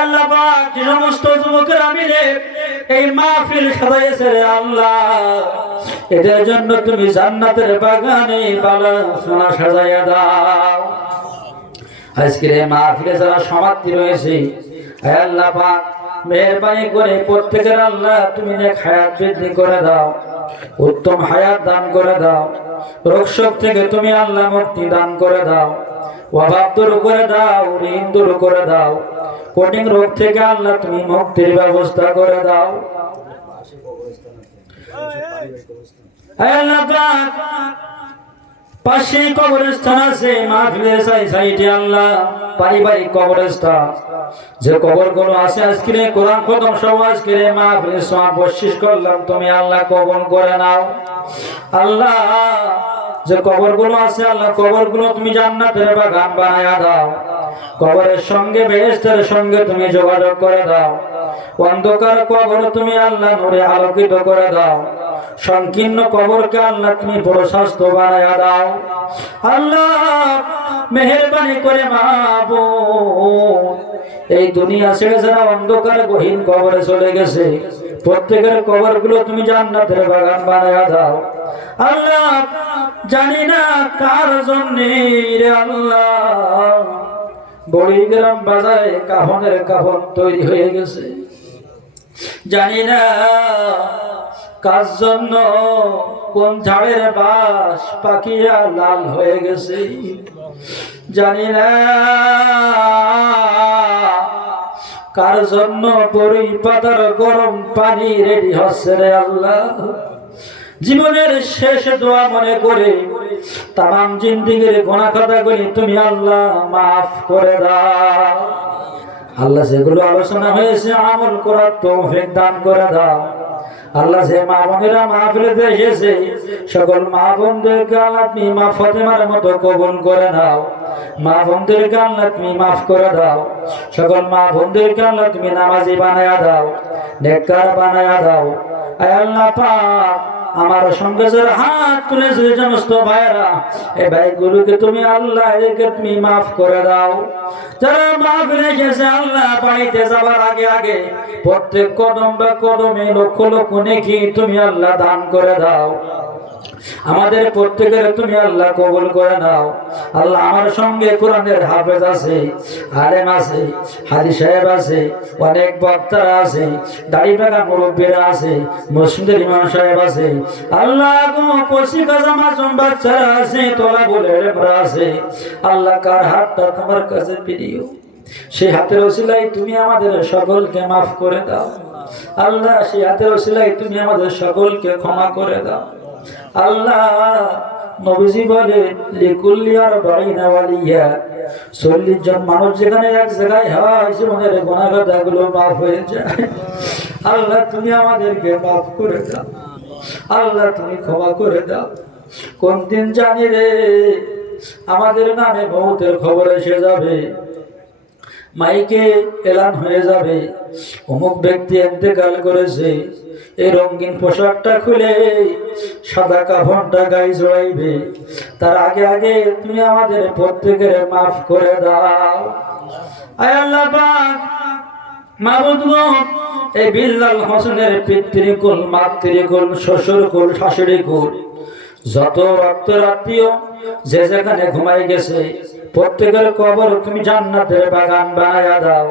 আল্লাহ পাক যে সমস্ত যুবকেরা মিলে এই মাহফিল সাজাইছে রে আল্লাহ, এদের জন্য তুমি জান্নাতের বাগানে বালা সোনা সাজাইয়া দাও। আজকের এই মাহফিলে যারা সমাপ্তি রয়েছে, আল্লাহ পাক মেহেরবানি করে প্রত্যেকের আল্লাহ তুমি নেক হায়াত বৃদ্ধি করে দাও, উত্তম হায়াত দান করে দাও। রোগ শোক থেকে তুমি আল্লাহ মুক্তি দান করে দাও, অভাব দূর করে দাও, ঋণ দূর করে দাও, কঠিন রোগ থেকে আল্লাহ তুমি মুক্তির ব্যবস্থা করে দাও। আল্লাহ পাক পাশেই কবরস্থান আছে, মাহফিলের সাইডে আল্লাহ পারিবারিক কবরস্থান, যে কবরগুলো আছে আজকে কোরআন খতম সহ আজকে মাহফিলের সওয়াব বখশিশ করলাম, তুমি আল্লাহ কবুল করে নাও। আল্লাহ যে কবরগুলো আছে আল্লাহ কবরগুলো তুমি জান্নাতের বাগান বানায়া দাও, কবরের সঙ্গে বেহেশতের সঙ্গে তুমি যোগাযোগ করে দাও। অন্ধকার কবর তুমি আল্লাহ নূরে আলোকিত করে দাও, সংকীর্ণ কবরকে আল্লাহ তুমি প্রশস্ত বানায়া দাও। আল্লাহ মেহেরবানি করে মাহবুব এই দুনিয়া ছেড়ে যারা অন্ধকার গহীন কবরে চলে গেছে, প্রত্যেকের কবরগুলো তুমি জান্নাতের বাগান বানায়া দাও। আল্লাহ জানি না কার জন্যে রে আল্লাহ বড়িগ্রাম বাজারে কাফনের কাফন তৈরি হয়ে গেছে, জানি না কার জন্য কোন ঝাড়ের বাস পাকিয়া লাল হয়ে গেছে, জানি না কার জন্য বড়ি পাতার গরম পানি রেডি হচ্ছে রে আল্লাহ। জীবনের শেষ দোয়া মনে করে তামাম জিন্দেগীর গুনাহ খাতাগুলি তুমি আল্লাহ মাফ করে দাও। আল্লাহ যেগুলো আলোচনা হয়েছে আমল করার তৌফিক দান করে দাও। আল্লাহ যে মা বোনেরা মাহফিলেতে এসেছে সকল মা বোনদেরকে আল্লাহ তুমি মা ফাতেমার মতো কবুল করে নাও। মা বোনদেরকে আল্লাহ তুমি মাফ করে দাও। সকল মা বোনদেরকে আল্লাহ তুমি নামাজি বানায়া দাও, নেককার বানায়া দাও। আয় আল্লাহ পাক, আমার সঙ্গে যারা হাত তুলেছে সমস্ত ভাইরা, এই ভাইগুলোকে তুমি আল্লাহ এদেরকে তুমি মাফ করে দাও। যারা মাহফিলে এসেছে আল্লাহ, বাড়িতে যাবার আগে আগে প্রত্যেক কদম বা কদমে লক্ষ লক্ষ নেকি তুমি আল্লাহ দান করে দাও। আমাদের প্রত্যেকের তুমি আল্লাহ কবুল করে নাও। আল্লাহ আমার সঙ্গে কোরআনের হাফেজ আছে, আলেম আছে, হাজি সাহেব আছে, অনেক বক্তারা আছে, দাড়ি পাকা মুরব্বীরা আছে, মসজিদের ইমাম সাহেব আছে, আল্লাহ কচি কাজা মাসুম বাচ্চারা আছে, তোলা বলে আছে। আল্লাহ কার হাতটা তোমার কাছে প্রিয়, সেই হাতের ওসিলায় তুমি আমাদের সকলকে মাফ করে দাও। আল্লাহ সেই হাতের ওসিলায় তুমি আমাদের সকলকে ক্ষমা করে দাও। আল্লাহ নবীজি বলে লিকুল্লি আরবাঈনা ওয়ালিয়া, 40 জন মানুষ যেখানে এক জায়গায় হয় জীবনের গুনাহগুলো মাফ হয়ে যায়। আল্লাহ তুমি আমাদেরকে মাফ করে দাও। আল্লাহ তুমি ক্ষমা করে দাও। কোন দিন জানি রে আমাদের নামে মৌতের খবর এসে যাবে, মাইকে এলান হয়ে যাবে অমুক ব্যক্তি ইন্তেকাল করেছে। এই রঙিন পোশাকটা খুলে সাদা কাফনটা গায়ে জড়াইবে, তার আগে আগে তুমি আমাদের প্রত্যেকের মাফ করে দাও। আয় আল্লাহ পাক, মাবুদ গো, এই বিল্লাল হোসেনের পিতৃকুল, মাতৃকুল, শ্বশুরকুল, শাশুড়িকুল, যত রক্তের আত্মীয় যে যেখানে ঘুমাই গেছে প্রত্যেকের কবর তুমি জান্নাতের বাগান বানায়া দাও।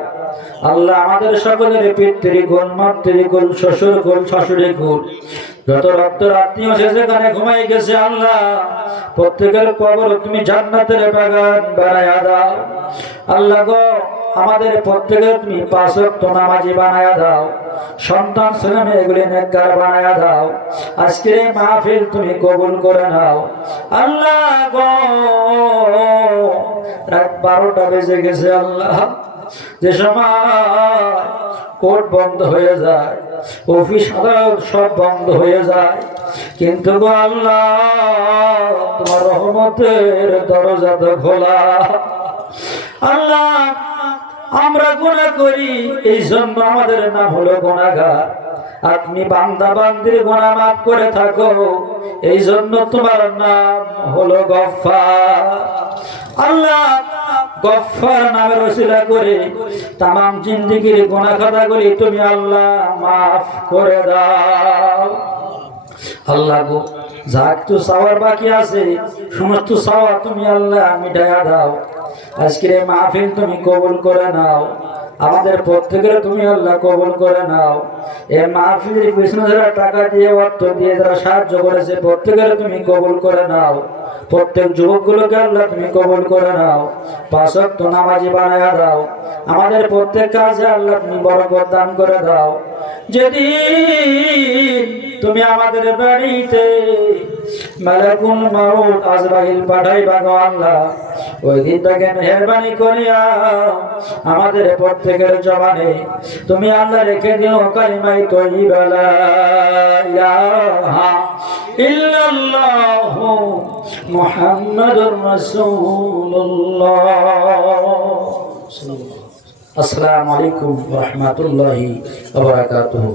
আল্লাহ আমাদের সকলের পিতৃকুল, মাতৃকুল, শ্বশুরকুল, শাশুড়িকুল, যত রক্তের আত্মীয় যে যেখানে ঘুমাই গেছে আল্লাহ প্রত্যেকের কবর তুমি জান্নাতের বাগান বানায়া দাও। আল্লাহ গো, আমাদের প্রত্যেকের তুমি 5 ওয়াক্ত নামাজি বানায়া দাও। সন্তান ছেলে মেয়েগুলি নেককার বানায়া দাও। আজকের এই মাহফিল তুমি কবুল করে নাও। আল্লাহ গো, রাত 12টা বেজে গেছে আল্লাহ, যে সময় কোর্ট বন্ধ হয়ে যায়, অফিস আদালত সব বন্ধ হয়ে যায়, কিন্তু গো আল্লাহ তোমার রহমতের দরজা তো খোলা। আল্লাহ আমরা গুনাহ করি, এই জন্য আমাদের নাম হলো গুনাহগার। আপনি বান্দা বান্দির গুনাহ মাফ করে থাকো, এই জন্য তোমার নাম হলো গফফার। আল্লাহ গফফার নামের ওসিলা করে তামাম জিন্দেগীর গুনাহ খাতাগুলি তুমি আল্লাহ মাফ করে দাও। আল্লাহ গো, যা একটু চাওয়ার বাকি আছে সমস্ত চাওয়া তুমি আল্লাহ মিটাইয়া দাও। আজকের এই মাহফিল তুমি কবুল করে নাও। আমাদের প্রত্যেকের তুমি আল্লাহ কবুল করে নাও। এই মাহফিলের পিছনে যারা টাকা দিয়ে, অর্থ দিয়ে যারা সাহায্য করেছে প্রত্যেকের তুমি কবুল করে নাও। প্রত্যেক যুবকগুলোকে আল্লাহ তুমি কবুল করে নাও। 5 ওয়াক্ত নামাজি বানায়া দাও। আমাদের প্রত্যেক কাজে আল্লাহ তুমি বরকত দান করে দাও। যেদিন তুমি আমাদের বাড়িতে মালাকুল মাউত আজরাইল পাঠাইবা গো আল্লাহ, ওই দিন তাকে মেহেরবানি করিয়া আমাদের প্রত্যেকের জবানে তুমি আল্লাহ রেখে দিও কালিমায়ে তাইয়্যিবা লা ইলাহা ইল্লাল্লাহু মুহাম্মাদুর রাসূলুল্লাহ। আসসালামু আলাইকুম ওয়া রাহমাতুল্লাহি ওয়া বারাকাতুহু।